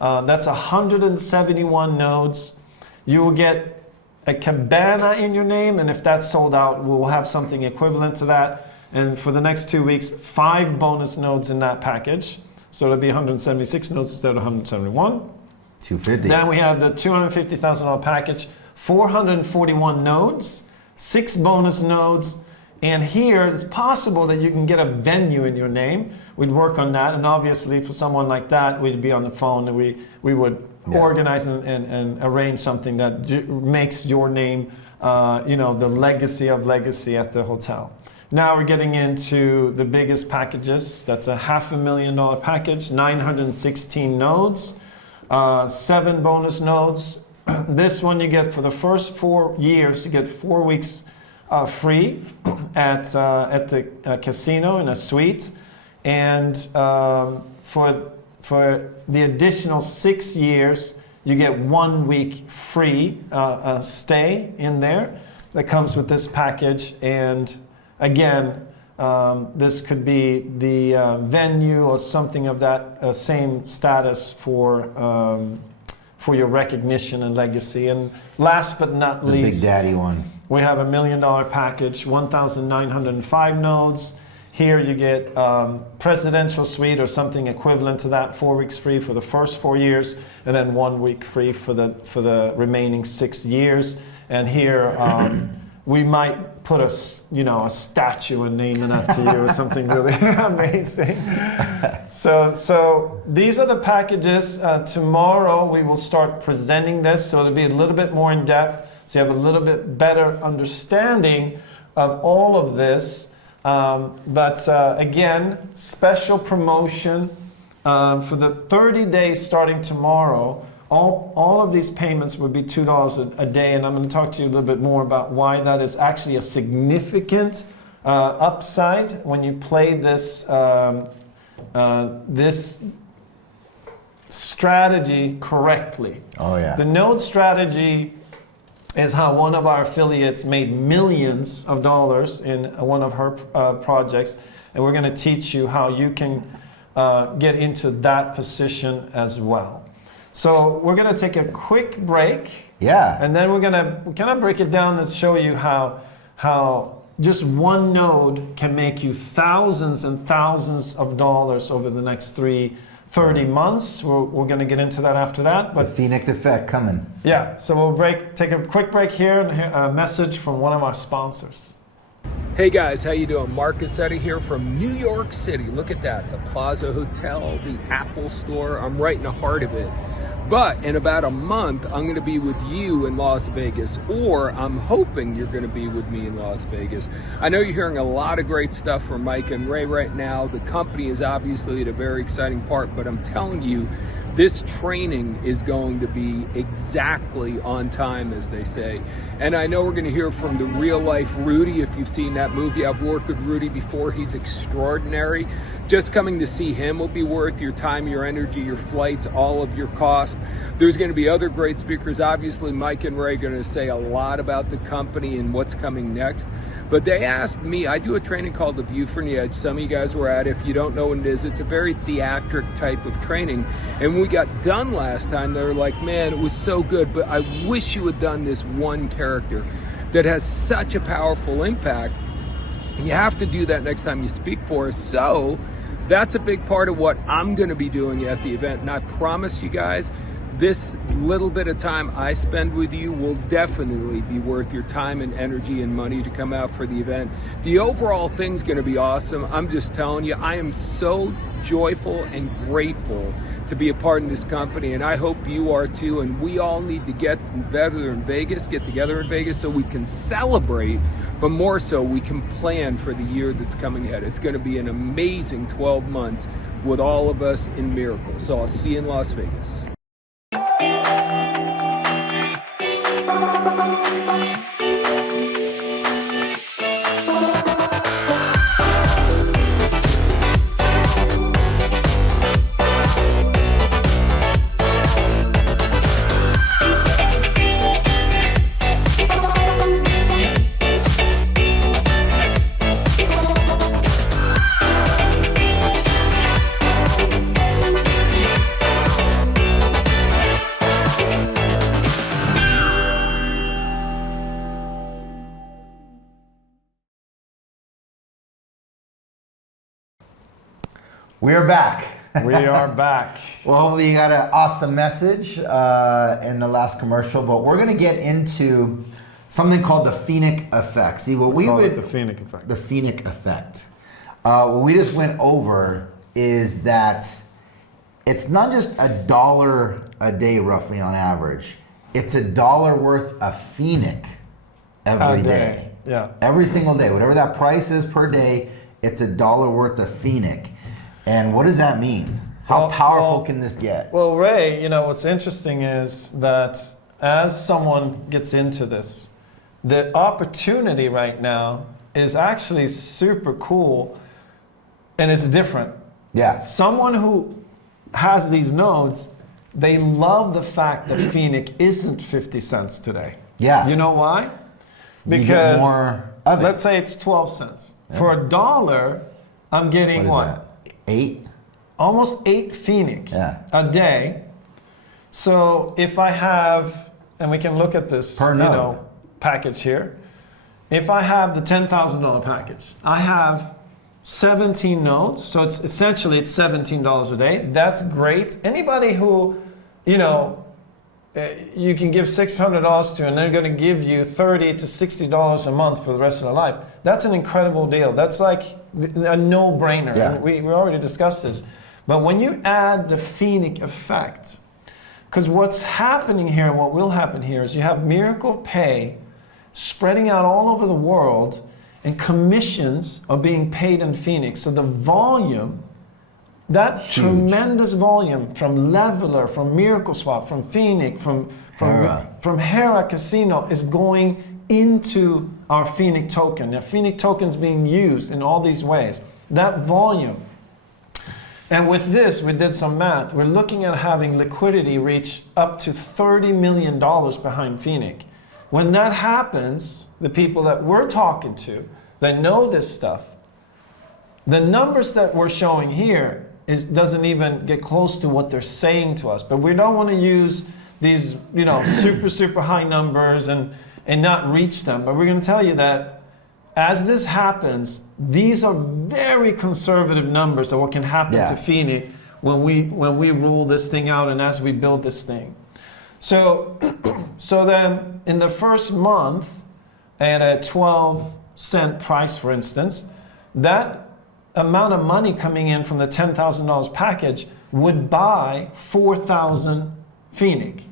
That's 171 nodes. You will get a cabana in your name, and if that's sold out, we'll have something equivalent to that. And for the next 2 weeks, 5 bonus nodes in that package. So it'll be 176 nodes instead of 171. 250. Then we have the $250,000 package, 441 nodes, 6 bonus nodes, and here it's possible that you can get a venue in your name. We'd work on that, and obviously for someone like that, we'd be on the phone and we would organize and arrange something that makes your name, the legacy of legacy at the hotel. Now we're getting into the biggest packages. That's a $500,000 package, 916 nodes, 7 bonus nodes. This one you get for the first 4 years, you get 4 weeks free at the casino in a suite. And for the additional 6 years, you get 1 week free stay in there that comes with this package. And again, this could be the venue or something of that same status for your recognition and legacy. And last but not least, the Big Daddy one. We have $1 million package, 1,905 nodes. Here you get presidential suite or something equivalent to that, 4 weeks free for the first 4 years, and then 1 week free for the remaining 6 years. And here we might put a statue and name it after you or something really amazing. So these are the packages. Tomorrow we will start presenting this, so it'll be a little bit more in depth, so you have a little bit better understanding of all of this. But again, special promotion for the 30 days starting tomorrow. All of these payments would be $2 a day, and I'm going to talk to you a little bit more about why that is actually a significant upside when you play this this strategy correctly. Oh yeah. The node strategy is how one of our affiliates made millions of dollars in one of her projects, and we're going to teach you how you can get into that position as well. So we're going to take a quick break. Yeah. And then we're going to kind of break it down and show you how just one node can make you thousands and thousands of dollars over the next 30 months. We're going to get into that after that. But the Phoenix effect coming. Yeah. So we'll take a quick break here and hear a message from one of our sponsors. Hey guys, how you doing? Mark Cassetti here from New York City. Look at that, the Plaza Hotel, the Apple Store. I'm right in the heart of it. But in about a month, I'm going to be with you in Las Vegas, or I'm hoping you're going to be with me in Las Vegas. I know you're hearing a lot of great stuff from Mike and Ray right now. The company is obviously at a very exciting part, but I'm telling you, this training is going to be exactly on time, as they say. And I know we're going to hear from the real life Rudy. If you've seen that movie, I've worked with Rudy before. He's extraordinary. Just coming to see him will be worth your time, your energy, your flights, all of your cost. There's going to be other great speakers. Obviously, Mike and Ray are going to say a lot about the company and what's coming next. But they asked me, I do a training called The View from the Edge. Some of you guys were at it. If you don't know what it is, it's a very theatric type of training. And when we got done last time, they were like, man, it was so good, but I wish you had done this one character that has such a powerful impact. And you have to do that next time you speak for us. So that's a big part of what I'm going to be doing at the event. And I promise you guys, this little bit of time I spend with you will definitely be worth your time and energy and money to come out for the event. The overall thing's going to be awesome. I'm just telling you, I am so joyful and grateful to be a part of this company, and I hope you are too. And we all need to get together in Vegas so we can celebrate, but more so we can plan for the year that's coming ahead. It's going to be an amazing 12 months with all of us in Miracle. So I'll see you in Las Vegas. We are back. We are back. Well, hopefully you got an awesome message in the last commercial, but we're going to get into something called the Phoenix effect. See, what we would... the Phoenix effect. The Phoenix effect. What we just went over is that it's not just $1 a day roughly on average. It's $1 worth of Phoenix every day. Yeah. Every single day. Whatever that price is per day, it's $1 worth of Phoenix. And what does that mean? How powerful can this get? Well, Ray, you know, what's interesting is that as someone gets into this, the opportunity right now is actually super cool and it's different. Yeah. Someone who has these nodes, they love the fact that Phoenix isn't 50 cents today. Yeah. You know why? You Because get more of it. let's say it's 12 cents. Yeah. For $1, I'm getting what? Is that? 8? Almost 8 Phoenix a day. So if I have, and we can look at this package here. If I have the $10,000 package, I have 17 nodes. So it's essentially it's $17 a day. That's great. Anybody who, you know, you can give $600 to and they're going to give you $30 to $60 a month for the rest of their life. That's an incredible deal. That's like a no-brainer. Yeah. We already discussed this. But when you add the Phoenix effect, because what's happening here and what will happen here is you have Miracle Pay spreading out all over the world and commissions are being paid in Phoenix. So the volume, that tremendous volume from Leveler, from Miracle Swap, from Phoenix, from Terra Casino is going into our Phoenix token. Now, Phoenix token is being used in all these ways. That volume. And with this, we did some math. We're looking at having liquidity reach up to $30 million behind Phoenix. When that happens, the people that we're talking to that know this stuff, the numbers that we're showing here doesn't even get close to what they're saying to us. But we don't want to use these, you know, super high numbers and not reach them. But we're going to tell you that as this happens, these are very conservative numbers of what can happen to Phoenix when we rule this thing out and as we build this thing. So then in the first month at a 12-cent price, for instance, that amount of money coming in from the $10,000 package would buy 4,000 Phoenix.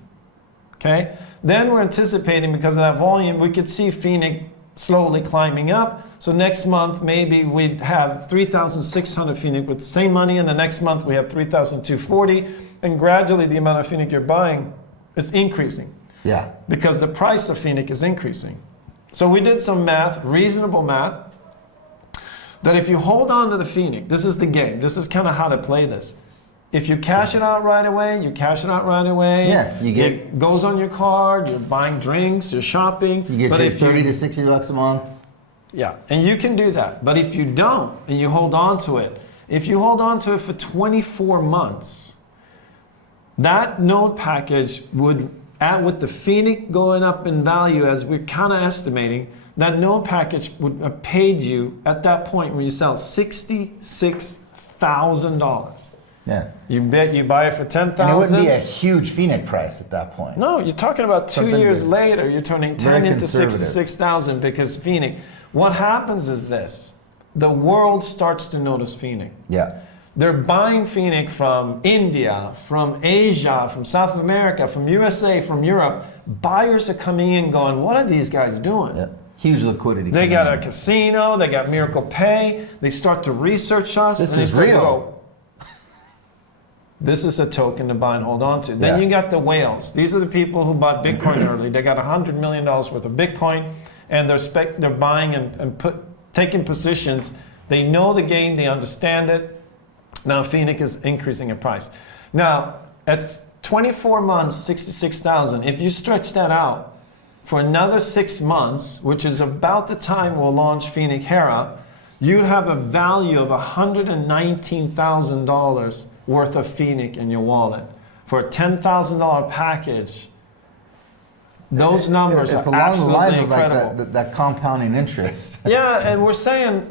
Okay? Then we're anticipating, because of that volume, we could see Phoenix slowly climbing up. So next month, maybe we'd have 3,600 Phoenix with the same money, and the next month we have 3,240, and gradually the amount of Phoenix you're buying is increasing. Yeah. Because the price of Phoenix is increasing. So we did some math, reasonable math, that if you hold on to the Phoenix, this is the game. This is kind of how to play this. If you cash it out right away, you cash it out right away. Yeah, you get it goes on your card. You're buying drinks. You're shopping. You get your 30 to 60 bucks a month. Yeah, and you can do that. But if you don't and you hold on to it, if you hold on to it for 24 months, that note package would, with the Phoenix going up in value as we're kind of estimating, that note package would have paid you at that point when you sell $66,000. Yeah. You buy it for $10,000. And it wouldn't be a huge Phoenix price at that point. No, you're talking about 2 years later, you're turning 10 into conservative. 66,000 because Phoenix. What happens is this. The world starts to notice Phoenix. Yeah. They're buying Phoenix from India, from Asia, from South America, from USA, from Europe. Buyers are coming in going, what are these guys doing? Yeah. Huge liquidity. They got a casino, they got Miracle Pay, they start to research us. This and is they start to real. go, this is a token to buy and hold on to. Then you got the whales. These are the people who bought Bitcoin early. They got $100 million worth of Bitcoin, and they're buying and taking positions. They know the game. They understand it. Now Phoenix is increasing in price. Now at 24 months, 66,000. If you stretch that out for another 6 months, which is about the time we'll launch Phoenix Terra, you have a value of $119,000 worth of Phoenix in your wallet. For a $10,000 package, those numbers it's are along the absolutely lines of incredible. like that compounding interest. Yeah, and we're saying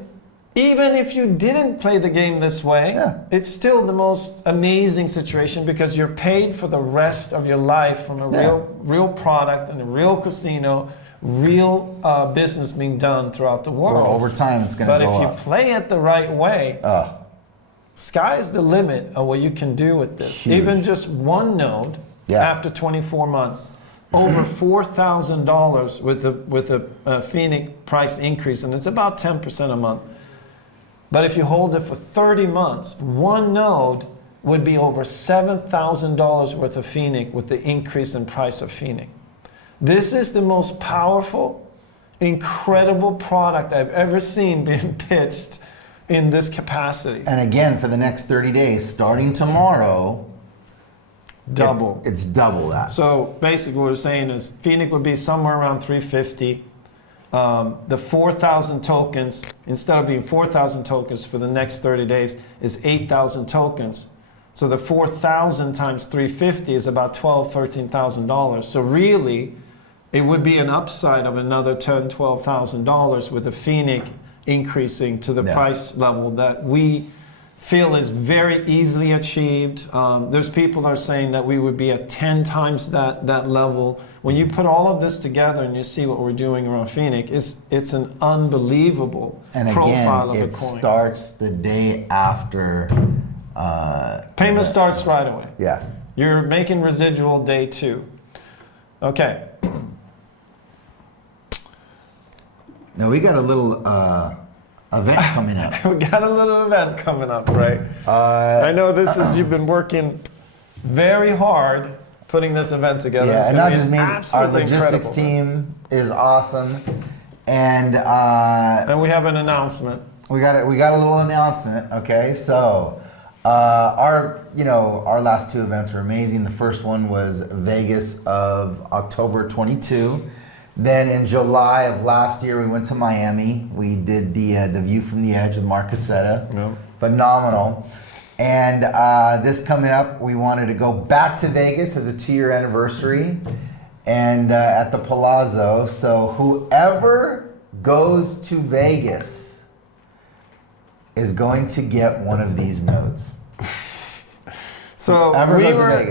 even if you didn't play the game this way, it's still the most amazing situation because you're paid for the rest of your life from a real product and a real casino, real business being done throughout the world. Well, over time, it's going to go up. But if you play it the right way, sky is the limit of what you can do with this. Huge. Even just one node after 24 months, over $4,000 with a Phoenix price increase, and it's about 10% a month. But if you hold it for 30 months, one node would be over $7,000 worth of Phoenix with the increase in price of Phoenix. This is the most powerful, incredible product I've ever seen being pitched in this capacity. And again, for the next 30 days, starting tomorrow, double. It's double that. So basically what we're saying is Phoenix would be somewhere around 350. The 4,000 tokens, instead of being 4,000 tokens for the next 30 days, is 8,000 tokens. So the 4,000 times 350 is about $12,000, $13,000. So really, it would be an upside of another $10,000, $12,000 with the Phoenix increasing to the price level that we feel is very easily achieved. There's people that are saying that we would be at 10 times that level. When you put all of this together and you see what we're doing around Phoenix, it's an unbelievable profile of a coin. And again, it starts the day after. Payment starts right away. Yeah. You're making residual day 2. Okay. Now we got a little event coming up. We got a little event coming up, right? I know this is, you've been working very hard putting this event together. Yeah, it's and not be just me, our logistics incredible. team is awesome. And we have an announcement. We got a little announcement, okay? So our last 2 events were amazing. The first one was Vegas of October 22. Then in July of last year, we went to Miami. We did the View from the Edge with Mark Cassetta. Yep. Phenomenal. And this coming up, we wanted to go back to Vegas as a 2-year anniversary and at the Palazzo. So whoever goes to Vegas is going to get one of these nodes. So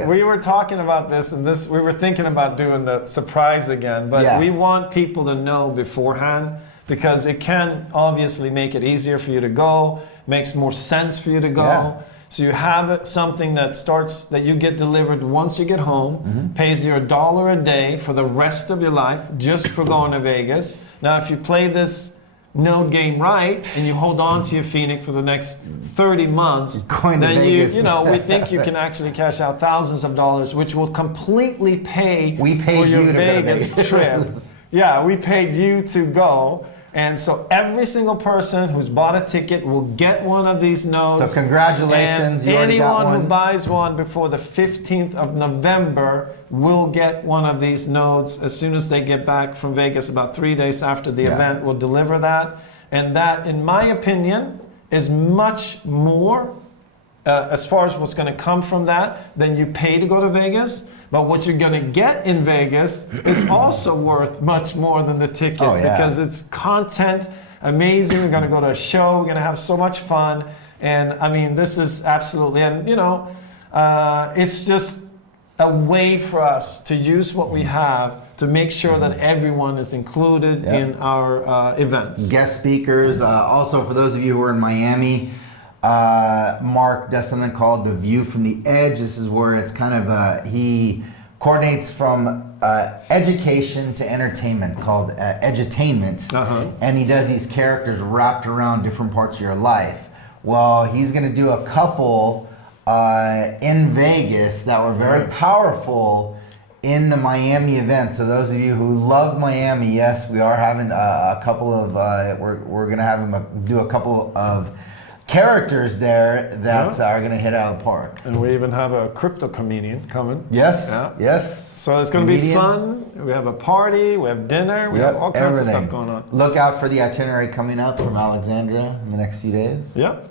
we were talking about this, and we were thinking about doing the surprise again, but we want people to know beforehand because it can obviously make it easier for you to go, makes more sense for you to go. Yeah. So you have something that you get delivered once you get home, pays you $1 a day for the rest of your life just for going to Vegas. Now, if you play this node game right and you hold on to your Phoenix for the next 30 months, then we think you can actually cash out thousands of dollars, which will completely pay for your Vegas trip. Yeah, we paid you to go. And so every single person who's bought a ticket will get one of these nodes. So congratulations, you already got one. Anyone who buys one before the 15th of November will get one of these nodes as soon as they get back from Vegas. About 3 days after the event, we'll deliver that. And that, in my opinion, is much more as far as what's going to come from that than you pay to go to Vegas. But what you're going to get in Vegas is also worth much more than the ticket because it's content, amazing. We're going to go to a show. We're going to have so much fun. And I mean, this is absolutely, and it's just a way for us to use what we have to make sure that everyone is included in our events. Guest speakers. Also, for those of you who are in Miami, Mark does something called the View from the Edge. This is where it's kind of he coordinates from education to entertainment, called edutainment, and he does these characters wrapped around different parts of your life. Well, he's going to do a couple in Vegas that were very powerful in the Miami event. So those of you who love Miami, yes, we are having a couple of we're going to have him do a couple of characters there that are going to hit out of the park. And we even have a crypto comedian coming. Yes, yes. So it's going to be fun. We have a party, we have dinner, we have all kinds of stuff going on. Look out for the itinerary coming up from Alexandria in the next few days. Yep.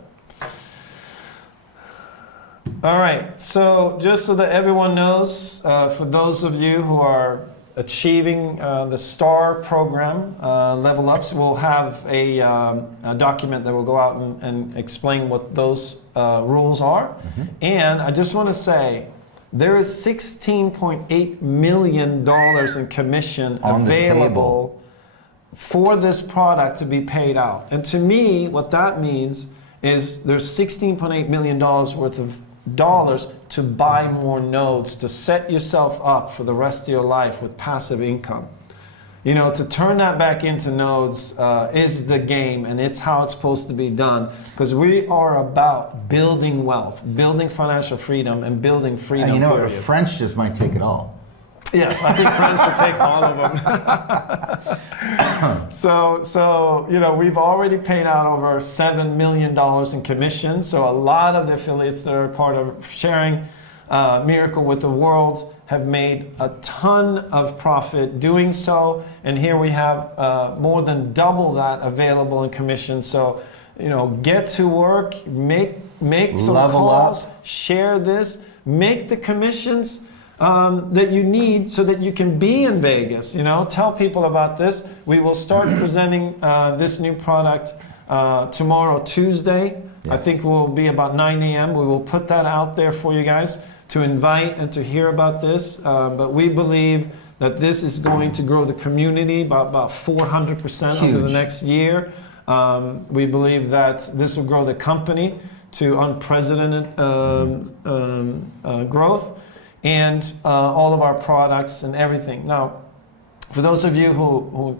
All right, so just so that everyone knows, for those of you who are achieving the STAR program, level ups. We'll have a document that will go out and explain what those rules are. And I just want to say, there is $16.8 million in commission On the available table for this product to be paid out. And to me, what that means is there's $16.8 million worth of dollars to buy more nodes, to set yourself up for the rest of your life with passive income. You know, to turn that back into nodes is the game, and it's how it's supposed to be done, because we are about building wealth, building financial freedom, and building freedom. And you know, period. the French just might take it all. Yeah, I think France should take all of them. So you know, we've already paid out over $7 million in commission. So a lot of the affiliates that are part of sharing Miracle with the world have made a ton of profit doing so. And here we have more than double that available in commission. So, you know, get to work, make some Level calls, up. share this, make the commissions that you need so that you can be in Vegas. You know, tell people about this. We will start presenting this new product tomorrow, Tuesday. Yes. I think we'll be about 9 a.m. We will put that out there for you guys to invite and to hear about this. But we believe that this is going to grow the community by about 400% over the next year. We believe that this will grow the company to unprecedented growth, and all of our products and everything. Now, for those of you who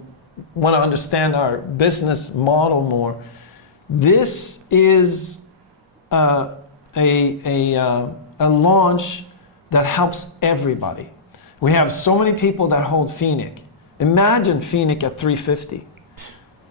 want to understand our business model more, this is a launch that helps everybody. We have so many people that hold Phoenix. Imagine Phoenix at 350.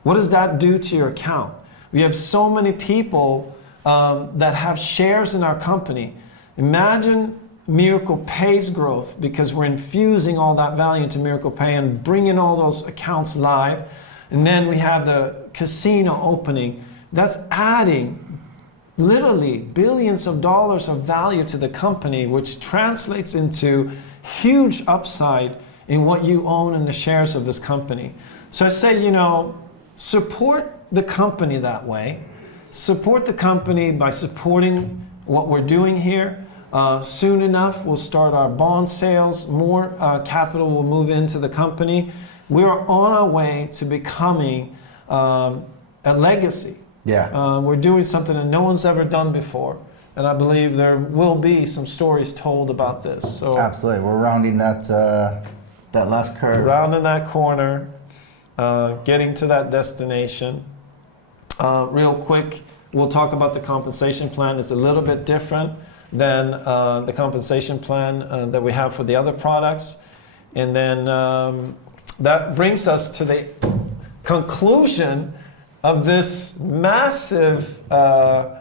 What does that do to your account? We have so many people that have shares in our company. Imagine Miracle Pay's growth, because we're infusing all that value into Miracle Pay and bringing all those accounts live. And then we have the casino opening. That's adding literally billions of dollars of value to the company, which translates into huge upside in what you own in the shares of this company. So I say, you know, support the company that way. Support the company by supporting what we're doing here. Soon enough, we'll start our bond sales. More capital will move into the company. We're on our way to becoming a legacy. Yeah. We're doing something that no one's ever done before. And I believe there will be some stories told about this. So Absolutely. We're rounding that last curve. Rounding that corner, getting to that destination. Real quick, we'll talk about the compensation plan. It's a little bit different than the compensation plan that we have for the other products. And then that brings us to the conclusion of this massive I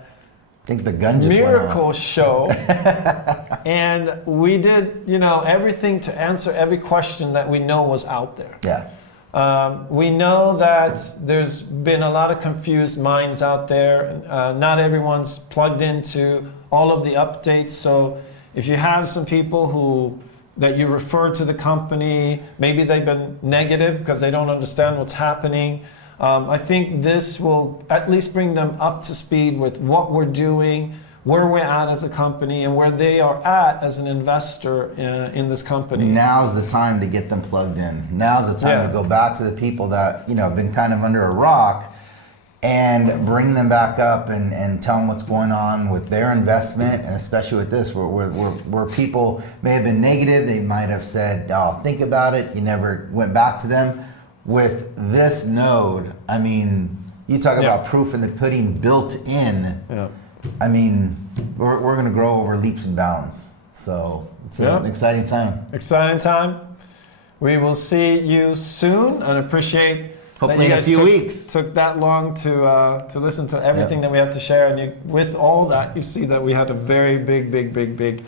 think the gun just miracle show. And we did, you know, everything to answer every question that we know was out there. Yeah. We know that there's been a lot of confused minds out there. Not everyone's plugged into all of the updates. So if you have some people that you refer to the company, maybe they've been negative because they don't understand what's happening. I think this will at least bring them up to speed with what we're doing, where we're at as a company, and where they are at as an investor in this company. Now's the time to get them plugged in. Now's the time to go back to the people that, you know, have been kind of under a rock and bring them back up and tell them what's going on with their investment, and especially with this, where people may have been negative. They might have said, oh, think about it. You never went back to them. With this node, I mean, you talk about proof in the pudding built in. Yeah. I mean, we're going to grow over leaps and bounds. So it's an exciting time. Exciting time. We will see you soon, and appreciate hopefully that you in a guys few weeks. Took that long to listen to everything that we have to share. And with all that, you see that we had a very big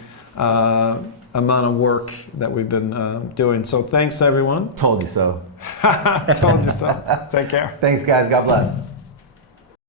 amount of work that we've been doing. So thanks, everyone. Told you so. Told you so. Take care. Thanks, guys. God bless.